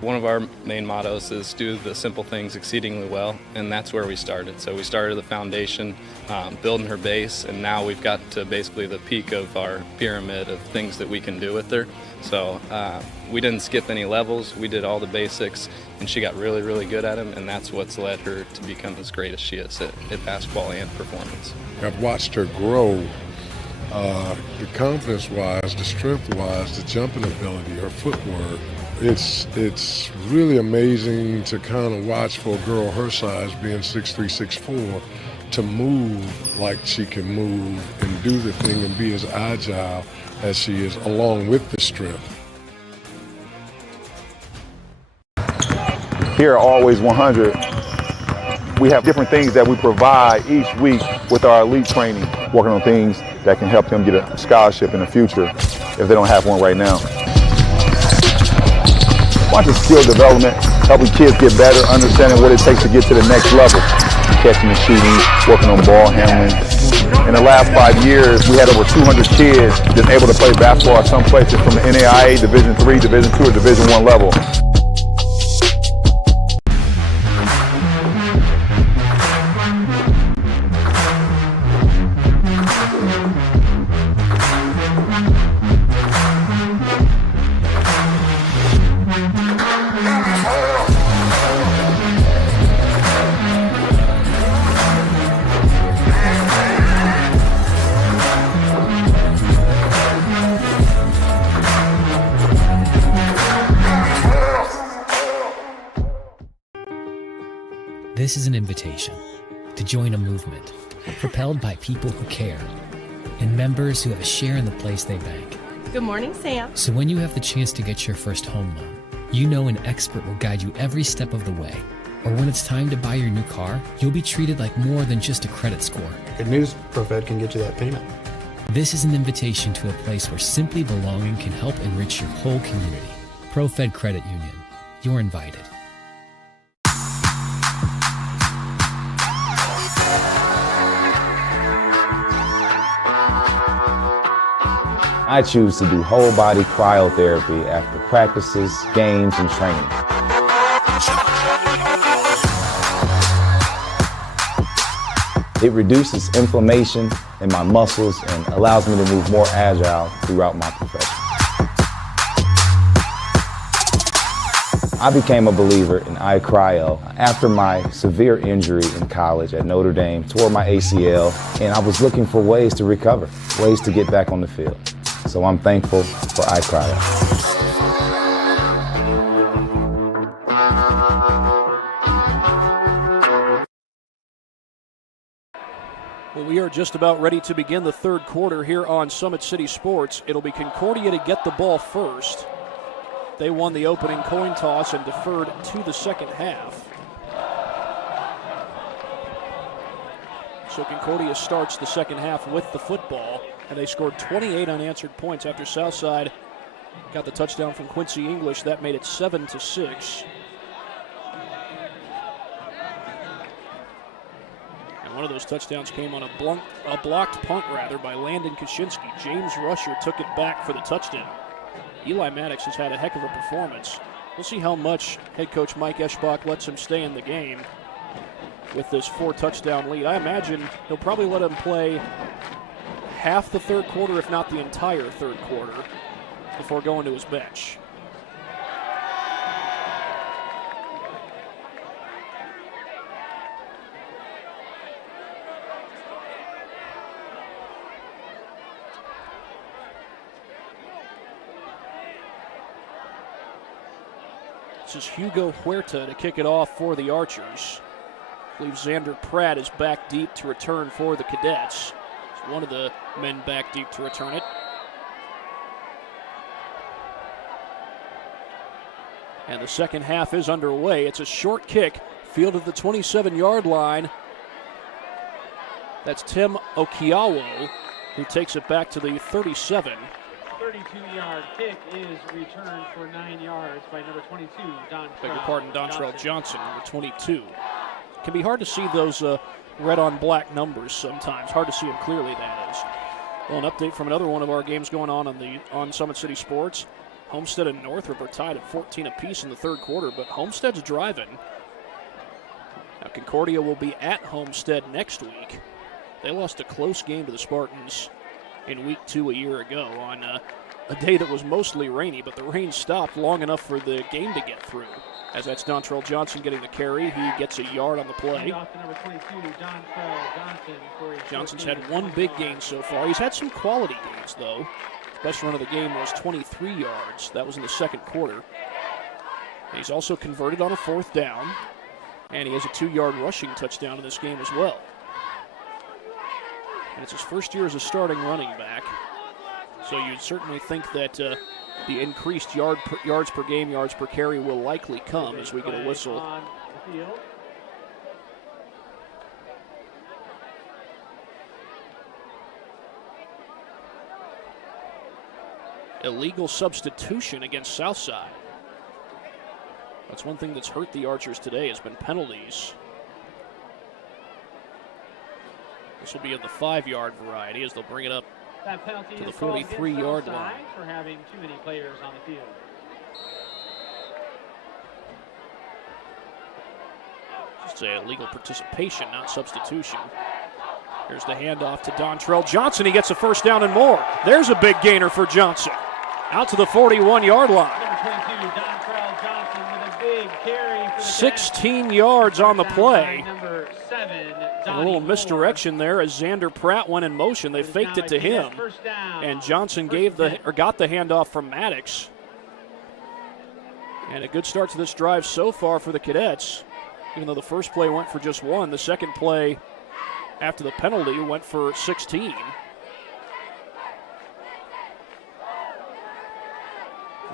One of our main mottos is do the simple things exceedingly well, and that's where we started. So we started the foundation, building her base, and now we've got to basically the peak of our pyramid of things that we can do with her. So we didn't skip any levels. We did all the basics, and she got really, really good at them, and that's what's led her to become as great as she is at basketball and performance. I've watched her grow, the confidence-wise, the strength-wise, the jumping ability, her footwork. It's really amazing to kind of watch for a girl her size, being 6'3", 6'4", to move like she can move and do the thing and be as agile as she is, along with the strength. Here at Always 100, we have different things that we provide each week with our elite training, working on things that can help them get a scholarship in the future if they don't have one right now. Watching skill development, helping kids get better, understanding what it takes to get to the next level. Catching and shooting, working on ball handling. In the last 5 years, we had over 200 kids that's able to play basketball at some places from the NAIA, Division III, Division II, or Division I level. This is an invitation to join a movement propelled by people who care and members who have a share in the place they bank. Good morning, Sam. So when you have the chance to get your first home loan, you know an expert will guide you every step of the way. Or when it's time to buy your new car, you'll be treated like more than just a credit score. Good news, ProFed can get you that payment. This is an invitation to a place where simply belonging can help enrich your whole community. ProFed Credit Union. You're invited. I choose to do whole body cryotherapy after practices, games, and training. It reduces inflammation in my muscles and allows me to move more agile throughout my profession. I became a believer in iCryo after my severe injury in college at Notre Dame, tore my ACL, and I was looking for ways to recover, ways to get back on the field. So I'm thankful for iCryo. Well, we are just about ready to begin the third quarter here on Summit City Sports. It'll be Concordia to get the ball first. They won the opening coin toss and deferred to the second half. So Concordia starts the second half with the football, and they scored 28 unanswered points after Southside got the touchdown from Quincy English. That made it 7-6. And one of those touchdowns came on a blocked punt by Landon Kaczynski. James Rusher took it back for the touchdown. Eli Maddox has had a heck of a performance. We'll see how much head coach Mike Eschbach lets him stay in the game with this 4-touchdown lead. I imagine he'll probably let him play half the third quarter, if not the entire third quarter, before going to his bench. This is Hugo Huerta to kick it off for the Archers. I believe Xander Pratt is back deep to return for the Cadets. He's one of the men back deep to return it. And the second half is underway. It's a short kick, fielded at the 27-yard line. That's Tim Okiawo, who takes it back to the 37. 32-yard kick is returned for 9 yards by number 22, Dontrell Johnson, number 22. It can be hard to see those red on black numbers sometimes. Hard to see them clearly, that is. Well, an update from another one of our games going on Summit City Sports. Homestead and Northrop are tied at 14 apiece in the third quarter, but Homestead's driving. Now Concordia will be at Homestead next week. They lost a close game to the Spartans in week 2 a year ago on a day that was mostly rainy, but the rain stopped long enough for the game to get through. As that's Dontrell Johnson getting the carry. He gets a yard on the play. Johnson's had one big gain so far. He's had some quality gains, though. His best run of the game was 23 yards. That was in the second quarter. He's also converted on a fourth down, and he has a 2-yard rushing touchdown in this game as well. And it's his first year as a starting running back. So you'd certainly think that the increased yards per game, yards per carry will likely come as we get a whistle. Illegal substitution against Southside. That's one thing that's hurt the Archers today has been penalties. This will be of the 5-yard variety as they'll bring it up to the 43-yard line. For having too many players on the field. Just a legal participation, not substitution. Here's the handoff to Dontrell Johnson. He gets a first down and more. There's a big gainer for Johnson. Out to the 41-yard line. Number 22, Dontrell Johnson with a big carry for the 16 yards on the play. Number 7, a little misdirection there as Xander Pratt went in motion. They faked it to him, and Johnson got the handoff from Maddox. And a good start to this drive so far for the Cadets. Even though the first play went for just 1, the second play after the penalty went for 16.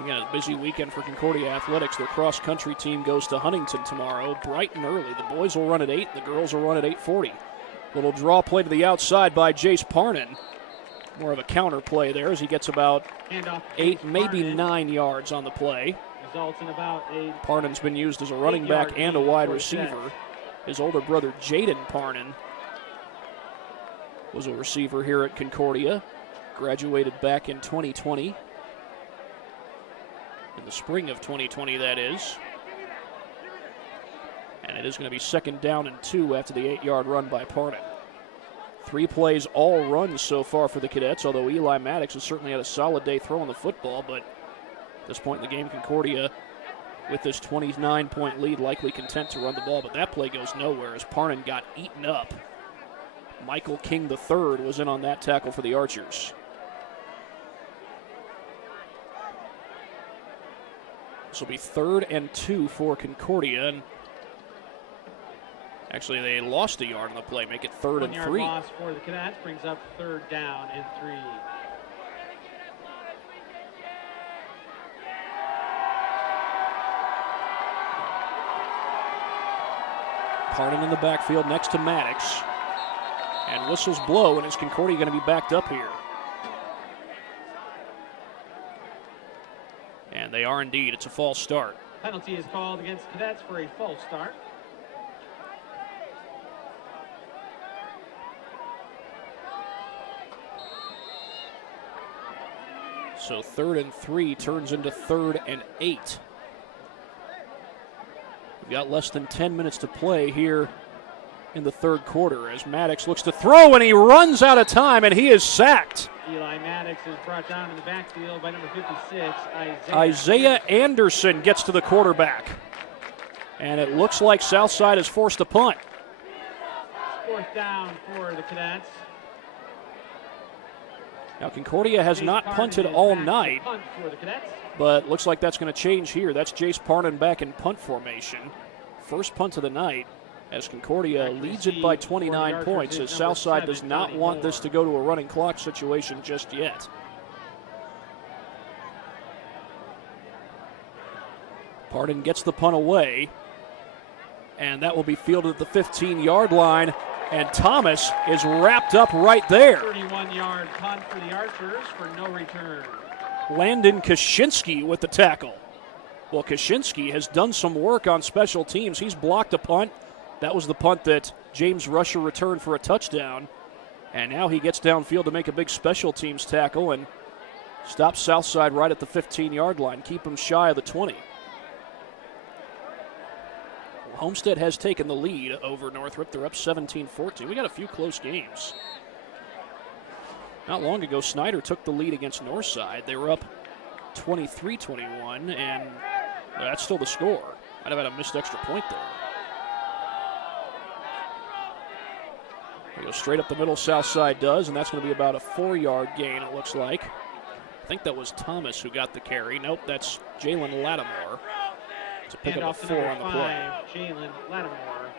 Again, a busy weekend for Concordia Athletics. Their cross-country team goes to Huntington tomorrow, bright and early. The boys will run at 8, the girls will run at 8:40. Little draw play to the outside by Jace Parnan. More of a counter play there as he gets about 8, maybe 9 yards on the play. Results in about Parnan's been used as a running back and a wide receiver. His older brother, Jaden Parnan, was a receiver here at Concordia. Graduated back in 2020. In the spring of 2020, that is. And it is going to be 2nd down and 2 after the 8-yard run by Parnan. 3 plays, all runs so far for the Cadets, although Eli Maddox has certainly had a solid day throwing the football, but at this point in the game, Concordia, with this 29-point lead, likely content to run the ball, but that play goes nowhere as Parnan got eaten up. Michael King III was in on that tackle for the Archers. This will be 3rd and 2 for Concordia. And actually, they lost a yard on the play, make it 3rd and 3. Loss for the Cadets brings up 3rd down and 3. Parnan in the backfield next to Maddox. And whistles blow, and is Concordia going to be backed up here? And they are indeed. It's a false start. Penalty is called against Cadets for a false start. So 3rd and 3 turns into 3rd and 8. We've got less than 10 minutes to play here in the third quarter as Maddox looks to throw, and he runs out of time, and he is sacked. Eli Maddox is brought down in the backfield by number 56, Isaiah Anderson gets to the quarterback. And it looks like Southside has forced a punt. 4th down for the Cadets. Now Concordia has not punted all night, but looks like that's going to change here. That's Jace Parnan back in punt formation. First punt of the night as Concordia leads it by 29 points as Southside does not want this to go to a running clock situation just yet. Parnan gets the punt away, and that will be fielded at the 15-yard line, and Thomas is wrapped up right there. 31-yard punt for the Archers for no return. Landon Kaczynski with the tackle. Well, Kaczynski has done some work on special teams. He's blocked a punt. That was the punt that James Rusher returned for a touchdown. And now he gets downfield to make a big special teams tackle. And Stop Southside right at the 15-yard line. Keep them shy of the 20. Homestead has taken the lead over Northrop. They're up 17-14. We got a few close games. Not long ago, Snyder took the lead against Northside. They were up 23-21, and that's still the score. I'd have had a missed extra point there. They go straight up the middle, Southside does, and that's going to be about a 4-yard gain, it looks like. I think that was Thomas who got the carry. Nope, that's Jalen Lattimore to pick up a 4 on the play. Jalen Lattimore.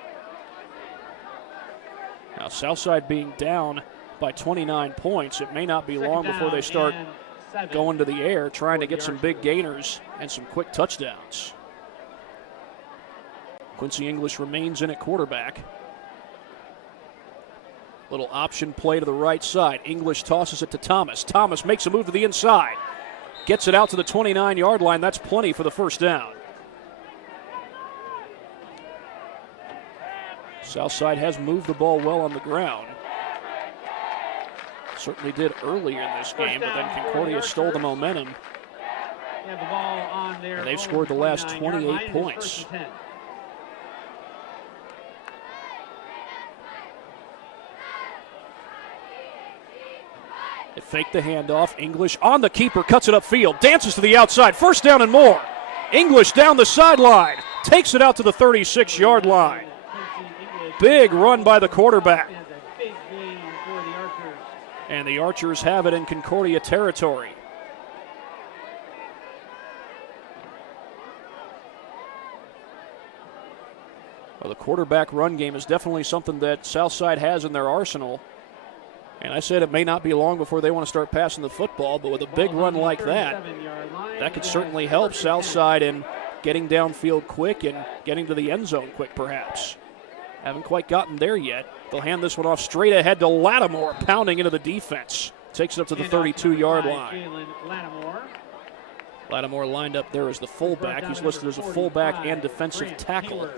Now, Southside being down by 29 points, it may not be long before they start going to the air, trying to get some big gainers and some quick touchdowns. Quincy English remains in at quarterback. Little option play to the right side. English tosses it to Thomas. Thomas makes a move to the inside. Gets it out to the 29-yard line. That's plenty for the first down. Southside has moved the ball well on the ground. Certainly did earlier in this game, but then Concordia stole the momentum. And they've scored the last 28 points. They fake the handoff. English on the keeper, cuts it upfield, dances to the outside. First down and more. English down the sideline, takes it out to the 36-yard line. Big run by the quarterback. And the Archers have it in Concordia territory. Well, the quarterback run game is definitely something that Southside has in their arsenal. And I said it may not be long before they want to start passing the football, but with a big run like that, that could certainly help Southside in getting downfield quick and getting to the end zone quick, perhaps. Haven't quite gotten there yet. They'll hand this one off straight ahead to Lattimore, pounding into the defense. Takes it up to the 32-yard line. Lattimore lined up there as the fullback. He's listed as a fullback and defensive tackle.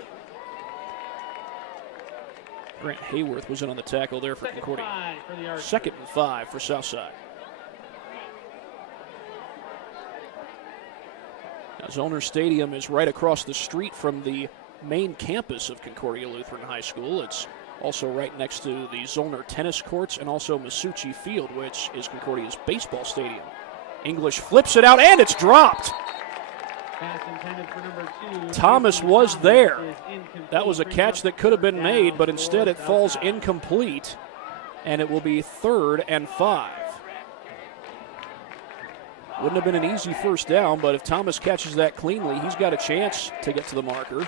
Grant Hayworth was in on the tackle there for Concordia. 2nd and 5 for Southside. Now, Zollner Stadium is right across the street from the main campus of Concordia Lutheran High School. It's also right next to the Zollner tennis courts and also Masucci Field, which is Concordia's baseball stadium. English flips it out, and it's dropped. Thomas was there. That was a catch that could have been made, but instead it falls incomplete, and it will be 3rd and 5. Wouldn't have been an easy first down, but if Thomas catches that cleanly, he's got a chance to get to the marker.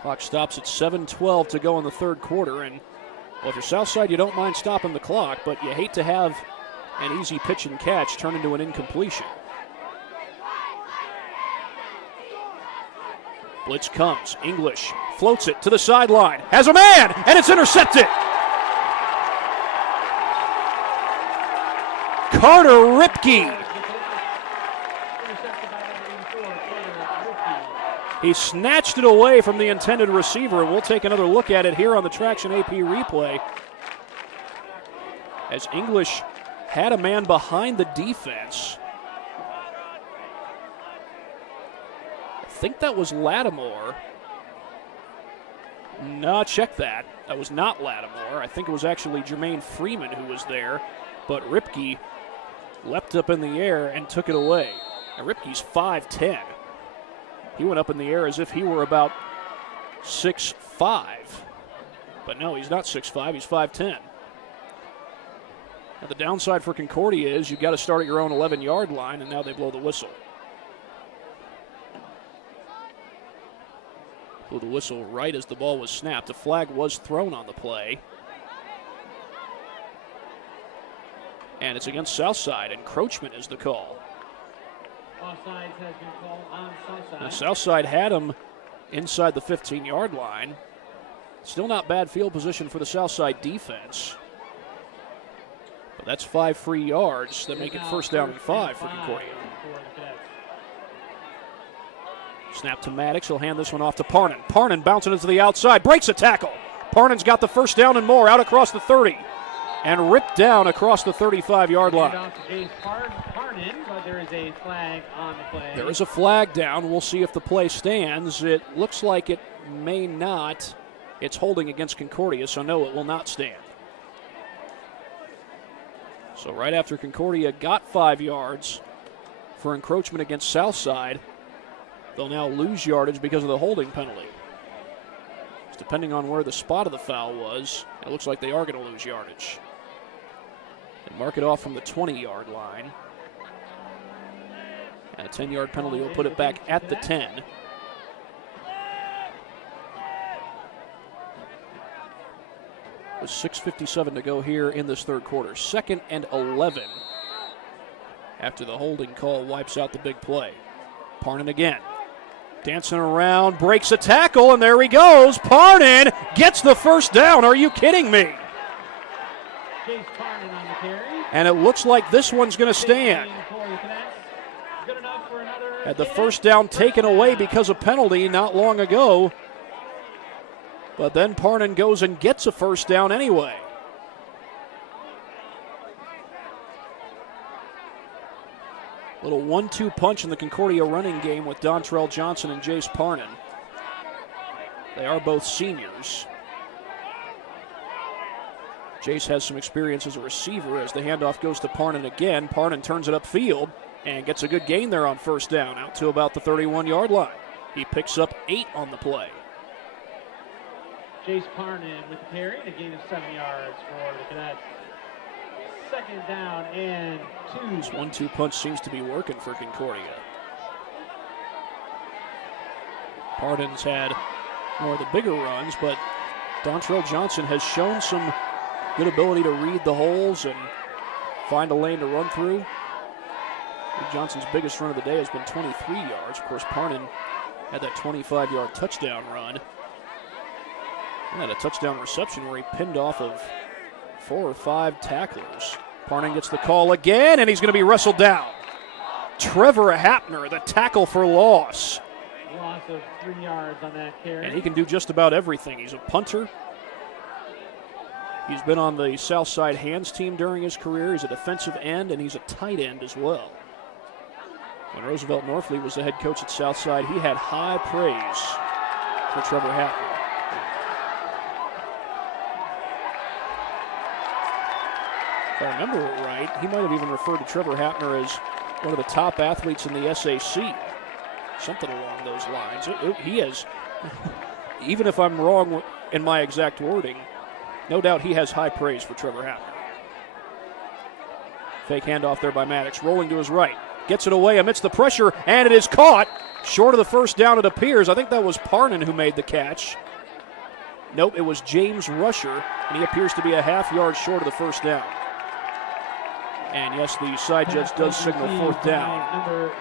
Clock stops at 7:12 to go in the 3rd quarter, and well, if you're Southside, you don't mind stopping the clock, but you hate to have an easy pitch and catch turn into an incompletion. Blitz comes. English floats it to the sideline. Has a man, and it's intercepted. Carter Ripke. He snatched it away from the intended receiver, and we'll take another look at it here on the Traction AP replay. As English had a man behind the defense. I think that was Lattimore. No, check that. That was not Lattimore. I think it was actually Jermaine Freeman who was there. But Ripke leapt up in the air and took it away. Now, Ripke's 5'10". He went up in the air as if he were about 6'5". But no, he's not 6'5", he's 5'10". Now, the downside for Concordia is you've got to start at your own 11-yard line, and now they blow the whistle. Blew the whistle right as the ball was snapped. A flag was thrown on the play. And it's against Southside. Encroachment is the call. Offsides has been called on Southside. Now, Southside had him inside the 15-yard line. Still not bad field position for the Southside defense. But that's 5 free yards that make it 1st down and 5 for Concordia. Snap to Maddox. He'll hand this one off to Parnan. Parnan bouncing it to the outside. Breaks a tackle. Parnan's got the first down and more, out across the 30. And ripped down across the 35-yard line. Off to Jace Parnan, but there is a flag on the play. There is a flag down. We'll see if the play stands. It looks like it may not. It's holding against Concordia, so no, it will not stand. So right after Concordia got 5 yards for encroachment against Southside, they'll now lose yardage because of the holding penalty. It's depending on where the spot of the foul was, it looks like they are going to lose yardage. And mark it off from the 20-yard line. And a 10-yard penalty will put it back at the 10. With 6:57 to go here in this third quarter. 2nd and 11 after the holding call wipes out the big play. Parnan again. Dancing around, breaks a tackle, and there he goes. Parnan gets the first down. Are you kidding me? Jace Parnan on the carry. And it looks like this one's going to stand. Had the first down taken away because of penalty not long ago. But then Parnan goes and gets a first down anyway. Little 1-2 punch in the Concordia running game with Dontrell Johnson and Jace Parnan. They are both seniors. Jace has some experience as a receiver as the handoff goes to Parnan again. Parnan turns it upfield and gets a good gain there on first down, out to about the 31-yard line. He picks up 8 on the play. Jace Parnan with the carry, a gain of 7 yards for the Cadets. 2nd down and 2. This 1-2 punch seems to be working for Concordia. Parnan's had more of the bigger runs, but Dontrell Johnson has shown some good ability to read the holes and find a lane to run through. Johnson's biggest run of the day has been 23 yards. Of course, Parnan had that 25-yard touchdown run. And had a touchdown reception where he pinned off of 4 or 5 tacklers. Parnan gets the call again, and he's going to be wrestled down. Trevor Hapner, the tackle for loss. Loss of 3 yards on that carry. And he can do just about everything. He's a punter. He's been on the Southside Hands team during his career. He's a defensive end, and he's a tight end as well. When Roosevelt Norfleet was the head coach at Southside, he had high praise for Trevor Hapner. If I remember it right, he might have even referred to Trevor Hapner as one of the top athletes in the SAC. Something along those lines. He has, even if I'm wrong in my exact wording, no doubt he has high praise for Trevor Hapner. Fake handoff there by Maddox, rolling to his right. Gets it away amidst the pressure, and it is caught. Short of the first down, it appears. I think that was Parnan who made the catch. Nope, it was James Rusher, and he appears to be a half yard short of the first down. And yes, the side judge does signal 4th down. Number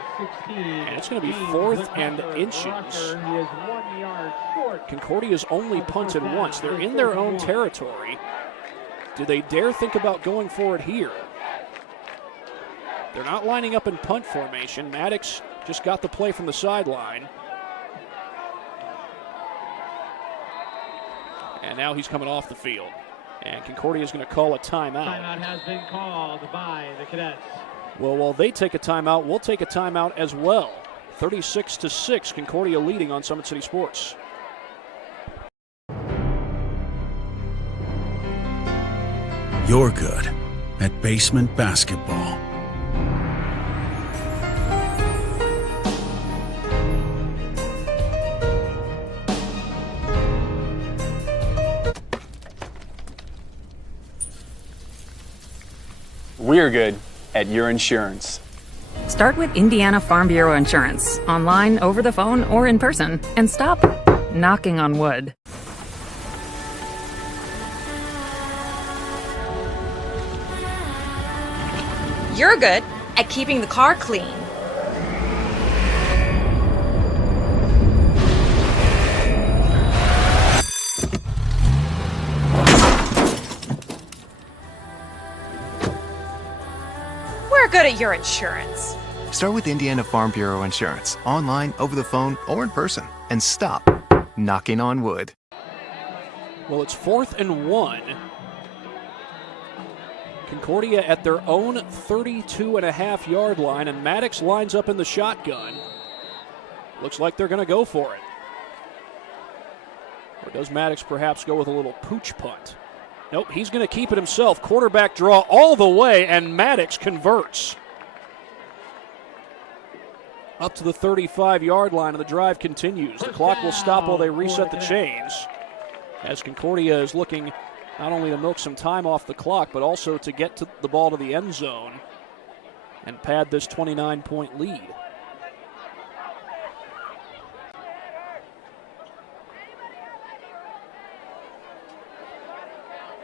16, and it's going to be 4th and inches. He is 1 yard short. Concordia's only punted once. They're in their own territory. Do they dare think about going for it here? They're not lining up in punt formation. Maddox just got the play from the sideline. And now he's coming off the field. And Concordia is going to call a timeout. Timeout has been called by the Cadets. Well, while they take a timeout, we'll take a timeout as well. 36-6, Concordia leading on Summit City Sports. You're good at basement basketball. We're good at your insurance. Start with Indiana Farm Bureau Insurance, online, over the phone, or in person, and stop knocking on wood. You're good at keeping the car clean. We're good at your insurance. Start with Indiana Farm Bureau Insurance, online, over the phone, or in person, and stop knocking on wood. Well, it's 4th and 1. Concordia at their own 32.5-yard line, and Maddox lines up in the shotgun. Looks like they're going to go for it. Or does Maddox perhaps go with a little pooch punt? Nope, he's going to keep it himself. Quarterback draw all the way, and Maddox converts. Up to the 35-yard line, and the drive continues. The clock will stop while they reset the chains, as Concordia is looking not only to milk some time off the clock, but also to get to the ball to the end zone and pad this 29-point lead.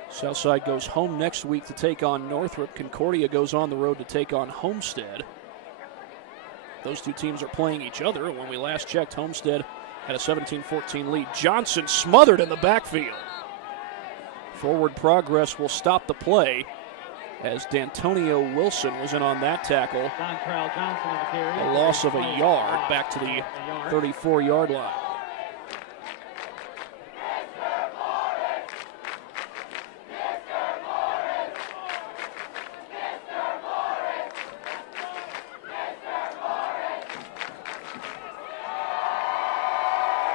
Southside goes home next week to take on Northrop. Concordia goes on the road to take on Homestead. Those two teams are playing each other. When we last checked, Homestead had a 17-14 lead. Johnson smothered in the backfield. Forward progress will stop the play as D'Antonio Wilson was in on that tackle. A loss of a yard back to the 34-yard line.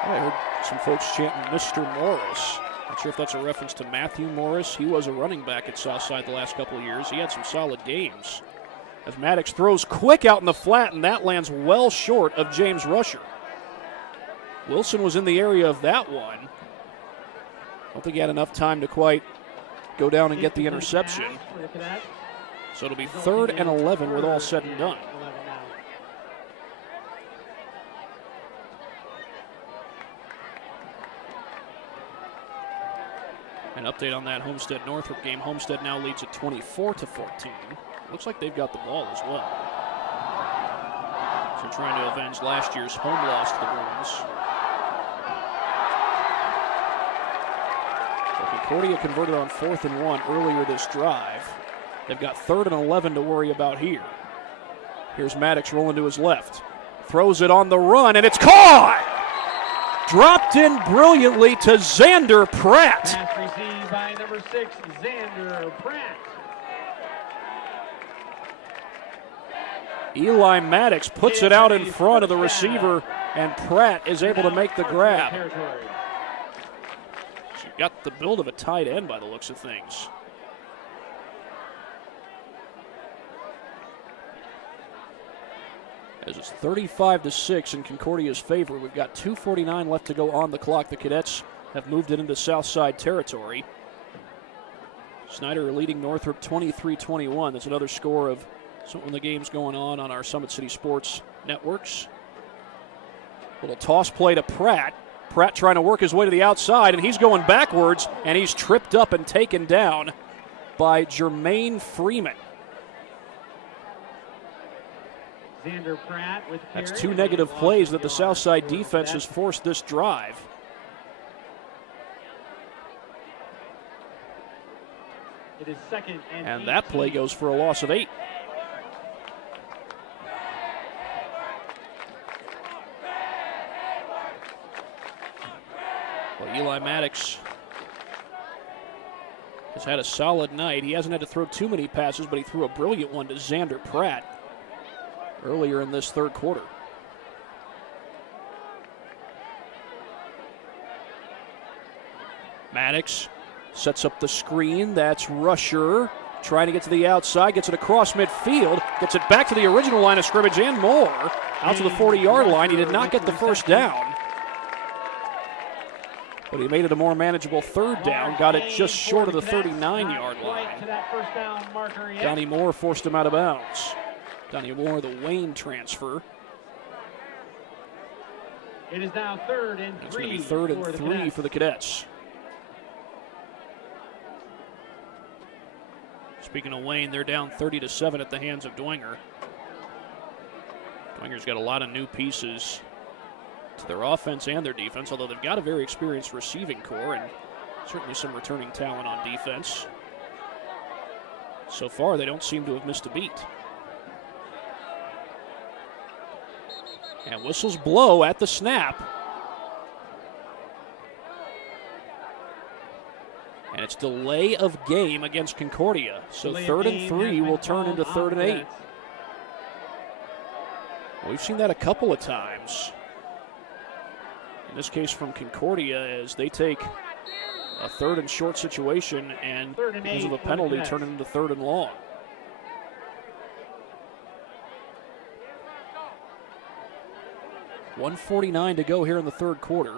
I heard some folks chanting Mr. Morris. Not sure if that's a reference to Matthew Morris. He was a running back at Southside the last couple of years. He had some solid games. As Maddox throws quick out in the flat, and that lands well short of James Rusher. Wilson was in the area of that one. I don't think he had enough time to quite go down and get the interception. So it'll be 3rd and 11 with all said and done. An update on that Homestead-Northrop game. Homestead now leads at 24-14. Looks like they've got the ball as well. So trying to avenge last year's home loss to the Bruins. So Concordia converted on 4th and 1 earlier this drive. They've got 3rd and 11 to worry about here. Here's Maddox rolling to his left. Throws it on the run, and it's caught! Dropped in brilliantly to Xander Pratt. Pass received by number 6, Xander Pratt. Eli Maddox puts it out in front of the receiver, and Pratt is able to make the grab. She's got the build of a tight end by the looks of things. As it's 35-6 in Concordia's favor. We've got 2:49 left to go on the clock. The Cadets have moved it into Southside territory. Snyder leading Northrop 23-21. That's another score of some of the games going on our Summit City Sports networks. Little toss play to Pratt. Pratt trying to work his way to the outside, and he's going backwards, and he's tripped up and taken down by Jermaine Freeman. Xander Pratt with That's 2 negative plays that the Southside defense has forced this drive. It is 2nd and that play goes for a loss of 8. Well, Eli Maddox has had a solid night. He hasn't had to throw too many passes, but he threw a brilliant one to Xander Pratt earlier in this 3rd quarter. Maddox sets up the screen. That's Rusher trying to get to the outside, gets it across midfield, gets it back to the original line of scrimmage and more, out to the 40-yard line. He did not get the first down, but he made it a more manageable 3rd down, got it just short of the 39-yard line. Donnie Moore forced him out of bounds. Donnie Moore, the Wayne transfer. It is now 3rd and 3. It's going to be 3rd and 3 for the Cadets. Speaking of Wayne, they're down 30-7 at the hands of Dwenger. Dwenger's got a lot of new pieces to their offense and their defense, although they've got a very experienced receiving core and certainly some returning talent on defense. So far, they don't seem to have missed a beat. And whistles blow at the snap. That's delay of game against Concordia. So Delay of 3rd and game 3 has will been turn into called 3rd and on 8. Cadets. We've seen that a couple of times. In this case from Concordia, as they take a 3rd and short situation and because of a penalty turn it into 3rd and long. $1:49 to go here in the 3rd quarter.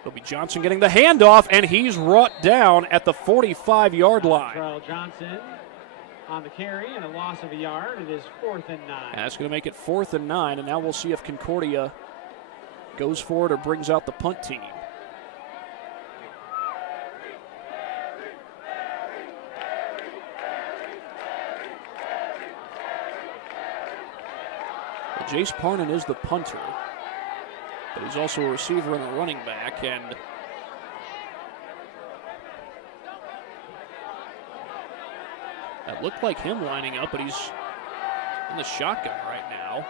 It'll be Johnson getting the handoff, and he's brought down at the 45-yard line. Charles Johnson on the carry and a loss of a yard. It is 4th and 9. And that's going to make it 4th and 9, and now we'll see if Concordia goes for it or brings out the punt team. Well, Jace Parnan is the punter, but he's also a receiver and a running back, and that looked like him lining up, but he's in the shotgun right now.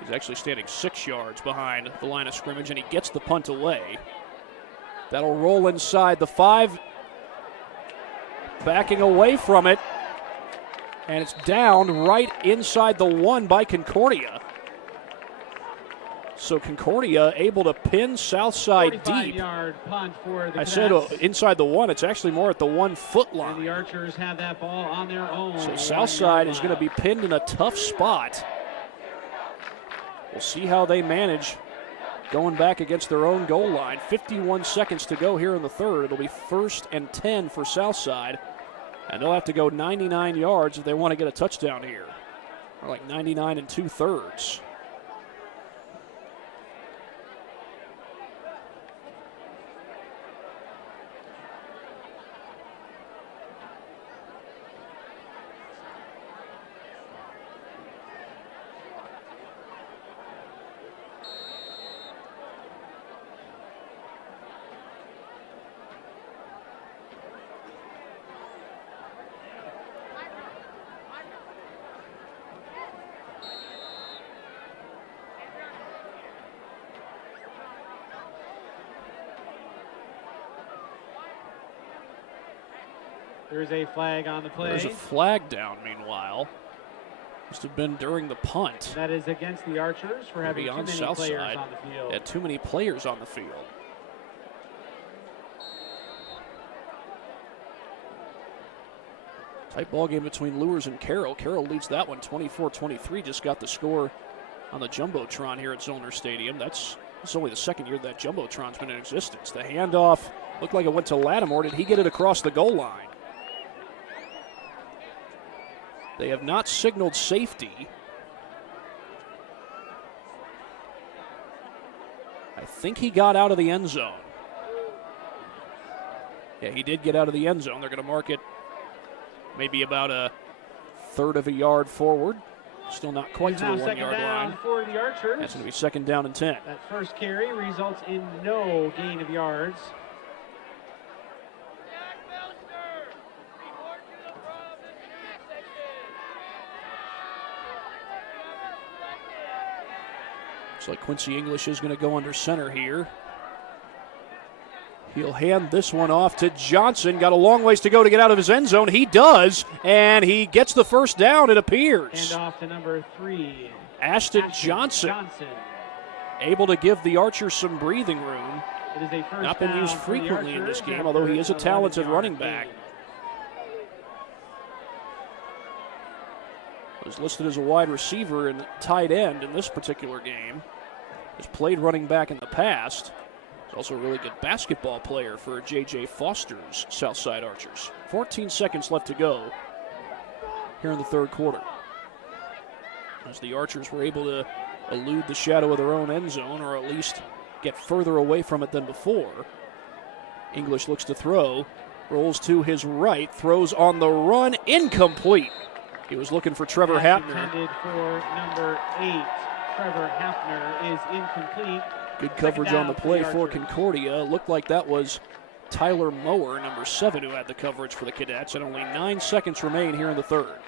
He's actually standing 6 yards behind the line of scrimmage, and he gets the punt away. That'll roll inside the 5, backing away from it, and it's down right inside the 1 by Concordia. So Concordia able to pin Southside deep. 45-yard punt for the I said inside the 1. It's actually more at the 1 foot line. And the Archers have that ball on their own. So Southside is going to be pinned in a tough spot. We'll see how they manage going back against their own goal line. 51 seconds to go here in the 3rd. It'll be 1st and 10 for Southside. And they'll have to go 99 yards if they want to get a touchdown here. Or like 99 2/3. There's a flag on the play. There's a flag down, meanwhile. Must have been during the punt. That is against the Archers for having too many players on the field. Had too many players on the field. Tight ball game between Lures and Carroll. Carroll leads that one 24-23. Just got the score on the Jumbotron here at Zollner Stadium. It's only the 2nd year that Jumbotron's been in existence. The handoff looked like it went to Lattimore. Did he get it across the goal line? They have not signaled safety. I think he got out of the end zone. Yeah, he did get out of the end zone. They're going to mark it maybe about a 1/3 of a yard forward. Still not quite to the 1 yard line. For the Archers. That's going to be 2nd down and 10. That first carry results in no gain of yards. Looks like Quincy English is going to go under center here. He'll hand this one off to Johnson. Got a long ways to go to get out of his end zone. He does, and he gets the first down, it appears. And off to number 3. Ashton Johnson. Able to give the Archers some breathing room. It is a first Not been used frequently in this game, although he is a talented running back. Was listed as a wide receiver and tight end in this particular game. Has played running back in the past. He's also a really good basketball player for J.J. Foster's Southside Archers. 14 seconds left to go here in the 3rd quarter. As the Archers were able to elude the shadow of their own end zone, or at least get further away from it than before. English looks to throw, rolls to his right, throws on the run, incomplete. He was looking for Trevor Hafner. Intended for number 8. Trevor Hafner is incomplete. Good coverage on the play for Concordia. Looked like that was Tyler Mower, number 7, who had the coverage for the Cadets, and only 9 seconds remain here in the 3rd.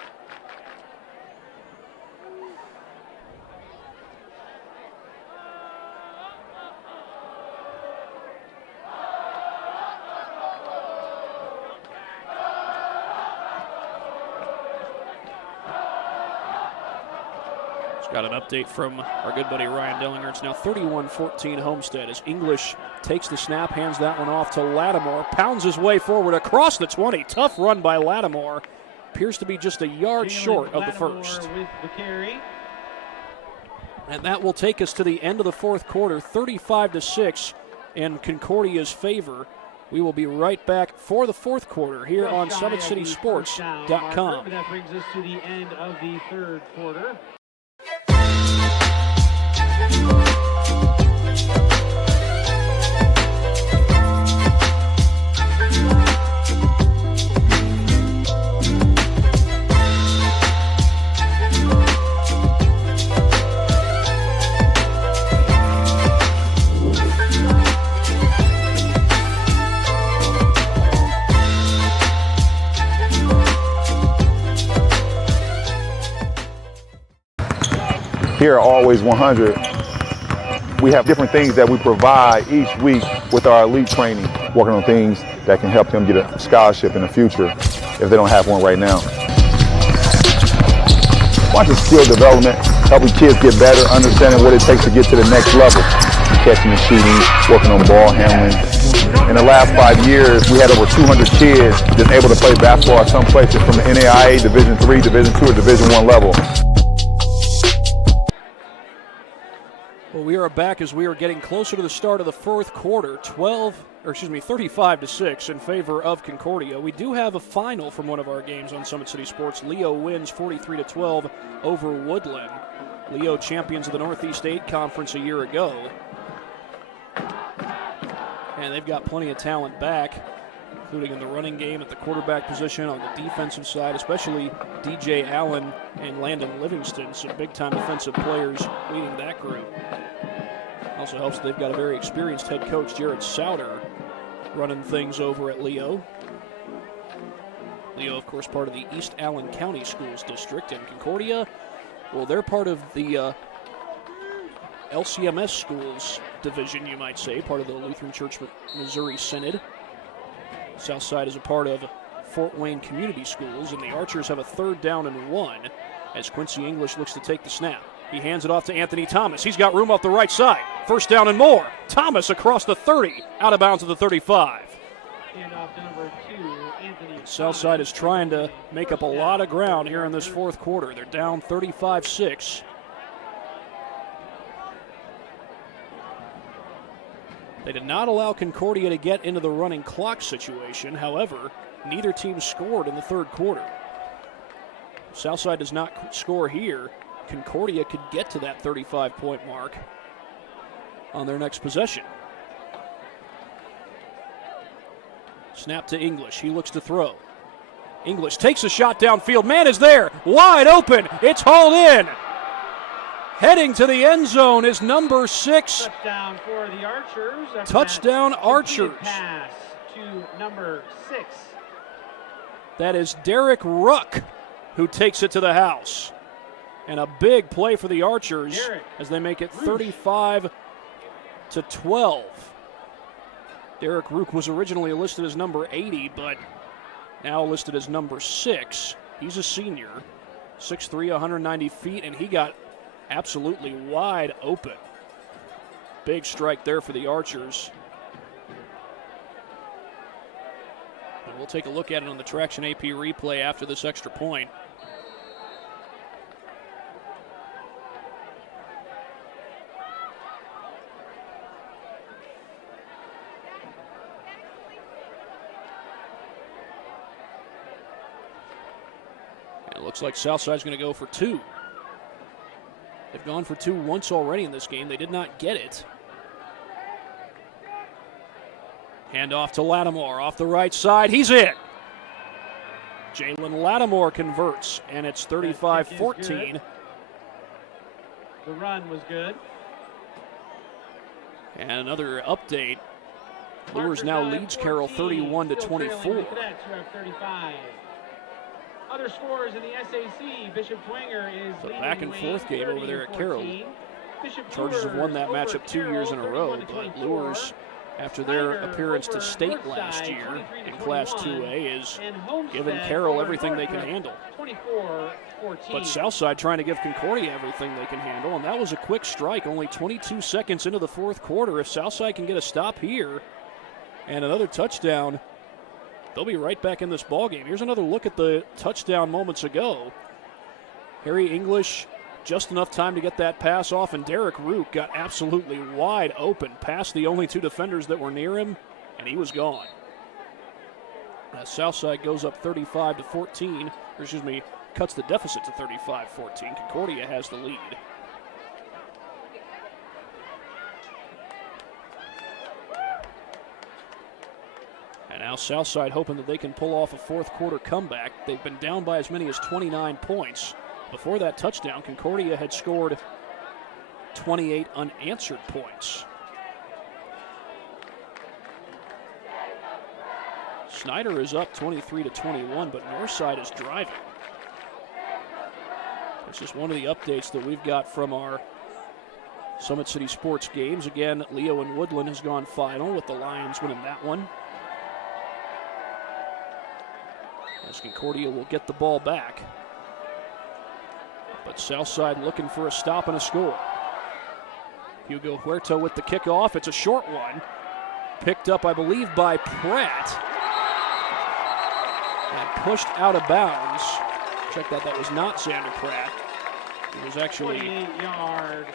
Got an update from our good buddy Ryan Dellinger. It's now 31-14 Homestead as English takes the snap, hands that one off to Lattimore, pounds his way forward across the 20. Tough run by Lattimore. Appears to be just a yard short of the first. With the carry. And that will take us to the end of the fourth quarter, 35-6 in Concordia's favor. We will be right back for the fourth quarter here on SummitCitySports.com. That brings us to the end of the third quarter. Here at Always 100, we have different things that we provide each week with our elite training, working on things that can help them get a scholarship in the future if they don't have one right now. Watching skill development, helping kids get better, understanding what it takes to get to the next level, catching and shooting, working on ball handling. In the last 5 years, we had over 200 kids that's able to play basketball at some places from the NAIA, Division III, Division II, or Division I level. Well, we are back as we are getting closer to the start of the fourth quarter, 35-6 in favor of Concordia. We do have a final from one of our games on Summit City Sports. Leo wins 43-12 over Woodland. Leo champions of the Northeast 8 Conference a year ago. And they've got plenty of talent back, including in the running game at the quarterback position, on the defensive side, especially DJ Allen and Landon Livingston, some big-time defensive players leading that group. Also helps that they've got a very experienced head coach, Jared Souter, running things over at Leo. Leo, of course, part of the East Allen County Schools District. And Concordia, well, they're part of the LCMS Schools Division, you might say, part of the Lutheran Church Missouri Synod. Southside is a part of Fort Wayne Community Schools, and the Archers have a 3rd down and 1 as Quincy English looks to take the snap. He hands it off to Anthony Thomas. He's got room off the right side. 1st down and more. Thomas across the 30, out of bounds at the 35. Handoff to number 2, Anthony. Southside is trying to make up a lot of ground here in this fourth quarter. They're down 35-6. They did not allow Concordia to get into the running clock situation. However, neither team scored in the third quarter. If Southside does not score here, Concordia could get to that 35-point mark on their next possession. Snap to English. He looks to throw. English takes a shot downfield. Man is there. Wide open. It's hauled in. Heading to the end zone is number 6. Touchdown for the Archers. Touchdown Archers. Pass to number 6. That is Derek Ruck who takes it to the house. And a big play for the Archers as they make it 35-12. Derek Rook was originally listed as number 80, but now listed as number 6. He's a senior, 6'3", 190 feet, and he got absolutely wide open. Big strike there for the Archers. And we'll take a look at it on the Traction AP replay after this extra point. It looks like Southside's going to go for 2. They've gone for 2 once already in this game. They did not get it. Hand off to Lattimore off the right side. He's in. Jalen Lattimore converts, and it's 35-14. The run was good. And another update. Lures now leads Carroll 31-24. Other scores in the SAC, Bishop Twinger is the back and forth game over there at Carroll. Chargers have won that matchup 2 years in a row, but Lures after their appearance to state last year in Class 2A, is giving Carroll everything they can handle. But Southside trying to give Concordia everything they can handle, and that was a quick strike, only 22 seconds into the fourth quarter. If Southside can get a stop here and another touchdown, they'll be right back in this ballgame. Here's another look at the touchdown moments ago. Harry English, just enough time to get that pass off, and Derek Rook got absolutely wide open past the only two defenders that were near him, and he was gone. As Southside goes up 35-14, or excuse me, cuts the deficit to 35-14. Concordia has the lead. And now Southside hoping that they can pull off a fourth quarter comeback. They've been down by as many as 29 points. Before that touchdown, Concordia had scored 28 unanswered points. Snyder is up 23-21, but Northside is driving. This is one of the updates that we've got from our Summit City Sports games. Again, Leo and Woodland has gone final, with the Lions winning that one. As Concordia will get the ball back. But Southside looking for a stop and a score. Hugo Huerta with the kickoff. It's a short one. Picked up, I believe, by Pratt. And pushed out of bounds. Check that was not Xander Pratt. It was actually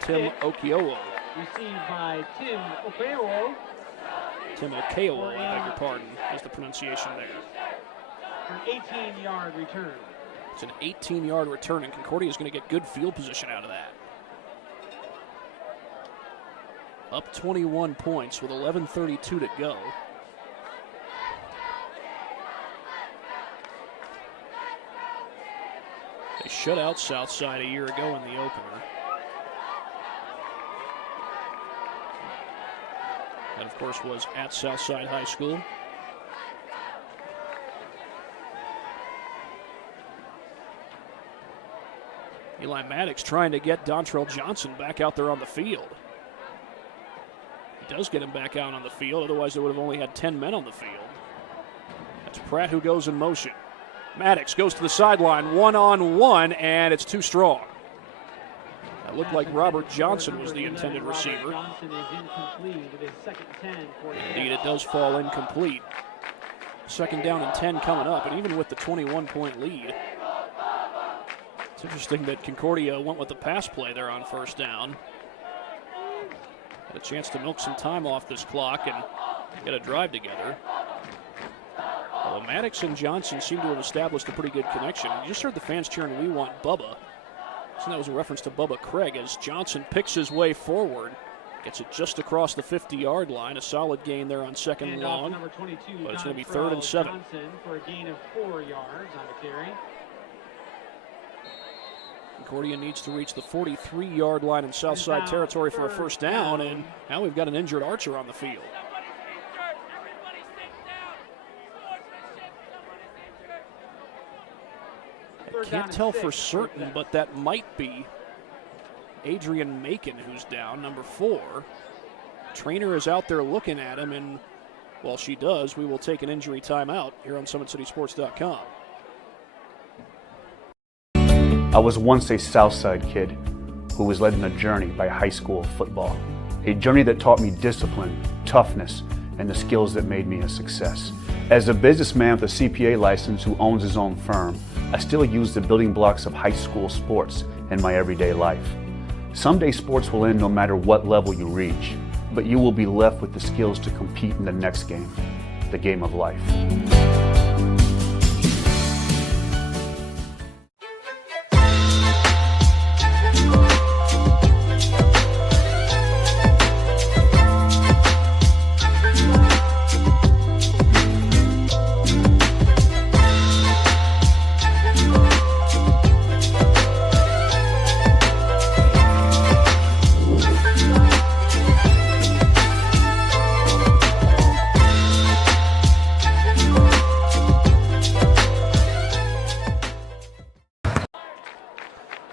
Tim Okeowo. Received by Tim Okeowo. Tim Okeowo, I beg your pardon, is the pronunciation there. An 18-yard return. It's an 18-yard return, and Concordia is going to get good field position out of that. Up 21 points with 11:32 to go. They shut out Southside a year ago in the opener. That, of course, was at Southside High School. Eli Maddox trying to get Dontrell Johnson back out there on the field. He does get him back out on the field, otherwise they would have only had 10 men on the field. That's Pratt who goes in motion. Maddox goes to the sideline, one-on-one, and it's too strong. That looked like Robert Johnson was the intended receiver. Indeed, it does fall incomplete. Second down and 10 coming up, and even with the 21-point lead, it's interesting that Concordia went with the pass play there on first down. Had a chance to milk some time off this clock and get a drive together. Well, Maddox and Johnson seem to have established a pretty good connection. You just heard the fans cheering, "We want Bubba." So that was a reference to Bubba Craig as Johnson picks his way forward. Gets it just across the 50-yard line. A solid gain there on second and long. But it's going to be 3rd and 7. Johnson for a gain of 4 yards on the carry. Concordia needs to reach the 43-yard line in Southside territory for a first down, and now we've got an injured Archer on the field. I can't tell for certain, but that might be Adrian Macon who's down, number 4. Trainer is out there looking at him, and while she does, we will take an injury timeout here on SummitCitySports.com. I was once a Southside kid who was led on a journey by high school football. A journey that taught me discipline, toughness, and the skills that made me a success. As a businessman with a CPA license who owns his own firm, I still use the building blocks of high school sports in my everyday life. Someday sports will end no matter what level you reach, but you will be left with the skills to compete in the next game, the game of life.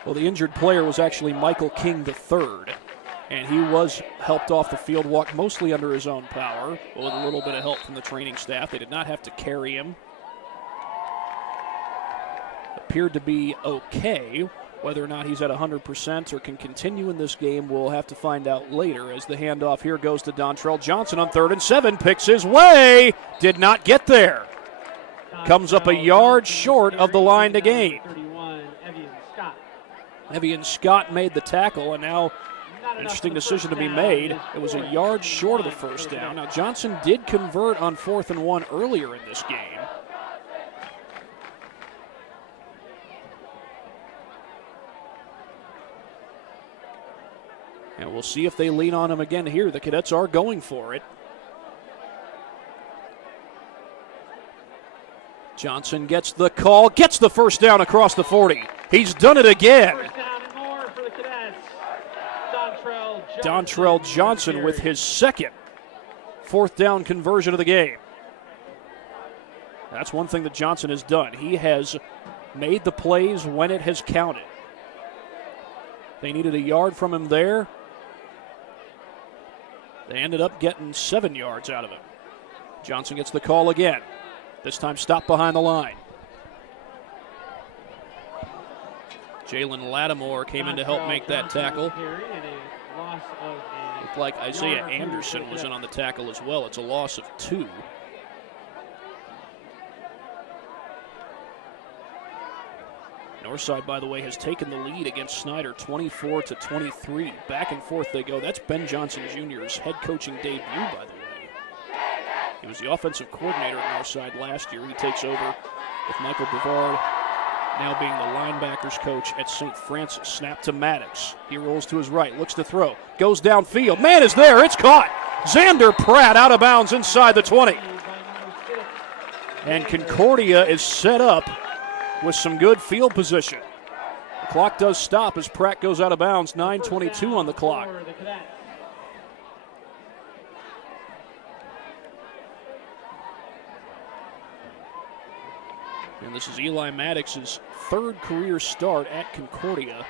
Well, the injured player was actually Michael King III. And he was helped off the field, walked mostly under his own power, but with a little bit of help from the training staff. They did not have to carry him. Appeared to be okay. Whether or not he's at 100% or can continue in this game, we'll have to find out later as the handoff here goes to Dontrell Johnson on 3rd and 7. Picks his way. Did not get there. Comes up a yard short of the line to gain. Evian Scott made the tackle, and now interesting decision to be made. It was a yard short of the first down. Now Johnson did convert on 4th and 1 earlier in this game. And we'll see if they lean on him again here. The Cadets are going for it. Johnson gets the call, gets the first down across the 40. He's done it again. First down and more for the Cadets. Dontrell Johnson with his second 4th down conversion of the game. That's one thing that Johnson has done. He has made the plays when it has counted. They needed a yard from him there. They ended up getting 7 yards out of him. Johnson gets the call again. This time stopped behind the line. Jalen Lattimore came in to help make that tackle. Looked like Isaiah Anderson was in on the tackle as well. It's a loss of 2. Northside, by the way, has taken the lead against Snyder 24-23. Back and forth they go. That's Ben Johnson Jr.'s head coaching debut, by the way. He was the offensive coordinator at Northside last year. He takes over with Michael Bavard now being the linebackers coach at St. Francis. Snap to Maddox. He rolls to his right, looks to throw, goes downfield. Man is there, it's caught. Xander Pratt out of bounds inside the 20. And Concordia is set up with some good field position. The clock does stop as Pratt goes out of bounds. 9:22 on the clock. And this is Eli Maddox's 3rd career start at Concordia.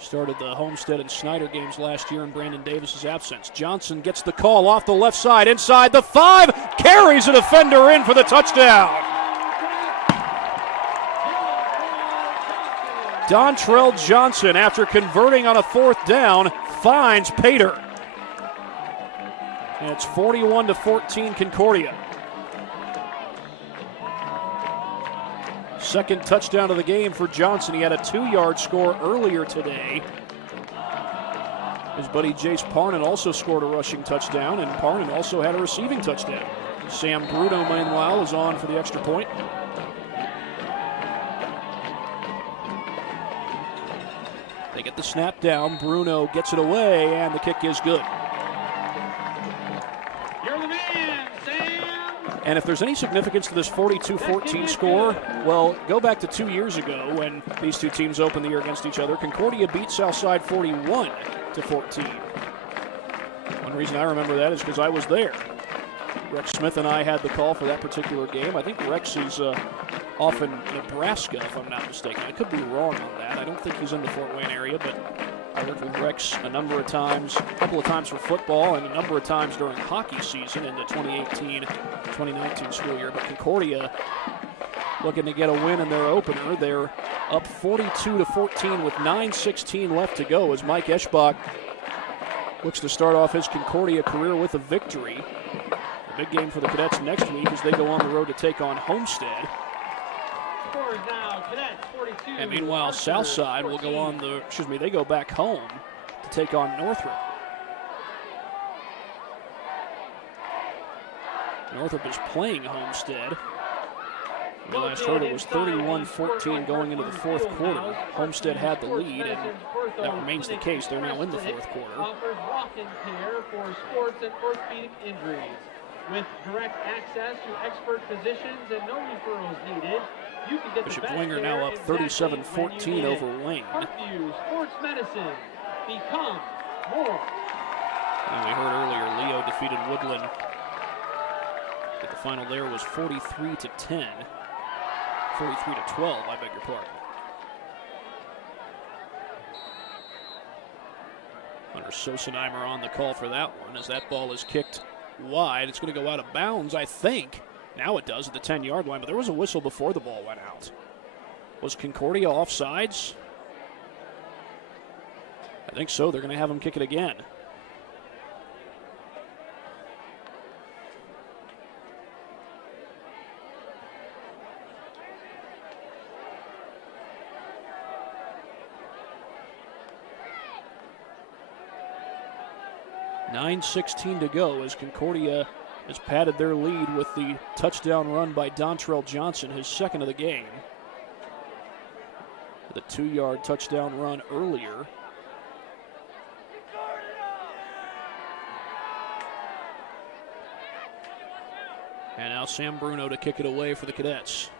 Started the Homestead and Snyder games last year in Brandon Davis's absence. Johnson gets the call off the left side, inside the 5, carries a defender in for the touchdown. Dontrell Johnson, after converting on a 4th down, finds Pater. And it's 41-14 Concordia. Second touchdown of the game for Johnson. He had a 2-yard score earlier today. His buddy Jace Parnan also scored a rushing touchdown, and Parnan also had a receiving touchdown. Sam Bruno, meanwhile, is on for the extra point. They get the snap down. Bruno gets it away, and the kick is good. And if there's any significance to this 42-14 score, well, go back to 2 years ago when these two teams opened the year against each other. Concordia beat Southside 41-14. One reason I remember that is because I was there. Rex Smith and I had the call for that particular game. I think Rex is off in Nebraska, if I'm not mistaken. I could be wrong on that. I don't think he's in the Fort Wayne area, but I worked with Rex a number of times, a couple of times for football and a number of times during hockey season in the 2018-2019 school year. But Concordia looking to get a win in their opener. They're up 42-14 with 9:16 left to go as Mike Eschbach looks to start off his Concordia career with a victory. A big game for the Cadets next week as they go on the road to take on Homestead. And meanwhile, Southside will go on they go back home to take on Northrop. Northrop is playing Homestead. We last heard it was 31-14 going into the 4th quarter. Homestead had the lead, and that remains the case. They're now in the 4th quarter. Offers walk-in care for sports and orthopedic injuries. With direct access to expert physicians and no referrals needed, you can get Bishop the best Dwenger now up 37-14 over Wayne. Parkview Sports Medicine. Become more. And we heard earlier, Leo defeated Woodland. But the final there was 43-10. 43-12, I beg your pardon. Hunter Sosenheimer on the call for that one as that ball is kicked wide. It's going to go out of bounds, I think. Now it does at the 10-yard line, but there was a whistle before the ball went out. Was Concordia offsides? I think so. They're going to have him kick it again. .9:16 to go as Concordia has padded their lead with the touchdown run by Dontrell Johnson, his second of the game. The 2-yard touchdown run earlier. And now Sam Bruno to kick it away for the Cadets.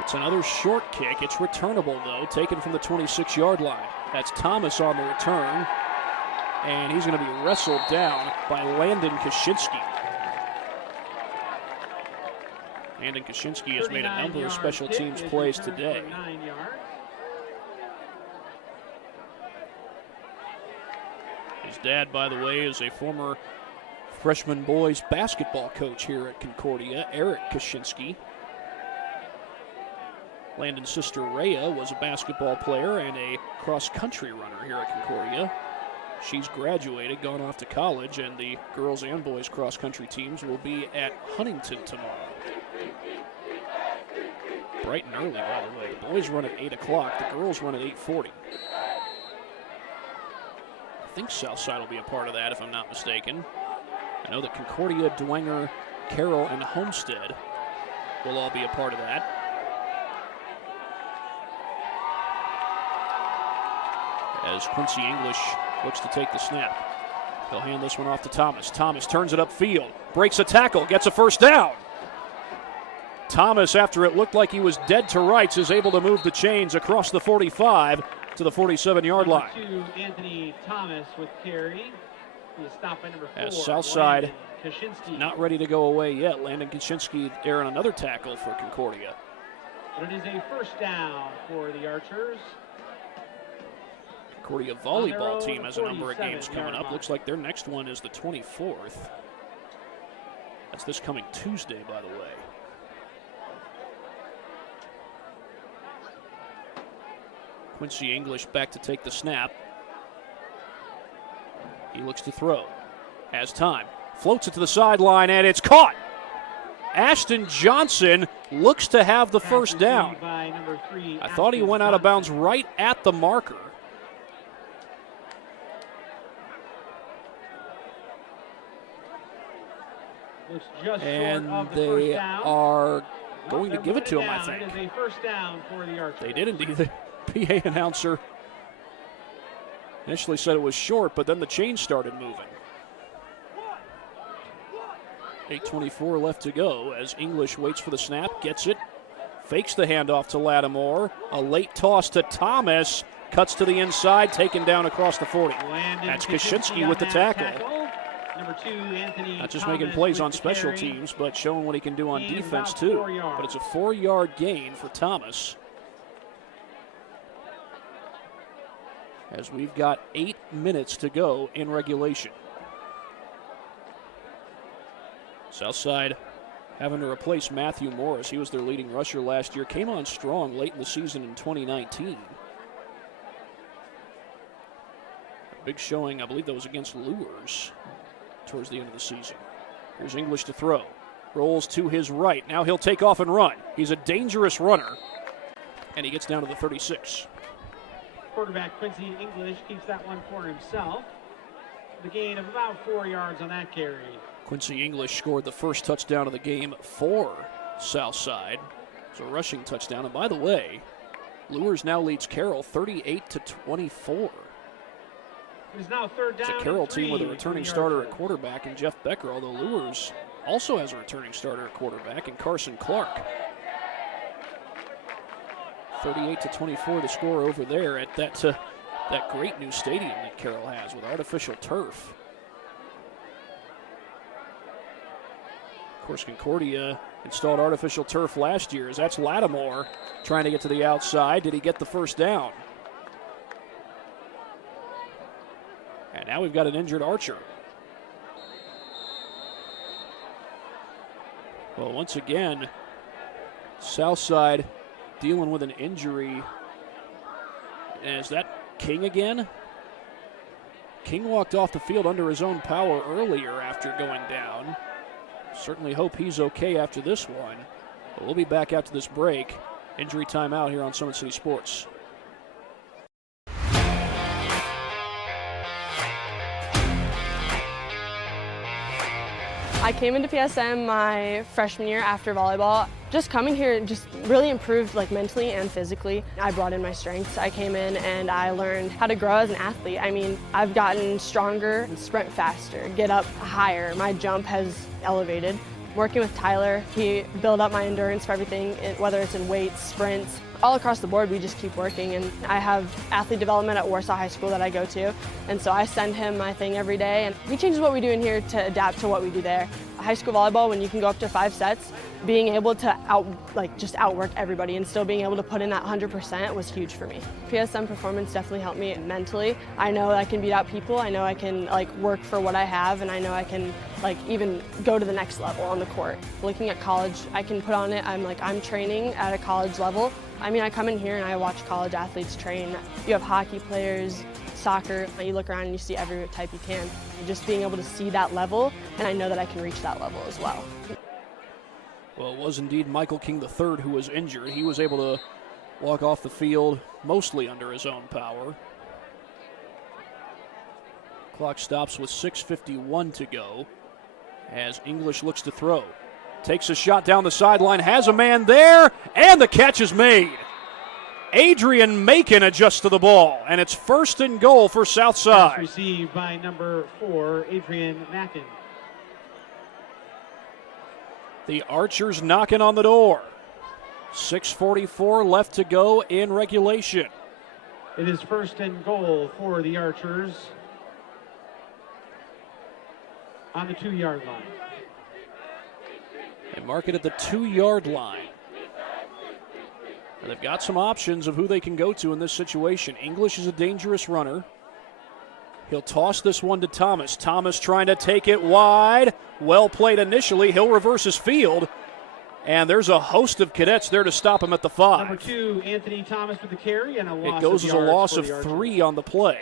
It's another short kick. It's returnable, though, taken from the 26-yard line. That's Thomas on the return, and he's going to be wrestled down by Landon Kaczynski. Landon Kaczynski has made a number of special teams plays today. His dad, by the way, is a former freshman boys basketball coach here at Concordia, Eric Kaczynski. Landon's sister Rhea was a basketball player and a cross-country runner here at Concordia. She's graduated, gone off to college, and the girls and boys cross-country teams will be at Huntington tomorrow. Bright and early, by the way. The boys run at 8 o'clock. The girls run at 8:40. I think Southside will be a part of that, if I'm not mistaken. I know that Concordia, Dwenger, Carroll, and Homestead will all be a part of that. As Quincy English looks to take the snap. He'll hand this one off to Thomas. Thomas turns it upfield, breaks a tackle, gets a first down. Thomas, after it looked like he was dead to rights, is able to move the chains across the 45 to the 47-yard line. Anthony Thomas with carry. Stop by number 4. As Southside not ready to go away yet. Landon Kaczynski there on another tackle for Concordia. But it is a first down for the Archers. Concordia volleyball team has a number of games coming up. Looks like their next one is the 24th. That's this coming Tuesday, by the way. Quincy English back to take the snap. He looks to throw. Has time. Floats it to the sideline, and it's caught. Ashton Johnson looks to have the first down. I thought he went out of bounds right at the marker. And they are going to give it to him, I think. It is a first down for the Archers. They did indeed. The PA announcer initially said it was short, but then the chain started moving. 8:24 left to go as English waits for the snap, gets it, fakes the handoff to Lattimore. A late toss to Thomas, cuts to the inside, taken down across the 40. That's Kaczynski with the tackle. Number 2, Anthony Not just Thomas making plays on the special carry. teams, but showing what he can do on Gain defense about too. 4 yards. But it's a 4-yard gain for Thomas. As we've got 8 minutes to go in regulation. Southside having to replace Matthew Morris. He was their leading rusher last year. Came on strong late in the season in 2019. A big showing, I believe that was against Lures towards the end of the season. Here's English to throw. Rolls to his right. Now he'll take off and run. He's a dangerous runner. And he gets down to the 36. Quarterback Quincy English keeps that one for himself. The gain of about 4 yards on that carry. Quincy English scored the first touchdown of the game for Southside. It's a rushing touchdown. And by the way, Lures now leads Carroll 38-24. It is now third down. It's a Carroll team with a returning starter at quarterback and Jeff Becker, although Lures also has a returning starter at quarterback and Carson Clark. 38-24 to score over there at that great new stadium that Carroll has with artificial turf. Of course, Concordia installed artificial turf last year. As that's Lattimore trying to get to the outside. Did he get the first down? And now we've got an injured Archer. Well, once again, Southside dealing with an injury. And is that King again? King walked off the field under his own power earlier after going down. Certainly hope he's okay after this one. But we'll be back after this break. Injury timeout here on Summit City Sports. I came into PSM my freshman year after volleyball. Just coming here just really improved mentally and physically. I brought in my strengths. I came in and I learned how to grow as an athlete. I mean, I've gotten stronger, sprint faster, get up higher. My jump has elevated. Working with Tyler, he built up my endurance for everything, whether it's in weights, sprints. All across the board, we just keep working. And I have athlete development at Warsaw High School that I go to. And so I send him my thing every day. And he changes what we do in here to adapt to what we do there. High school volleyball, when you can go up to 5 sets, being able to just outwork everybody and still being able to put in that 100% was huge for me. PSM performance definitely helped me mentally. I know I can beat out people. I know I can work for what I have, and I know I can even go to the next level on the court. Looking at college, I can put on it. I'm training at a college level. I mean, I come in here and I watch college athletes train. You have hockey players, soccer. You look around and you see every type you can. Just being able to see that level, and I know that I can reach that level as well. Well, it was indeed Michael King III who was injured. He was able to walk off the field mostly under his own power. Clock stops with 6:51 to go as English looks to throw. Takes a shot down the sideline, has a man there, and the catch is made. Adrian Macon adjusts to the ball, and it's 1st and goal for Southside. Pass received by number 4, Adrian Macon. The Archers knocking on the door. 6:44 left to go in regulation. It is 1st and goal for the Archers on the 2-yard line. They mark it at the 2-yard line. And they've got some options of who they can go to in this situation. English is a dangerous runner. He'll toss this one to Thomas. Thomas trying to take it wide. Well played initially. He'll reverse his field. And there's a host of cadets there to stop him at the 5. Number 2, Anthony Thomas with the carry and a loss. It goes as a loss of 3 on the play.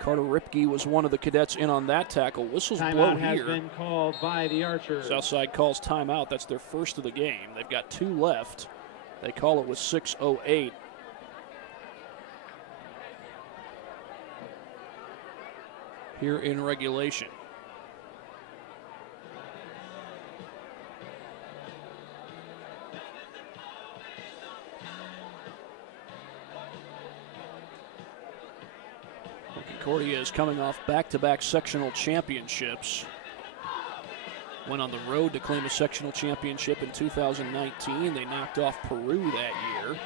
Carter Ripke was one of the cadets in on that tackle. Whistles blow here. Has here. Been called by the Archers. Southside calls timeout. That's their first of the game. They've got 2 left. They call it with 6:08. Here in regulation. Concordia is coming off back-to-back sectional championships. Went on the road to claim a sectional championship in 2019. They knocked off Peru that year.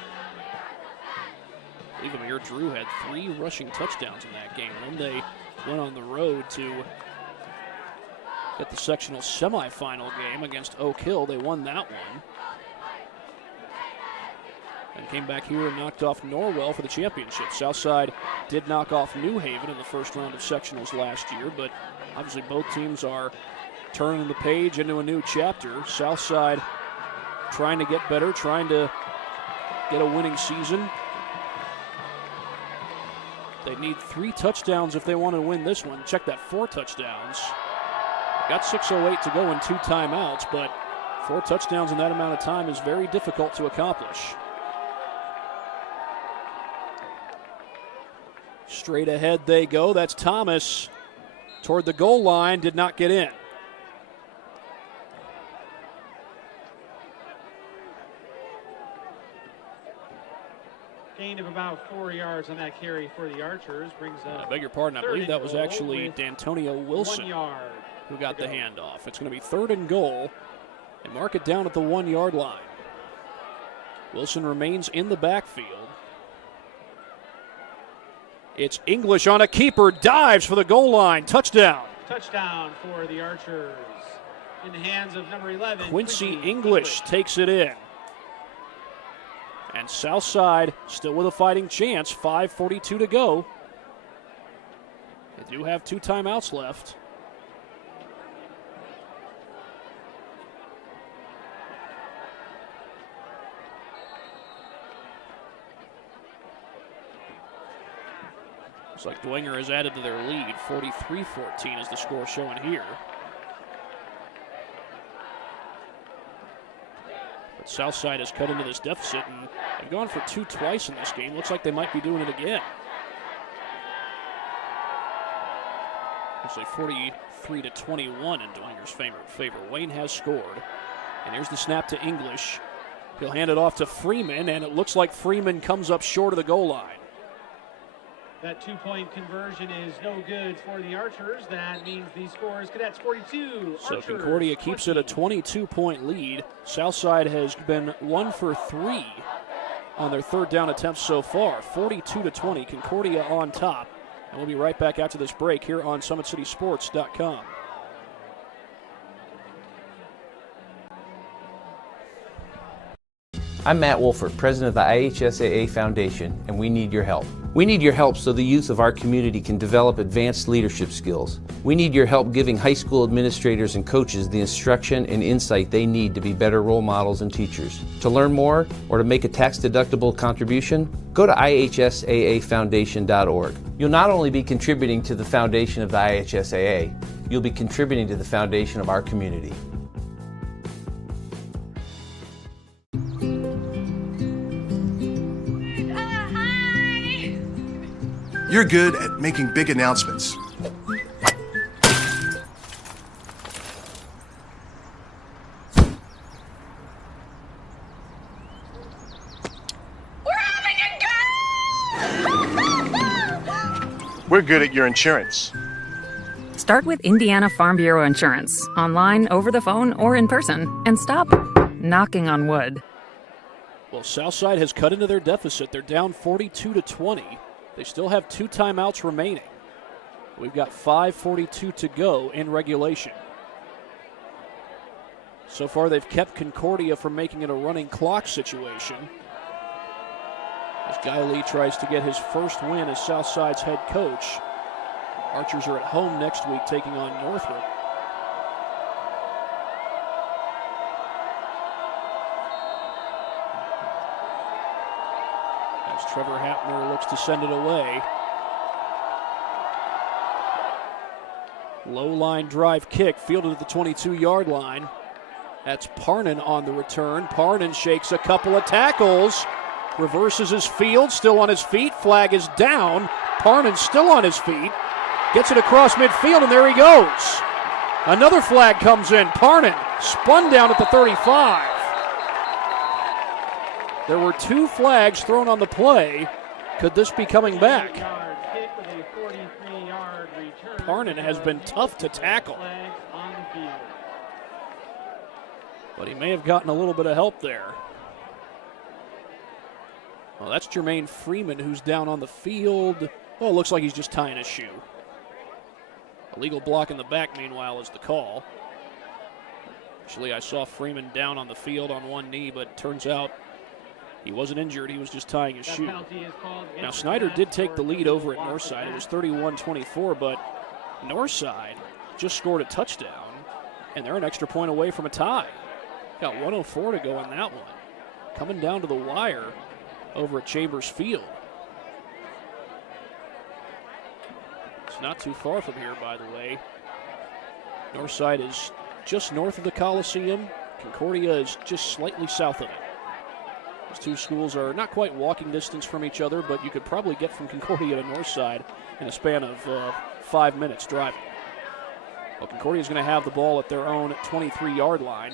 I believe Amir Drew had 3 rushing touchdowns in that game. Then they went on the road to get the sectional semifinal game against Oak Hill. They won that one. And came back here and knocked off Norwell for the championship. Southside did knock off New Haven in the first round of sectionals last year, but obviously both teams are turning the page into a new chapter. Southside trying to get better, trying to get a winning season. They need 3 touchdowns if they want to win this one. Check that, 4 touchdowns. Got 6:08 to go and 2 timeouts, but 4 touchdowns in that amount of time is very difficult to accomplish. Straight ahead they go. That's Thomas toward the goal line, did not get in. Gain of about 4 yards on that carry for the Archers brings up. I beg your pardon. I believe that was actually D'Antonio Wilson 1 yard who got the handoff. It's going to be 3rd and goal, and mark it down at the 1-yard line. Wilson remains in the backfield. It's English on a keeper, dives for the goal line, touchdown. Touchdown for the Archers. In the hands of number 11. Quincy English takes it in. And Southside still with a fighting chance. 5:42 to go. They do have 2 timeouts left. Looks like Dwenger has added to their lead. 43-14 is the score showing here. But Southside has cut into this deficit, and they've gone for 2 twice in this game. Looks like they might be doing it again. Actually, 43-21 in Dwenger's favor. Wayne has scored. And here's the snap to English. He'll hand it off to Freeman, and it looks like Freeman comes up short of the goal line. That 2-point conversion is no good for the Archers. That means the score is Cadets 42. So Archers Concordia keeps it a 22-point lead. Southside has been 1 for 3 on their 3rd down attempts so far. 42-20, Concordia on top. And we'll be right back after this break here on SummitCitySports.com. I'm Matt Wolford, president of the IHSAA Foundation, and we need your help. We need your help so the youth of our community can develop advanced leadership skills. We need your help giving high school administrators and coaches the instruction and insight they need to be better role models and teachers. To learn more or to make a tax-deductible contribution, go to ihsaafoundation.org. You'll not only be contributing to the foundation of the IHSAA, you'll be contributing to the foundation of our community. You're good at making big announcements. We're good at your insurance. Start with Indiana Farm Bureau Insurance, online, over the phone, or in person, and stop knocking on wood. Well, Southside has cut into their deficit. They're down 42-20. They still have 2 timeouts remaining. We've got 5:42 to go in regulation. So far, they've kept Concordia from making it a running clock situation. As Guy Lee tries to get his first win as Southside's head coach. Archers are at home next week taking on Northrop. As Trevor Hapner looks to send it away. Low line drive kick fielded at the 22-yard line. That's Parnan on the return. Parnan shakes a couple of tackles. Reverses his field, still on his feet. Flag is down. Parnan still on his feet. Gets it across midfield, and there he goes. Another flag comes in. Parnan spun down at the 35. There were 2 flags thrown on the play. Could this be coming back? Parnan has been tough to tackle. But he may have gotten a little bit of help there. Well, that's Jermaine Freeman who's down on the field. Oh, it looks like he's just tying his shoe. Illegal block in the back, meanwhile, is the call. Actually, I saw Freeman down on the field on one knee, but turns out he wasn't injured. He was just tying his shoe. Now, Snyder did take the lead over at Northside. It was 31-24, but Northside just scored a touchdown, and they're an extra point away from a tie. Got 1:04 to go in that one. Coming down to the wire over at Chambers Field. It's not too far from here, by the way. Northside is just north of the Coliseum. Concordia is just slightly south of it. These 2 schools are not quite walking distance from each other, but you could probably get from Concordia to Northside in a span of 5 minutes driving. Well, Concordia is going to have the ball at their own 23-yard line.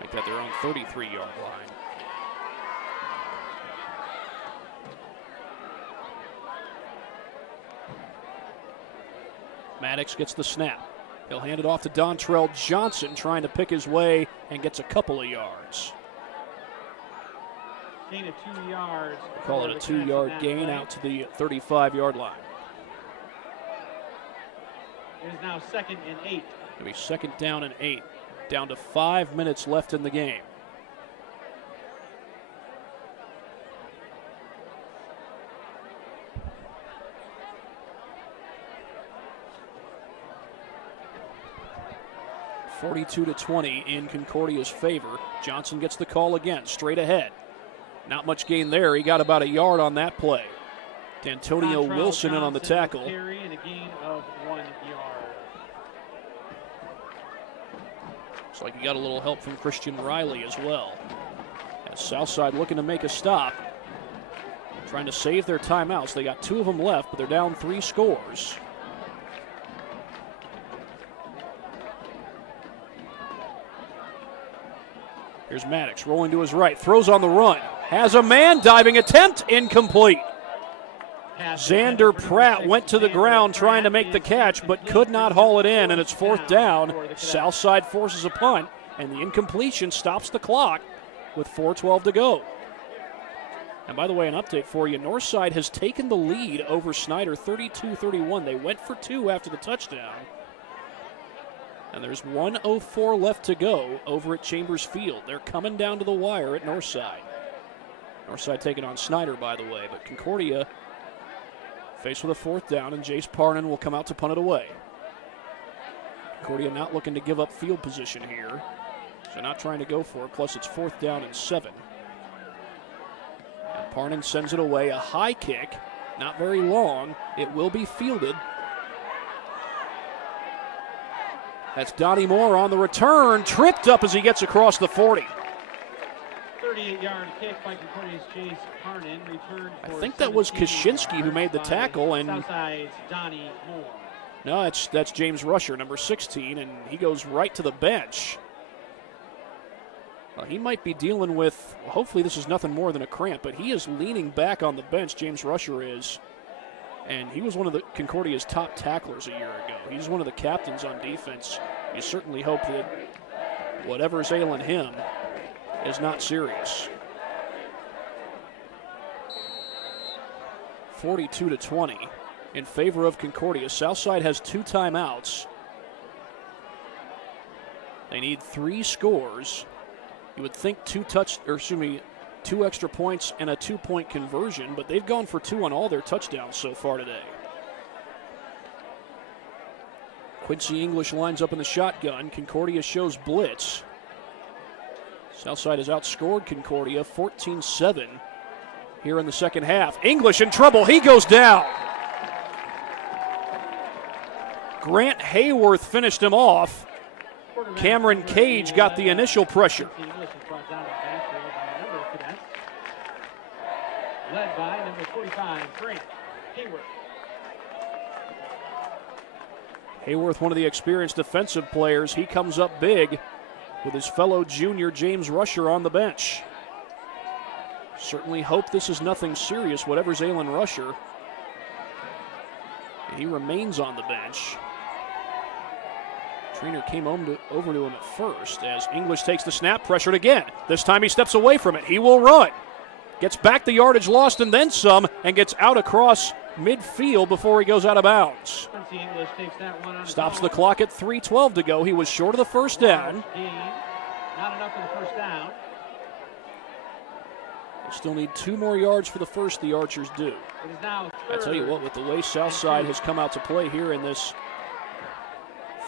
Make that their own 33-yard line. Maddox gets the snap. He'll hand it off to Dontrell Johnson, trying to pick his way and gets a couple of yards. Gain of 2 yards. Call it a 2-yard gain out to the 35-yard line. It is now 2nd and 8. It'll be 2nd down and 8. Down to 5 minutes left in the game. (42-20) in Concordia's favor. Johnson gets the call again, straight ahead. Not much gain there. He got about a yard on that play. D'Antonio Wilson in on the tackle. Carry and a gain of 1 yard. Looks like he got a little help from Christian Riley as well. As Southside looking to make a stop. Trying to save their timeouts. They got 2 of them left, but they're down 3 scores. Here's Maddox rolling to his right, throws on the run, has a man, diving attempt, incomplete. Xander Pratt went to the ground trying to make the catch, but could not haul it in, and it's 4th down. Southside forces a punt, and the incompletion stops the clock with 4:12 to go. And by the way, an update for you, Northside has taken the lead over Snyder 32-31. They went for 2 after the touchdown. And there's 1:04 left to go over at Chambers Field. They're coming down to the wire at Northside. Northside taking on Snyder, by the way, but Concordia faced with a 4th down, and Jace Parnan will come out to punt it away. Concordia not looking to give up field position here, so not trying to go for it, plus it's 4th down and 7. And Parnan sends it away, a high kick, not very long. It will be fielded. That's Donnie Moore on the return, tripped up as he gets across the 40. 38-yard kick by Concordia's Jace Parnan. I think that was Kaczynski who made the tackle, and Southside's Donnie Moore. No, that's James Rusher, number 16, and he goes right to the bench. He might be dealing with, hopefully this is nothing more than a cramp, but he is leaning back on the bench, James Rusher is. And he was one of the Concordia's top tacklers a year ago. He's one of the captains on defense. You certainly hope that whatever's ailing him is not serious. 42-20 in favor of Concordia. Southside has 2 timeouts. They need 3 scores. You would think 2 extra points and a 2-point conversion, but they've gone for 2 on all their touchdowns so far today. Quincy English lines up in the shotgun. Concordia shows blitz. Southside has outscored Concordia 14-7 here in the second half. English in trouble. He goes down. Grant Hayworth finished him off. Cameron Cage got the initial pressure. Led by number 45, Grant Hayworth. Hayworth, one of the experienced defensive players, he comes up big with his fellow junior James Rusher on the bench. Certainly hope this is nothing serious, whatever's ailing Rusher. And he remains on the bench. Trainer came over to him at first as English takes the snap, pressured again. This time he steps away from it. He will run. Gets back the yardage lost and then some, and gets out across midfield before he goes out of bounds. English takes that one on. Stops the clock at 3:12 to go. He was short of the first down. Not enough for the first down. They still need 2 more yards for the first, the Archers do. It is now I tell you what, with the way Southside has come out to play here in this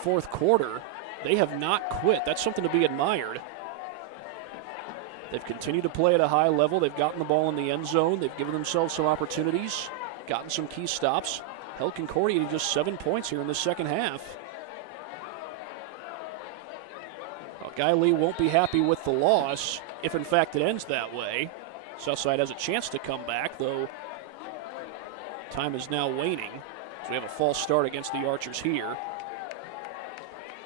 4th quarter, they have not quit. That's something to be admired. They've continued to play at a high level. They've gotten the ball in the end zone. They've given themselves some opportunities, gotten some key stops, held Concordia to just 7 points here in the second half. Well, Guy Lee won't be happy with the loss if, in fact, it ends that way. Southside has a chance to come back, though time is now waning. So we have a false start against the Archers here.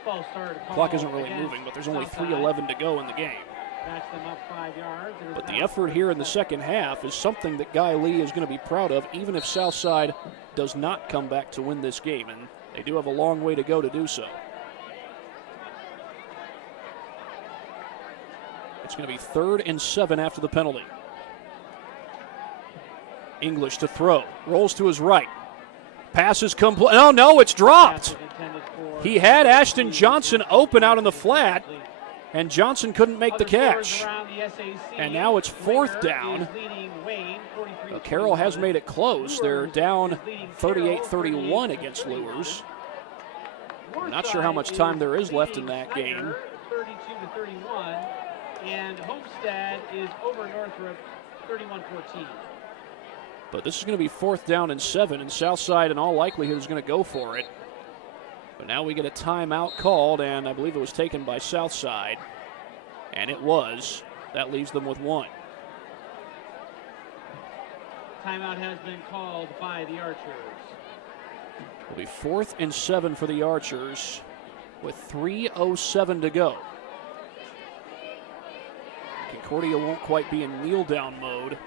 False start. Clock isn't really moving, but there's only 3:11 to go in the game. Match them up 5 yards. But the effort here in the second half is something that Guy Lee is going to be proud of, even if Southside does not come back to win this game, and they do have a long way to go to do so. It's going to be 3rd and 7 after the penalty. English to throw. Rolls to his right. Pass is complete. Oh, no, it's dropped. He had Ashton Johnson open out in the flat, and Johnson couldn't make the catch. And now it's 4th down. Carroll has made it close. They're down 38-31 against Lures. I'm not sure how much time there is left in that game. 32-31, and Homestead is over Northrop 31-14. But this is going to be 4th down and 7, and Southside in all likelihood is going to go for it. But now we get a timeout called, and I believe it was taken by Southside. And it was. That leaves them with 1. Timeout has been called by the Archers. It'll be 4th and 7 for the Archers with 3:07 to go. Concordia won't quite be in kneel-down mode.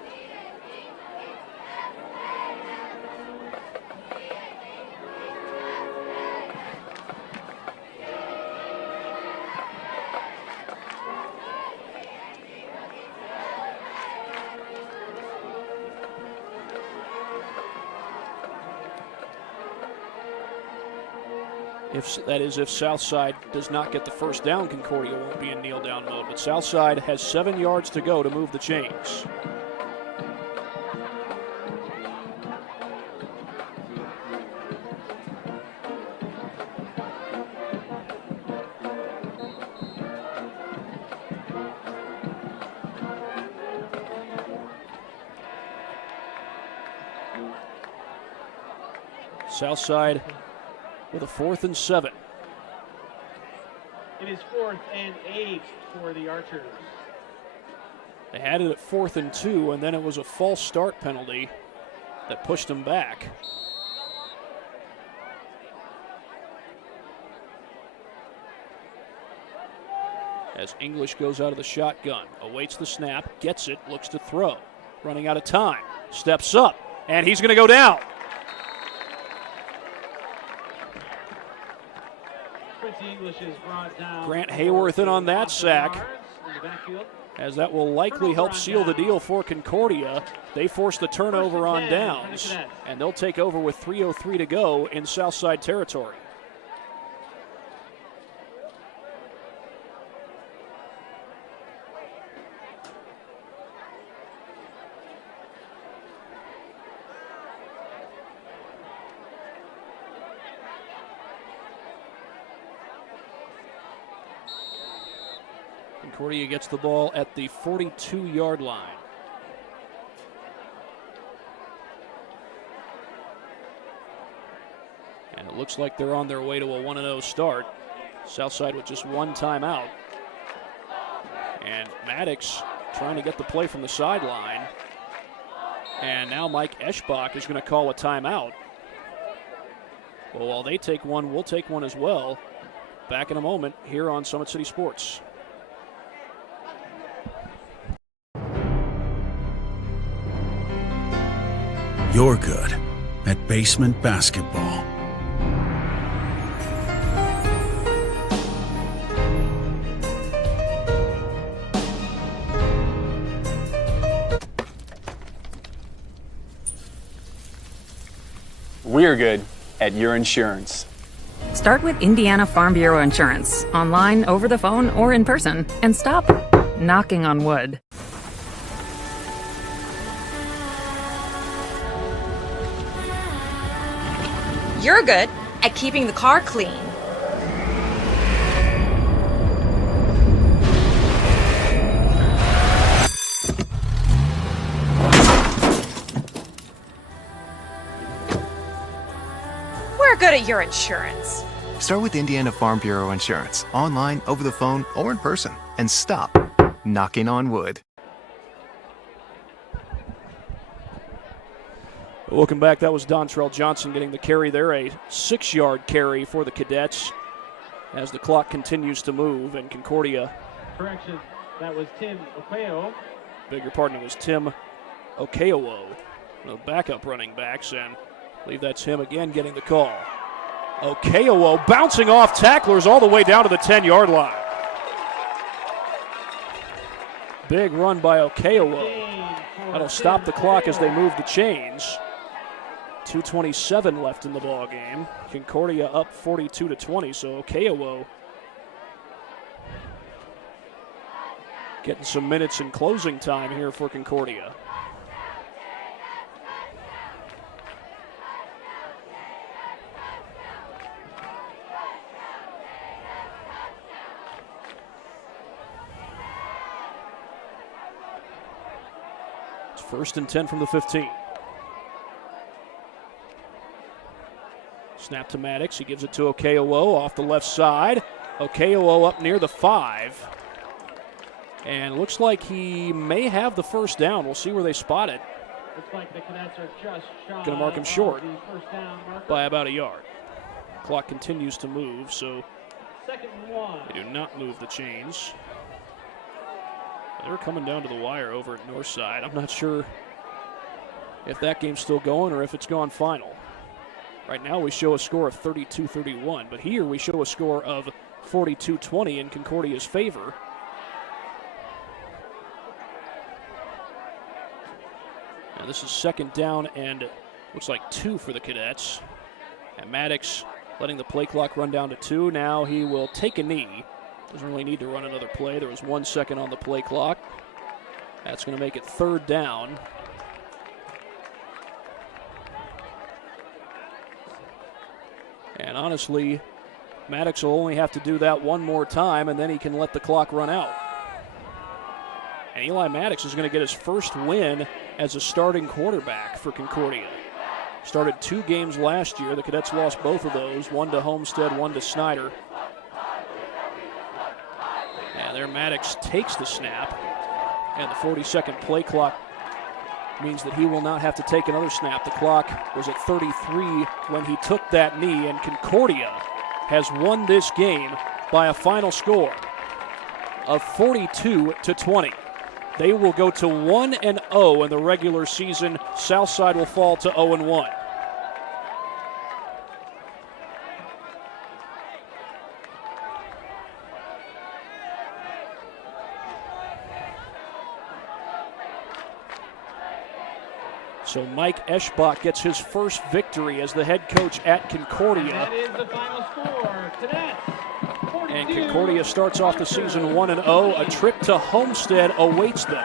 If Southside does not get the first down, Concordia won't be in kneel-down mode. But Southside has 7 yards to go to move the chains. Southside with a 4th and 7. It is 4th and 8 for the Archers. They had it at 4th and 2, and then it was a false start penalty that pushed them back. As English goes out of the shotgun, awaits the snap, gets it, looks to throw. Running out of time, steps up, and he's going to go down. English is brought down. Grant Hayworth in on that sack, as that will likely help seal the deal for Concordia. They force the turnover on downs, and they'll take over with 3:03 to go in Southside territory. Concordia gets the ball at the 42-yard line. And it looks like they're on their way to a 1-0 start. Southside with just 1 timeout. And Maddox trying to get the play from the sideline. And now Mike Eschbach is going to call a timeout. Well, while they take one, we'll take one as well. Back in a moment here on Summit City Sports. You're good at basement basketball. We're good at your insurance. Start with Indiana Farm Bureau Insurance, online, over the phone, or in person, and stop knocking on wood. You're good at keeping the car clean. We're good at your insurance. Start with Indiana Farm Bureau Insurance, online, over the phone, or in person, and stop knocking on wood. Welcome back. That was Dontrell Johnson getting the carry there, a 6-yard carry for the Cadets as the clock continues to move, and Concordia. Correction, that was Tim Okeo. Beg your pardon, it was Tim Okeowo, the backup running backs, and I believe that's him again getting the call. Okeowo bouncing off tacklers all the way down to the 10-yard line. big run by Okeowo. That'll stop the clock as they move the chains. 2:27 left in the ball game. Concordia up 42-20, so Okeowo getting some minutes in closing time here for Concordia. It's 1st and 10 from the 15. Snap to Maddox. He gives it to Okeowo off the left side. Okeowo up near the 5. And looks like he may have the first down. We'll see where they spot it. Looks like the Cadets are just shy. Going to mark him short the first down marker. by about a yard. Clock continues to move, so 2nd and 1. they do not move the chains. They're coming down to the wire over at Northside. I'm not sure if that game's still going or if it's gone final. Right now we show a score of 32-31, but here we show a score of 42-20 in Concordia's favor. Now this is 2nd down and looks like 2 for the Cadets. And Maddox letting the play clock run down to 2. Now he will take a knee. Doesn't really need to run another play. There was 1 second on the play clock. That's going to make it 3rd down. And honestly, Maddox will only have to do that 1 more time, and then he can let the clock run out. And Eli Maddox is going to get his first win as a starting quarterback for Concordia. Started 2 games last year. The Cadets lost both of those, 1 to Homestead, 1 to Snyder. And there Maddox takes the snap, and the 40-second play clock means that he will not have to take another snap. The clock was at 33 when he took that knee, and Concordia has won this game by a final score of 42-20. They will go to 1-0 in the regular season. Southside will fall to 0-1. So Mike Eschbach gets his first victory as the head coach at Concordia. And that is the final score. Cadets, 42. And Concordia starts off the season 1-0. A trip to Homestead awaits them.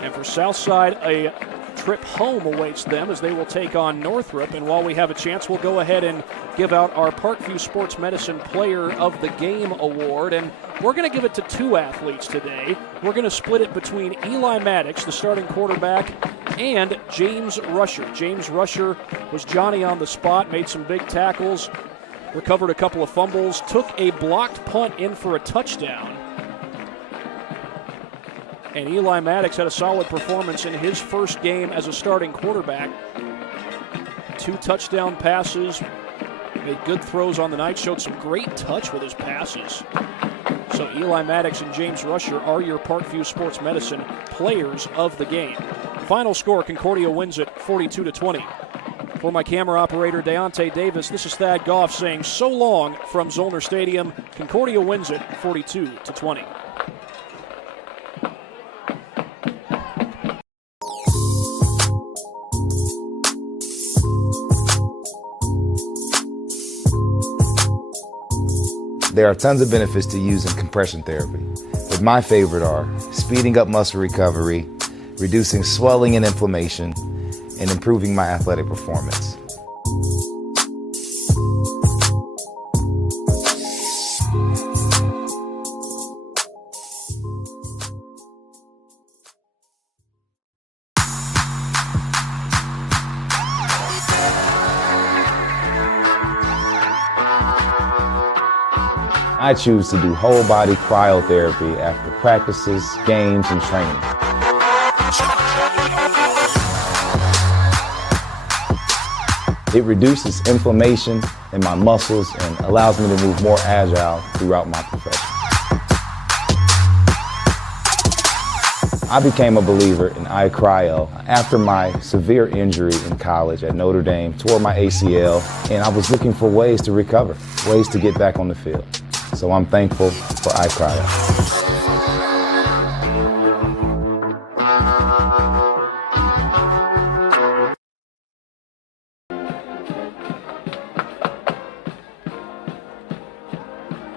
And for Southside, a trip home awaits them as they will take on Northrop. And while we have a chance, we'll go ahead and give out our Parkview Sports Medicine Player of the Game Award. And we're going to give it to 2 athletes today. We're going to split it between Eli Maddox, the starting quarterback, and James Rusher. James Rusher was Johnny on the spot, made some big tackles, recovered a couple of fumbles, took a blocked punt in for a touchdown. And Eli Maddox had a solid performance in his first game as a starting quarterback. 2 touchdown passes, made good throws on the night, showed some great touch with his passes. So Eli Maddox and James Rusher are your Parkview Sports Medicine players of the game. Final score, Concordia wins it 42-20. For my camera operator, Deontay Davis, this is Thad Goff saying so long from Zollner Stadium. Concordia wins it 42-20. There are tons of benefits to using compression therapy, but my favorite are speeding up muscle recovery, reducing swelling and inflammation, and improving my athletic performance. I choose to do whole body cryotherapy after practices, games, and training. It reduces inflammation in my muscles and allows me to move more agile throughout my profession. I became a believer in iCryo after my severe injury in college at Notre Dame, tore my ACL, and I was looking for ways to recover, ways to get back on the field. So I'm thankful for iCryo.